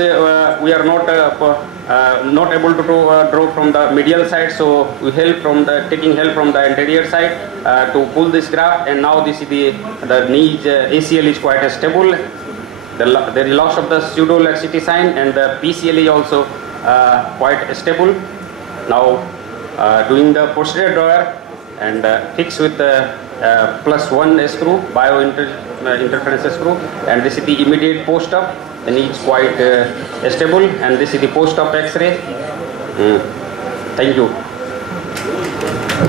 we are not able to draw from the medial side, so we taking help from the anterior side to pull this graft. And now this is the knee ACL is quite stable. There is loss of the pseudo laxity sign, and the PCL is also quite stable. Now doing the posterior drawer and fix with the +1 screw, bio interference screw, and this is the immediate post-op. The knee is quite stable, and this is the post-op X-ray. Thank you.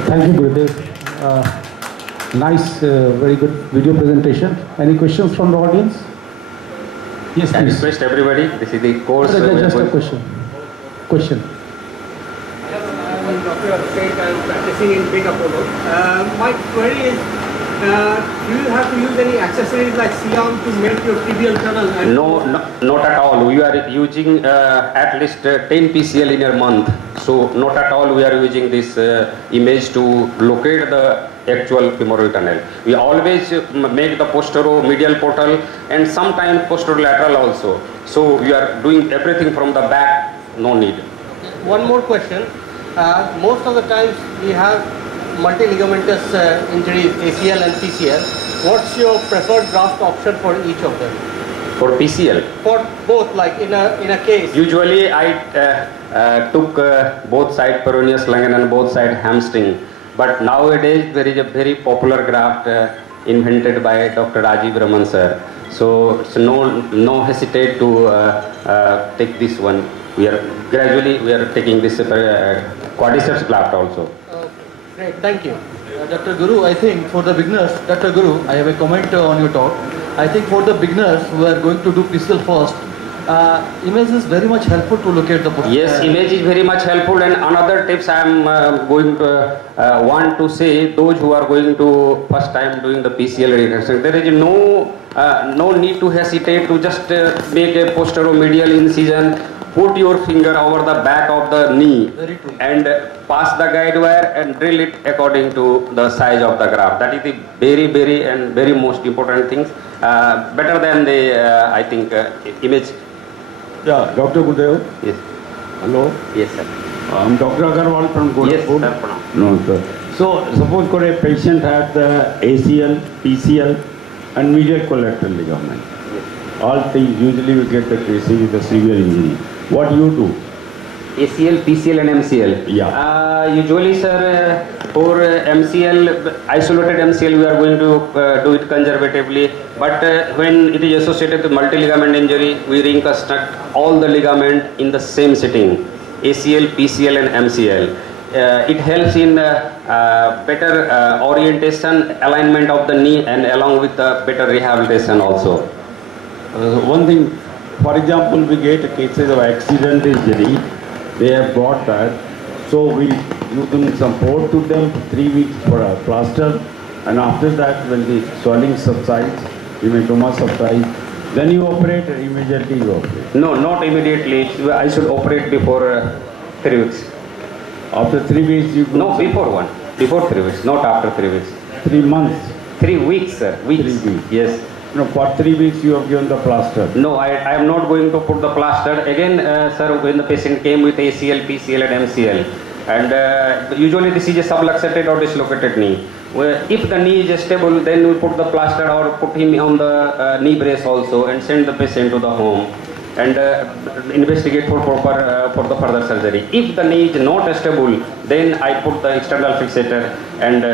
Thank you, Gurudev. Nice, very good video presentation. Any questions from the audience? Yes, I please. request everybody, this is the course. Just a question. Dr. Abhishek, I am practicing in Big Apollo. My query is, do you have to use any accessories like C-arm to make your tibial tunnel? No, not at all. We are using at least 10 PCL in a month. So not at all we are using this image to locate the actual femoral tunnel. We always make the posteromedial portal and sometimes posterolateral also. So we are doing everything from the back, no need. One more question. Most of the times we have multi-ligamentous injuries, ACL and PCL. What's your preferred graft option for each of them? For PCL, For both, like in a case. usually I took both side peroneus ligament and both side hamstring. But nowadays there is a very popular graft invented by Dr. Rajiv Raman sir. So no hesitate to take this one. We are taking this quadriceps graft also. Great, thank you. Dr. Guru, I think for the beginners, Dr. Guru, I have a comment on your talk. I think for the beginners who are going to do PCL first, image is very much helpful to locate the position. Yes, image is very much helpful, and another tips I am going to want to say, those who are going to first time doing the PCL reconstruction, there is no need to hesitate to just make a posteromedial incision, put your finger over the back of the knee and pass the guide wire and drill it according to the size of the graft. That is the very most important things. Better than the I think image. Yeah, Dr. Gurudev. Yes. Hello. Yes, sir. I'm Dr. Agarwal from Gorakhpur. Yes, sir. No, sir. So, suppose a patient has the ACL, PCL, and medial collateral ligament. Yes. All things usually we get the cases with a severe injury. What do you do? ACL, PCL and MCL. Yeah. Usually, sir, for MCL, isolated MCL, we are going to do it conservatively. But when it is associated with multi-ligament injury, we reconstruct all the ligament in the same sitting, ACL, PCL and MCL. It helps in better orientation, alignment of the knee, and along with the better rehabilitation also. One thing, for example, we get cases of accident injury. They have got that. So we do some support to them for 3 weeks for a plaster, and after that, when the swelling subsides, hematoma subsides, then you operate or immediately you operate? No, not immediately. I should operate before 3 weeks. After 3 weeks you do? No, before one. Before 3 weeks, not after 3 weeks. 3 months? 3 weeks, sir. Weeks. 3 weeks. Yes. No, for 3 weeks you have given the plaster. No, I am not going to put the plaster. Again, sir, when the patient came with ACL, PCL and MCL, and usually this is a subluxated or dislocated knee. If the knee is stable, then we put the plaster or put him on the knee brace also and send the patient to the home and investigate for the further surgery. If the knee is not stable, then I put the external fixator and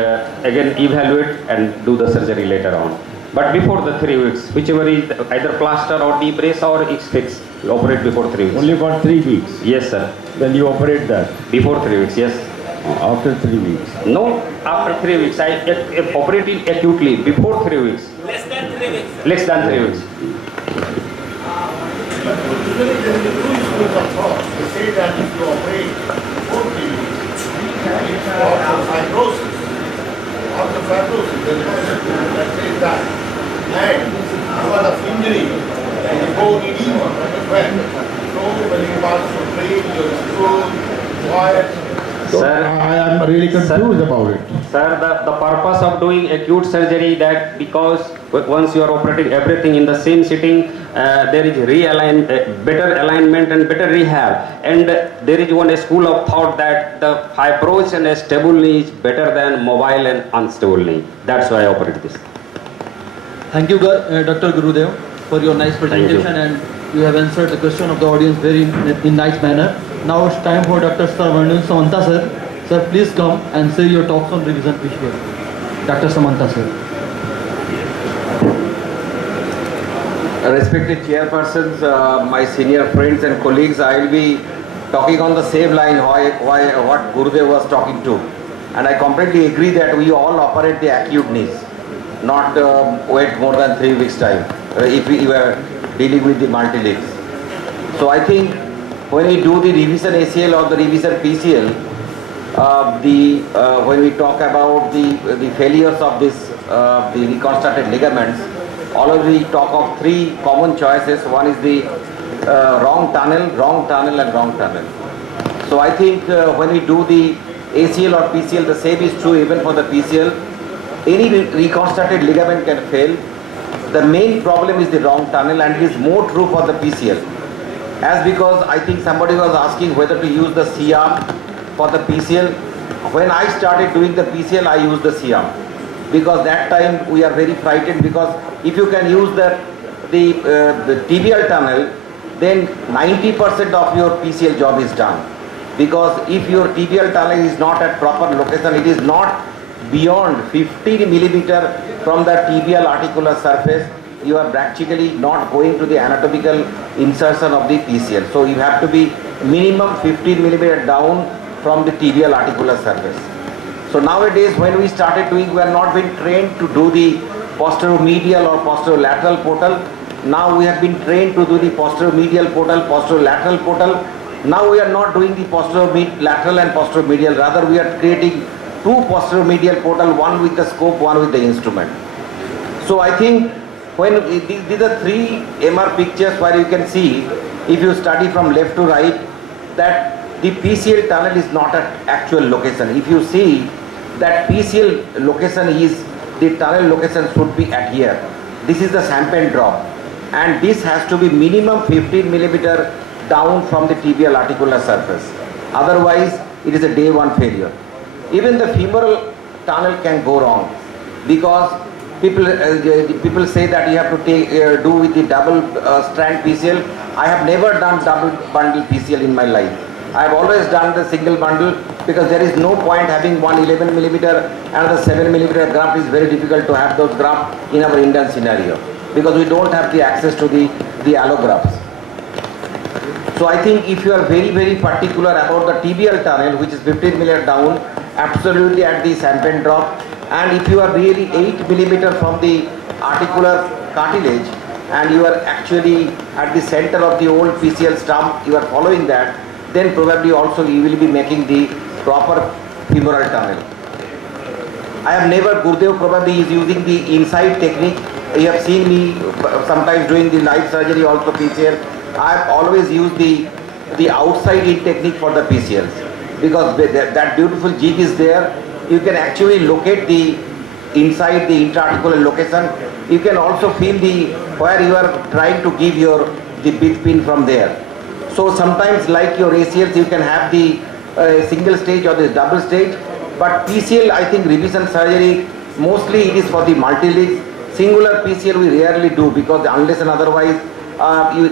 again evaluate and do the surgery later on. But before the 3 weeks, whichever is either plaster or knee brace or X-fix, you operate before 3 weeks. Only for 3 weeks? Yes, sir. Then you operate that? Before 3 weeks, yes. After 3 weeks? No, after 3 weeks. I operate it acutely before 3 weeks. Less than 3 weeks. Less than 3 weeks. Usually there is a two schools of thought. They say that if you operate before 3 weeks, it's for fibrosis. After fibrosis, there is no school that says that. And because of injury, there is bone edema as well. So when you pass through brain, your screw, wires. Sir, I am really confused about it. Sir, the purpose of doing acute surgery that because once you are operating everything in the same sitting, there is better alignment and better rehab. And there is one school of thought that the fibrous and stable knee is better than mobile and unstable knee. That's why I operate this. Thank you, Dr. Gurudev, for your nice presentation, and you have answered the question of the audience very in nice manner. Now it's time for Dr. Samantha sir. Sir, please come and say your talks on revision PCL. Dr. Samantha sir. Respected chairpersons, my senior friends and colleagues, I will be talking on the same line what Gurudev was talking to. And I completely agree that we all operate the acute knees, not wait more than 3 weeks time if we were dealing with the multi-legs. So I think when we do the revision ACL or the revision PCL, when we talk about the failures of this the reconstructed ligaments, always we talk of 3 common choices. One is the wrong tunnel, and wrong tunnel. So I think when we do the ACL or PCL, the same is true even for the PCL. Any reconstructed ligament can fail. The main problem is the wrong tunnel, and it is more true for the PCL. As because I think somebody was asking whether to use the C-arm for the PCL. When I started doing the PCL, I used the Siam, because that time we are very frightened, because if you can use the tibial tunnel, then 90% of your PCL job is done. Because if your tibial tunnel is not at proper location, it is not beyond 50 millimeter from the tibial articular surface, you are practically not going to the anatomical insertion of the PCL. So you have to be minimum 15 millimeter down from the tibial articular surface. So nowadays when we started doing, we are not been trained to do the posteromedial or posterolateral portal. Now we have been trained to do the posteromedial portal, posterolateral portal. Now we are not doing the posterolateral and posteromedial, rather we are creating two posteromedial portal, one with the scope, one with the instrument. So I think when these are three MR pictures where you can see, if you study from left to right, that the PCL tunnel is not at actual location. If you see that PCL location is, the tunnel location should be at here. This is the sample drop, and this has to be minimum 15 millimeter down from the tibial articular surface. Otherwise, it is a day one failure. Even the femoral tunnel can go wrong, because people say that you have to do with the double strand PCL. I have never done double bundle PCL in my life. I have always done the single bundle, because there is no point having one 11 millimeter and the 7 millimeter graft. Is very difficult to have those grafts in our Indian scenario, because we don't have the access to the allografts. So I think if you are very, very particular about the tibial tunnel, which is 15 millimeter down, absolutely at the sample drop, and if you are really 8 millimeter from the articular cartilage, and you are actually at the center of the old PCL stump, you are following that, then probably also you will be making the proper femoral tunnel. I have never, Gurudev probably is using the inside technique. You have seen me sometimes doing the live surgery also PCL. I have always used the outside in technique for the PCLs, because that beautiful jig is there. You can actually locate the inside the intra-articular location. You can also feel where you are trying to give the bit pin from there. So sometimes like your ACLs, you can have the single stage or the double stage, but PCL, I think revision surgery, mostly it is for the multi-leagues. Singular PCL we rarely do, because unless and otherwise,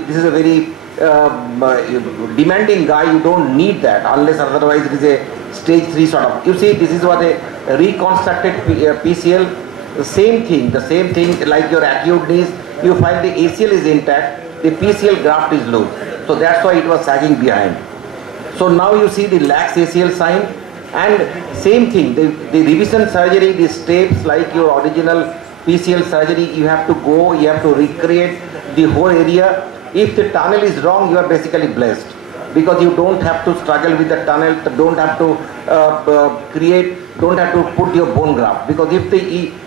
this is a very demanding guy, you don't need that, unless otherwise it is a stage 3 sort of. You see, this is what a reconstructed PCL, the same thing like your acute knees, you find the ACL is intact, the PCL graft is loose. So that's why it was sagging behind. So now you see the lax ACL sign, and same thing, the revision surgery, the steps like your original PCL surgery, you have to go, you have to recreate the whole area. If the tunnel is wrong, you are basically blessed, because you don't have to struggle with the tunnel, don't have to don't have to put your bone graft, because if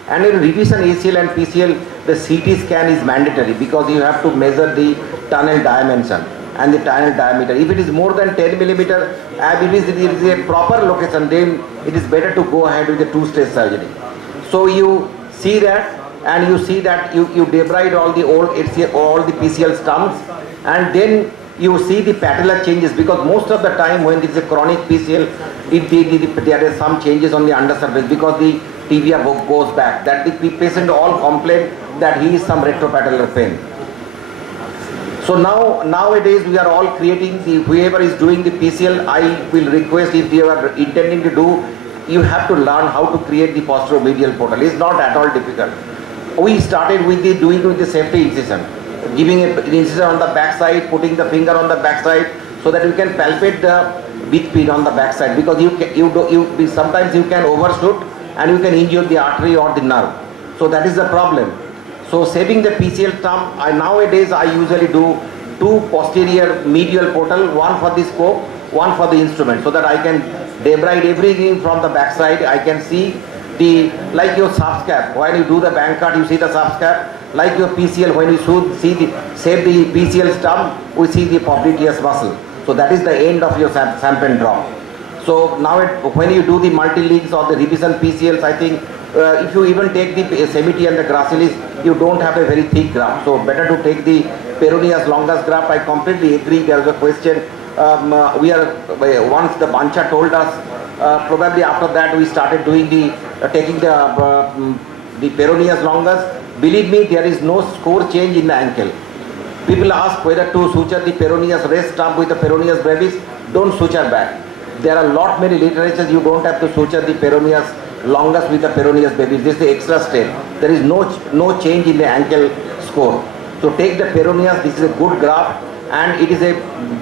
and in revision ACL and PCL, the CT scan is mandatory, because you have to measure the tunnel dimension and the tunnel diameter. If it is more than 10 millimeter, and it is a proper location, then it is better to go ahead with the two-stage surgery. So you see that, and you see that you debride all the old all the PCL stumps, and then you see the patellar changes, because most of the time when it is a chronic PCL, there are some changes on the undersurface, because the tibia goes back. That the patient all complain that he is some retropatellar pain. So nowadays we are all creating whoever is doing the PCL, I will request, if you are intending to do, you have to learn how to create the posteromedial portal. It's not at all difficult. We started with doing with the safety incision, giving an incision on the back side, putting the finger on the back side, so that you can palpate the bit pin on the back side, because sometimes you can overshoot and you can injure the artery or the nerve. So that is the problem. So saving the PCL stump, nowadays I usually do two posterior medial portal, one for the scope, one for the instrument, so that I can debride everything from the back side. I can see like your subscap, when you do the bank cut, you see the subscap. Like your PCL, when you save the PCL stump, we see the popliteus muscle. So that is the end of your sample drop. So now when you do the multi-leagues or the revision PCLs, I think if you even take the semity and the gracilis, you don't have a very thick graft. So better to take the peroneus longus graft. I completely agree. There is a question once the Bancha told us, probably after that we started doing taking the peroneus longus. Believe me, there is no score change in the ankle. People ask whether to suture the peroneus rest up with the peroneus brevis. Don't suture back. There are lot many literatures, you don't have to suture the peroneus longus with the peroneus brevis. This is the extra step. There is no change in the ankle score. So take the peroneus, this is a good graft, and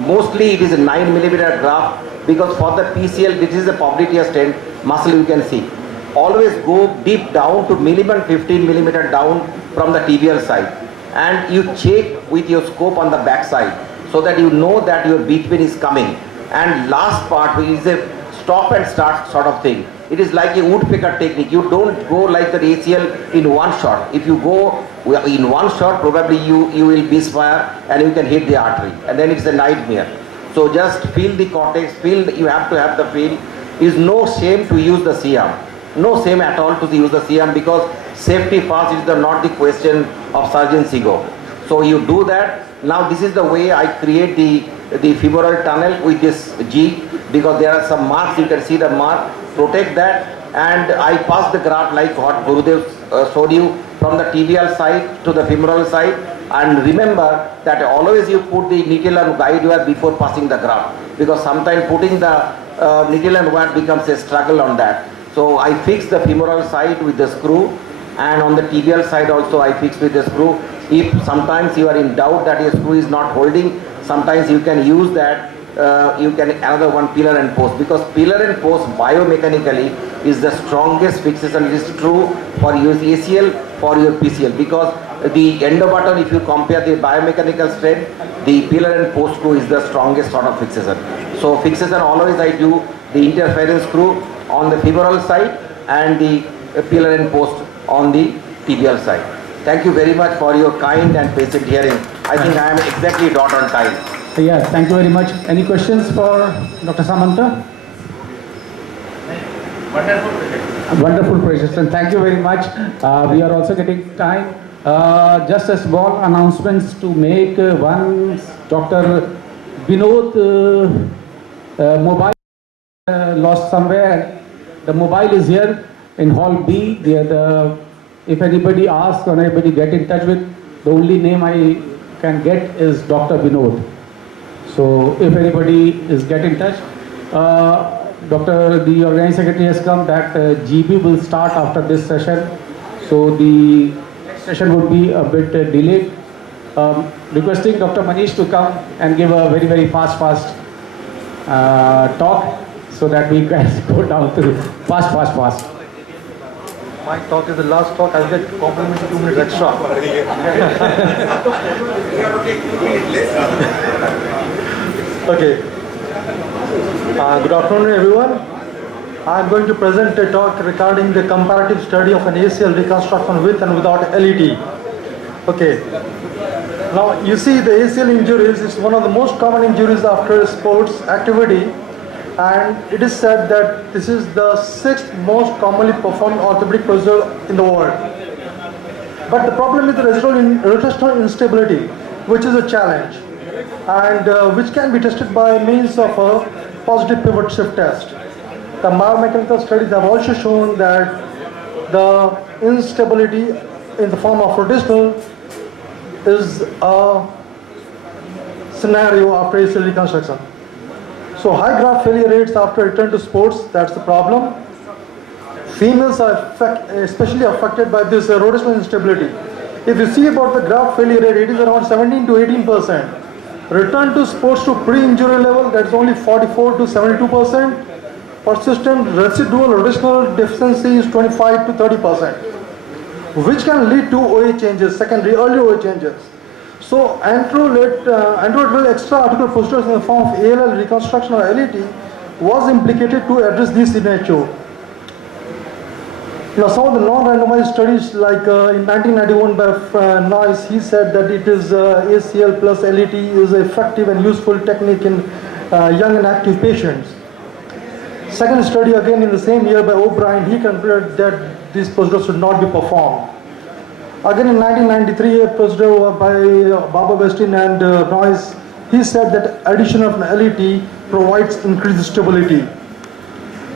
mostly it is a 9 millimeter graft, because for the PCL, this is a popliteal stent muscle you can see. Always go deep down to minimum 15 millimeter down from the tibial side, and you check with your scope on the back side so that you know that your beat pin is coming. And last part is a stop and start sort of thing. It is like a woodpecker technique. You don't go like the ACL in one shot. If you go in one shot, probably you will misfire and you can hit the artery, and then it's a nightmare. So just feel the cortex, you have to have the feel. Is no shame to use the CM. No shame at all to use the CM, because safety first is not the question of surgeon's ego. So you do that. Now this is the way I create the femoral tunnel with this G, because there are some marks, you can see the mark, protect that, and I pass the graft like what Gurudev showed you, from the tibial side to the femoral side. And remember that always you put the needle and guide wire before passing the graft, because sometimes putting the needle and wire becomes a struggle on that. So I fix the femoral side with the screw, and on the tibial side also I fix with the screw. If sometimes you are in doubt that your screw is not holding, sometimes you can use that, you can another one, pillar and post, because pillar and post biomechanically is the strongest fixation. It is true for your ACL, for your PCL, because the endo button, if you compare the biomechanical strength, the pillar and post screw is the strongest sort of fixation. So fixation always I do the interference screw on the femoral side and the pillar and post on the tibial side. Thank you very much for your kind and patient hearing. I think I am exactly dot on time. Yeah, thank you very much. Any questions for Dr. Samanta? Wonderful presentation. Thank you very much. We are also getting time. Just a small announcements to make. One, Dr. Vinod mobile lost somewhere. The mobile is here in Hall B. If anybody asks or anybody get in touch with, the only name I can get is Dr. Vinod. So if anybody is get in touch, the organizing secretary has come that GB will start after this session. So the session would be a bit delayed. Requesting Dr. Manish to come and give a very, very fast talk, so that we guys go down to fast. My talk is the last talk. I'll get complimentary 2 minutes extra. Okay. Good afternoon, everyone. I'm going to present a talk regarding the comparative study of an ACL reconstruction with and without LET. Okay. Now, you see, the ACL injuries is one of the most common injuries after sports activity. And it is said that this is the 6th most commonly performed orthopedic procedure in the world. But the problem is the rotational instability, which is a challenge, and which can be tested by means of a positive pivot shift test. The biomechanical studies have also shown that the instability in the form of rotational is a scenario after ACL reconstruction. So high graft failure rates after return to sports, that's the problem. Females are especially affected by this rotational instability. If you see about the graft failure rate, it is around 17 to 18%. Return to sports to pre-injury level, that's only 44 to 72%. Persistent residual rotational deficiency is 25 to 30%, which can lead to OA changes, secondary early OA changes. So anterolateral extra-articular procedures in the form of ALL reconstruction or LET was implicated to address this scenario. Now, some of the non-randomized studies, like in 1991 by Noyce, he said that it is ACL plus LET is an effective and useful technique in young and active patients. Second study, again in the same year by O'Brien, he concluded that these procedures should not be performed. Again in 1993, a procedure by Baba Westin and Noyce he said that addition of an LET provides increased stability.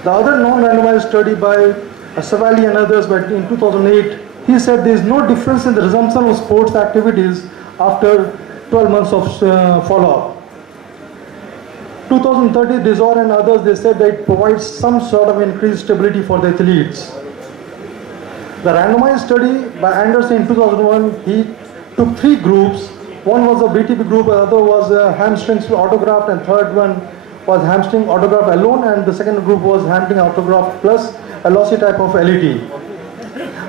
The other non-randomized study by Savali and others in 2008, he said there is no difference in the resumption of sports activities after 12 months of follow-up. 2030, Desor and others, they said that it provides some sort of increased stability for the athletes. The randomized study by Anderson in 2001, he took 3 groups. One was a BTP group, the other was hamstrings autograft, and third one was hamstring autograft alone, and the second group was hamstring autograft plus a lossy type of LET.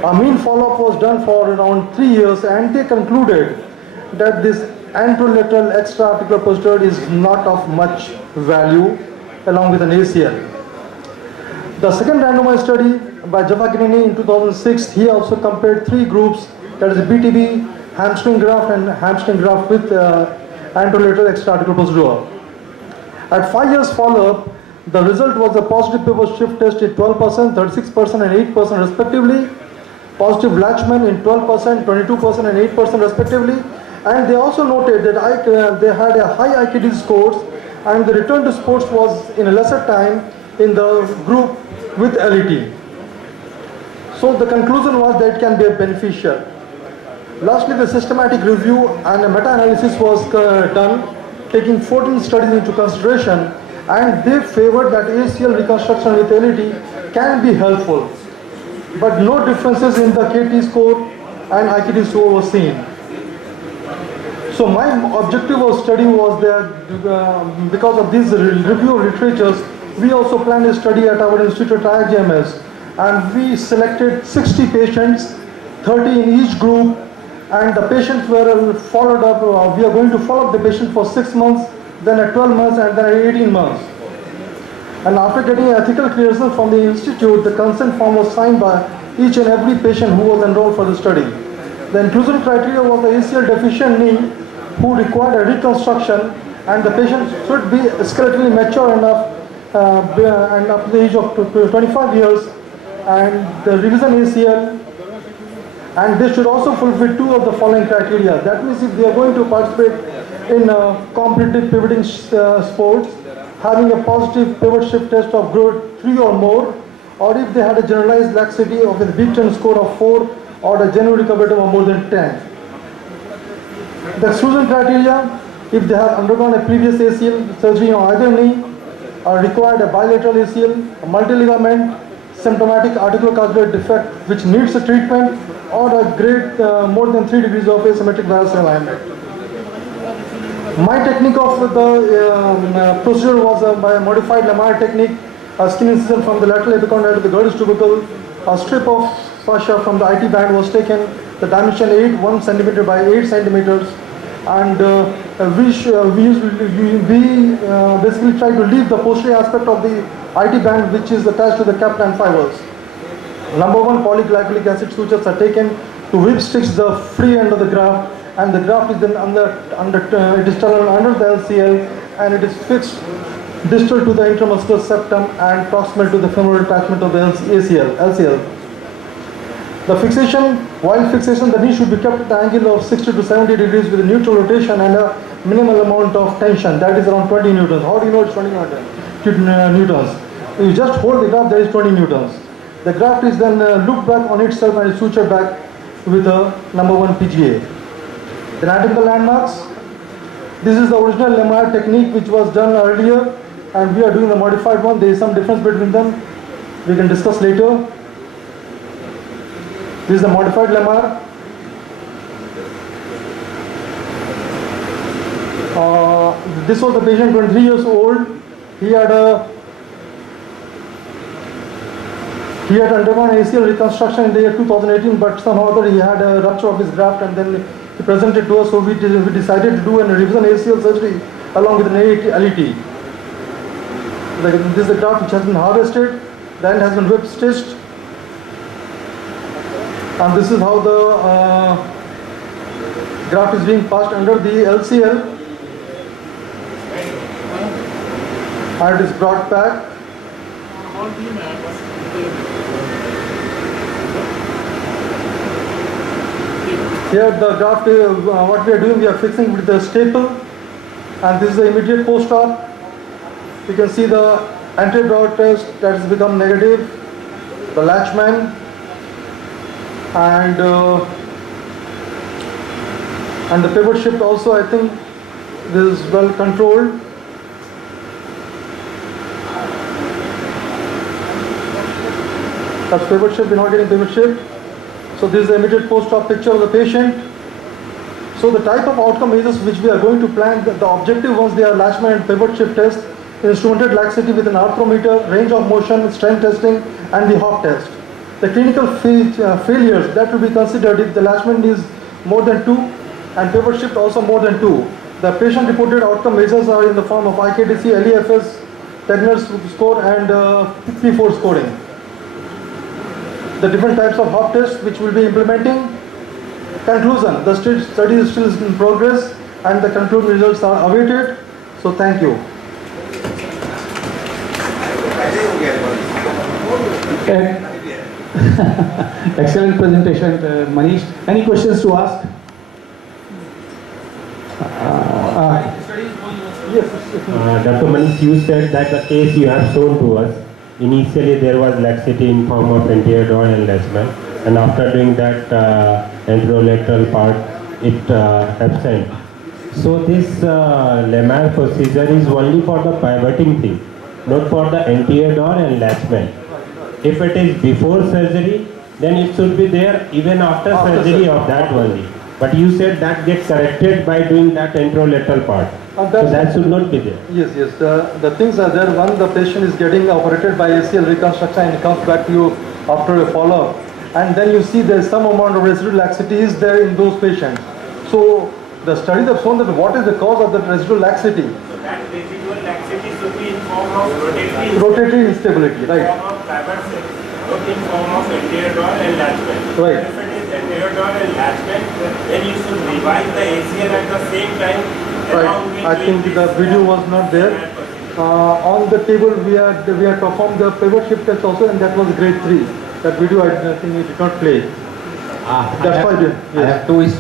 A mean follow-up was done for around 3 years, and they concluded that this anterolateral extra-articular posterior is not of much value along with an ACL. The second randomized study by Javaginini in 2006, he also compared 3 groups, that is BTB, hamstring graft and hamstring graft with anterolateral extra-articular posterior. At 5 years follow-up, the result was a positive pivot shift test in 12%, 36% and 8% respectively, positive Latchman in 12%, 22% and 8% respectively, and they also noted that they had a high IKD scores, and the return to sports was in a lesser time in the group with LET. So the conclusion was that it can be beneficial. Lastly, the systematic review and a meta-analysis was done, taking 14 studies into consideration, and they favored that ACL reconstruction with LET can be helpful, but no differences in the KT score and IKD score was seen. So my objective of study was that because of these review literatures, we also planned a study at our institute at IGMS, and we selected 60 patients, 30 in each group, and the patients were followed up. We are going to follow up the patient for 6 months, then at 12 months, and then at 18 months. And after getting ethical clearance from the institute, the consent form was signed by each and every patient who was enrolled for the study. The inclusion criteria was the ACL deficient knee who required a reconstruction, and the patient should be skeletally mature enough and up to the age of 25 years, and the revision ACL, and they should also fulfill 2 of the following criteria. That means if they are going to participate in competitive pivoting sports, having a positive pivot shift test of grade 3 or more, or if they had a generalized laxity of a Big Ten score of 4 or a general recovery of more than 10. The exclusion criteria, if they have undergone a previous ACL surgery on either knee, or required a bilateral ACL, a multi-ligament, symptomatic articular defect which needs a treatment, or a grade more than 3 degrees of asymmetric varus alignment. My technique of the procedure was by a modified Lamar technique, a skin incision from the lateral epicondyle to the girdle tubercle, a strip of fascia from the IT band was taken, the dimension 1 centimeter by 8 centimeters, and we basically try to leave the posterior aspect of the IT band which is attached to the Kaplan fibers. Number 1, polyglycolic acid sutures are taken to whip stitch the free end of the graft, and the graft is then it is tunneled under the LCL, and it is fixed distal to the intramuscular septum and proximal to the femoral attachment of the LCL. The fixation, while fixation, the knee should be kept at the angle of 60 to 70 degrees with a neutral rotation and a minimal amount of tension, that is around 20 newtons. How do you know it's 20 newtons? You just hold the graft, there is 20 newtons. The graft is then looped back on itself and is sutured back with a number 1 PGA. The anatomical landmarks. This is the original Lamar technique which was done earlier, and we are doing the modified one. There is some difference between them. We can discuss later. This is the modified Lamar. This was the patient, 23 years old. He had undergone ACL reconstruction in the year 2018, but somehow he had a rupture of his graft, and then he presented to us, so we decided to do a revision ACL surgery along with an LET. This is the graft which has been harvested, the end has been whip stitched, and this is how the graft is being passed under the LCL, and it is brought back. Here the graft, what we are doing, we are fixing with the staple, And this is the immediate post-op. You can see the anti-drop test that has become negative, the latchman, and the pivot shift also, I think this is well controlled. That's pivot shift, we're not getting pivot shift. So this is the immediate post-op picture of the patient. So the type of outcome measures which we are going to plan, the objective was they are latchman and pivot shift test, instrumented laxity with an arthrometer, range of motion, strength testing, and the hop test. The clinical failures that will be considered if the latchman is more than 2 and pivot shift also more than 2. The patient reported outcome measures are in the form of IKDC, LEFS, Tegner's score, and P4 scoring. The different types of hop tests which we'll be implementing. Conclusion, the study is still in progress and the conclusion results are awaited. So thank you. Excellent presentation, Manish. Any questions to ask? Dr. Manish, you said that the case you have shown to us, initially there was laxity in form of anterior door and latchman, and after doing that anterolateral part, it absent. So this Lamar procedure is only for the pivoting thing, not for the anterior door and latchman. If it is before surgery, then it should be there even after surgery of that only. But you said that gets corrected by doing that anterolateral part. So that should not be there. Yes. The things are there. One, the patient is getting operated by ACL reconstruction and comes back to you after a follow-up. And then you see there's some amount of residual laxity is there in those patients. So the studies have shown that what is the cause of that residual laxity? So that residual laxity should be in form of rotatory instability, right? In form of pivot shift, not in form of anterior door and latchman. Right. If it is anterior door and latchman, then you should revise the ACL at the same time. Right. I think the video was not there. On the table we had performed the pivot shift test also, and that was grade 3. That video I think it did not play. That's why. Yes. I have two issues.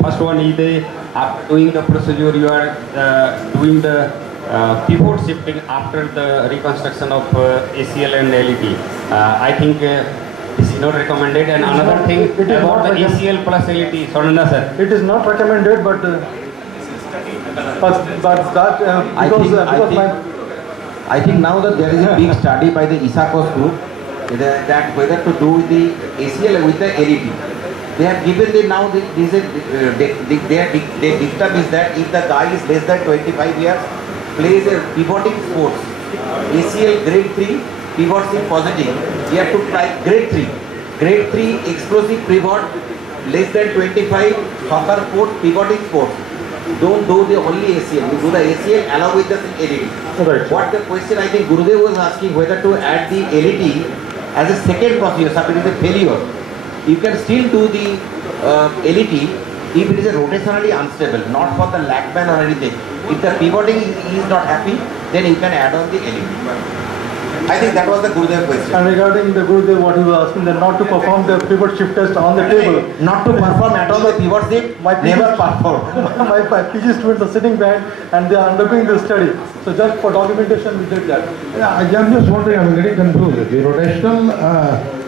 First one is after doing the procedure, you are doing the pivot shifting after the reconstruction of ACL and LET. I think this is not recommended. And another thing about the ACL plus LET, Sonanda sir. It is not recommended, but that I think now that there is a big study by the ISACOS group that whether to do with the ACL with the LET. They have given the now their dictum is that if the guy is less than 25 years, plays a pivoting sports, ACL grade 3, pivots in positive, you have to try grade 3. Grade 3 explosive pivot, less than 25, soccer sports, pivoting sports. Don't do the only ACL, you do the ACL along with the LET. Right. What the question I think Gurudev was asking, whether to add the LET as a second procedure, so if it is a failure, you can still do the LET if it is a rotationally unstable, not for the latchman or anything. If the pivoting is not happy, then you can add on the LET. I think that was the Gurudev question. And regarding the Gurudev, what he was asking, that not to perform the pivot shift test on the table. Not to perform at all the pivot shift, never perform. My PG students are sitting back and they are undergoing the study. So just for documentation, we did that. Yeah, I'm just wondering, I'm getting confused. The rotational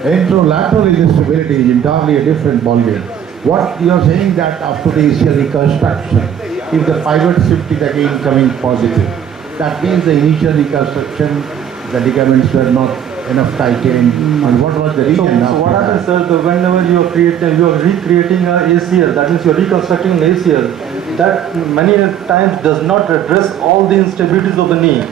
anterolateral instability is entirely a different ballgame. What you are saying that after the ACL reconstruction, if the pivot shift is again coming positive, that means the initial reconstruction, the ligaments were not enough tightened, and what was the reason? So what happens, sir, whenever you are recreating an ACL, that means you are reconstructing an ACL, that many times does not address all the instabilities of the knee,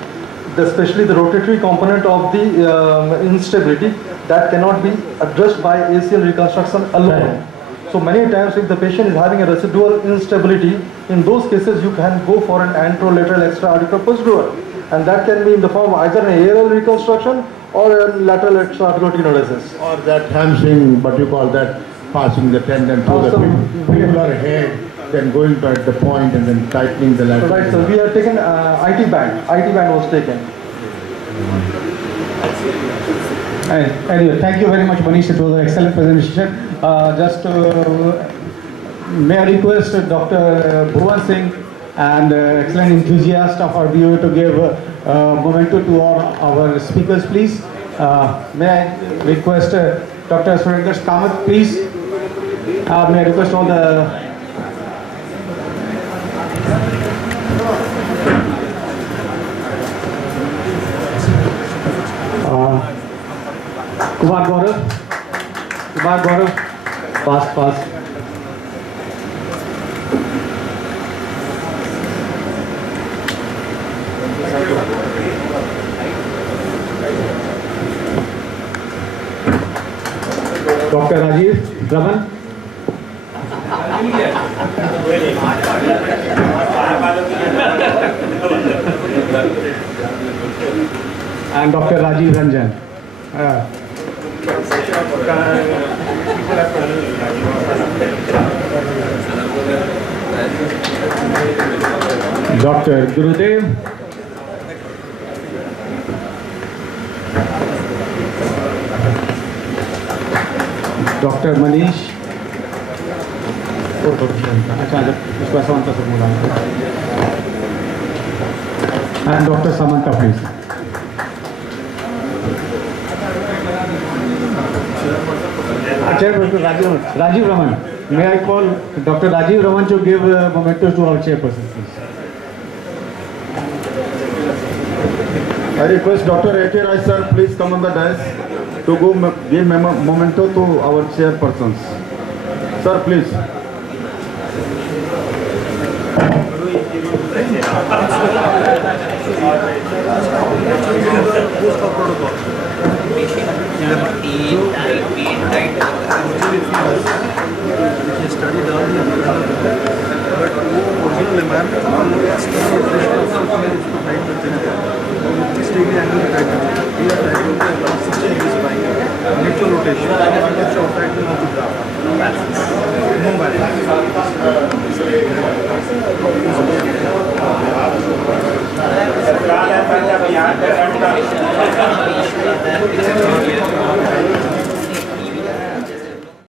especially the rotatory component of the instability, that cannot be addressed by ACL reconstruction alone. So many times if the patient is having a residual instability, in those cases you can go for an anterolateral extra-articular procedure. And that can be in the form of either an ALL reconstruction or a lateral extra-articular tenodesis. Or that hamstring, what you call that, passing the tendon through the fibular head, then going to at the point and then tightening the lateral. Right, so we have taken IT band. IT band was taken. Anyway, thank you very much, Manish. It was an excellent presentation. May I request Dr. Bhuvan Singh and excellent enthusiast of our BOA to give memento to all our speakers, please. May I request Dr. Surendra Kamath, please. May I request all the Kumar Gaurav, fast. Dr. Rajiv Raman. And Dr. Rajiv Ranjan. Dr. Gurudev. Dr. Manish. And Dr. Samantha, please. Chairperson Rajiv Raman. May I call Dr. Rajiv Raman to give mementos to our chairperson, please. I request Dr. A.K. Rai sir, please come on the desk to give memento to our chairpersons. Sir, please. Studied all the but original environment rotation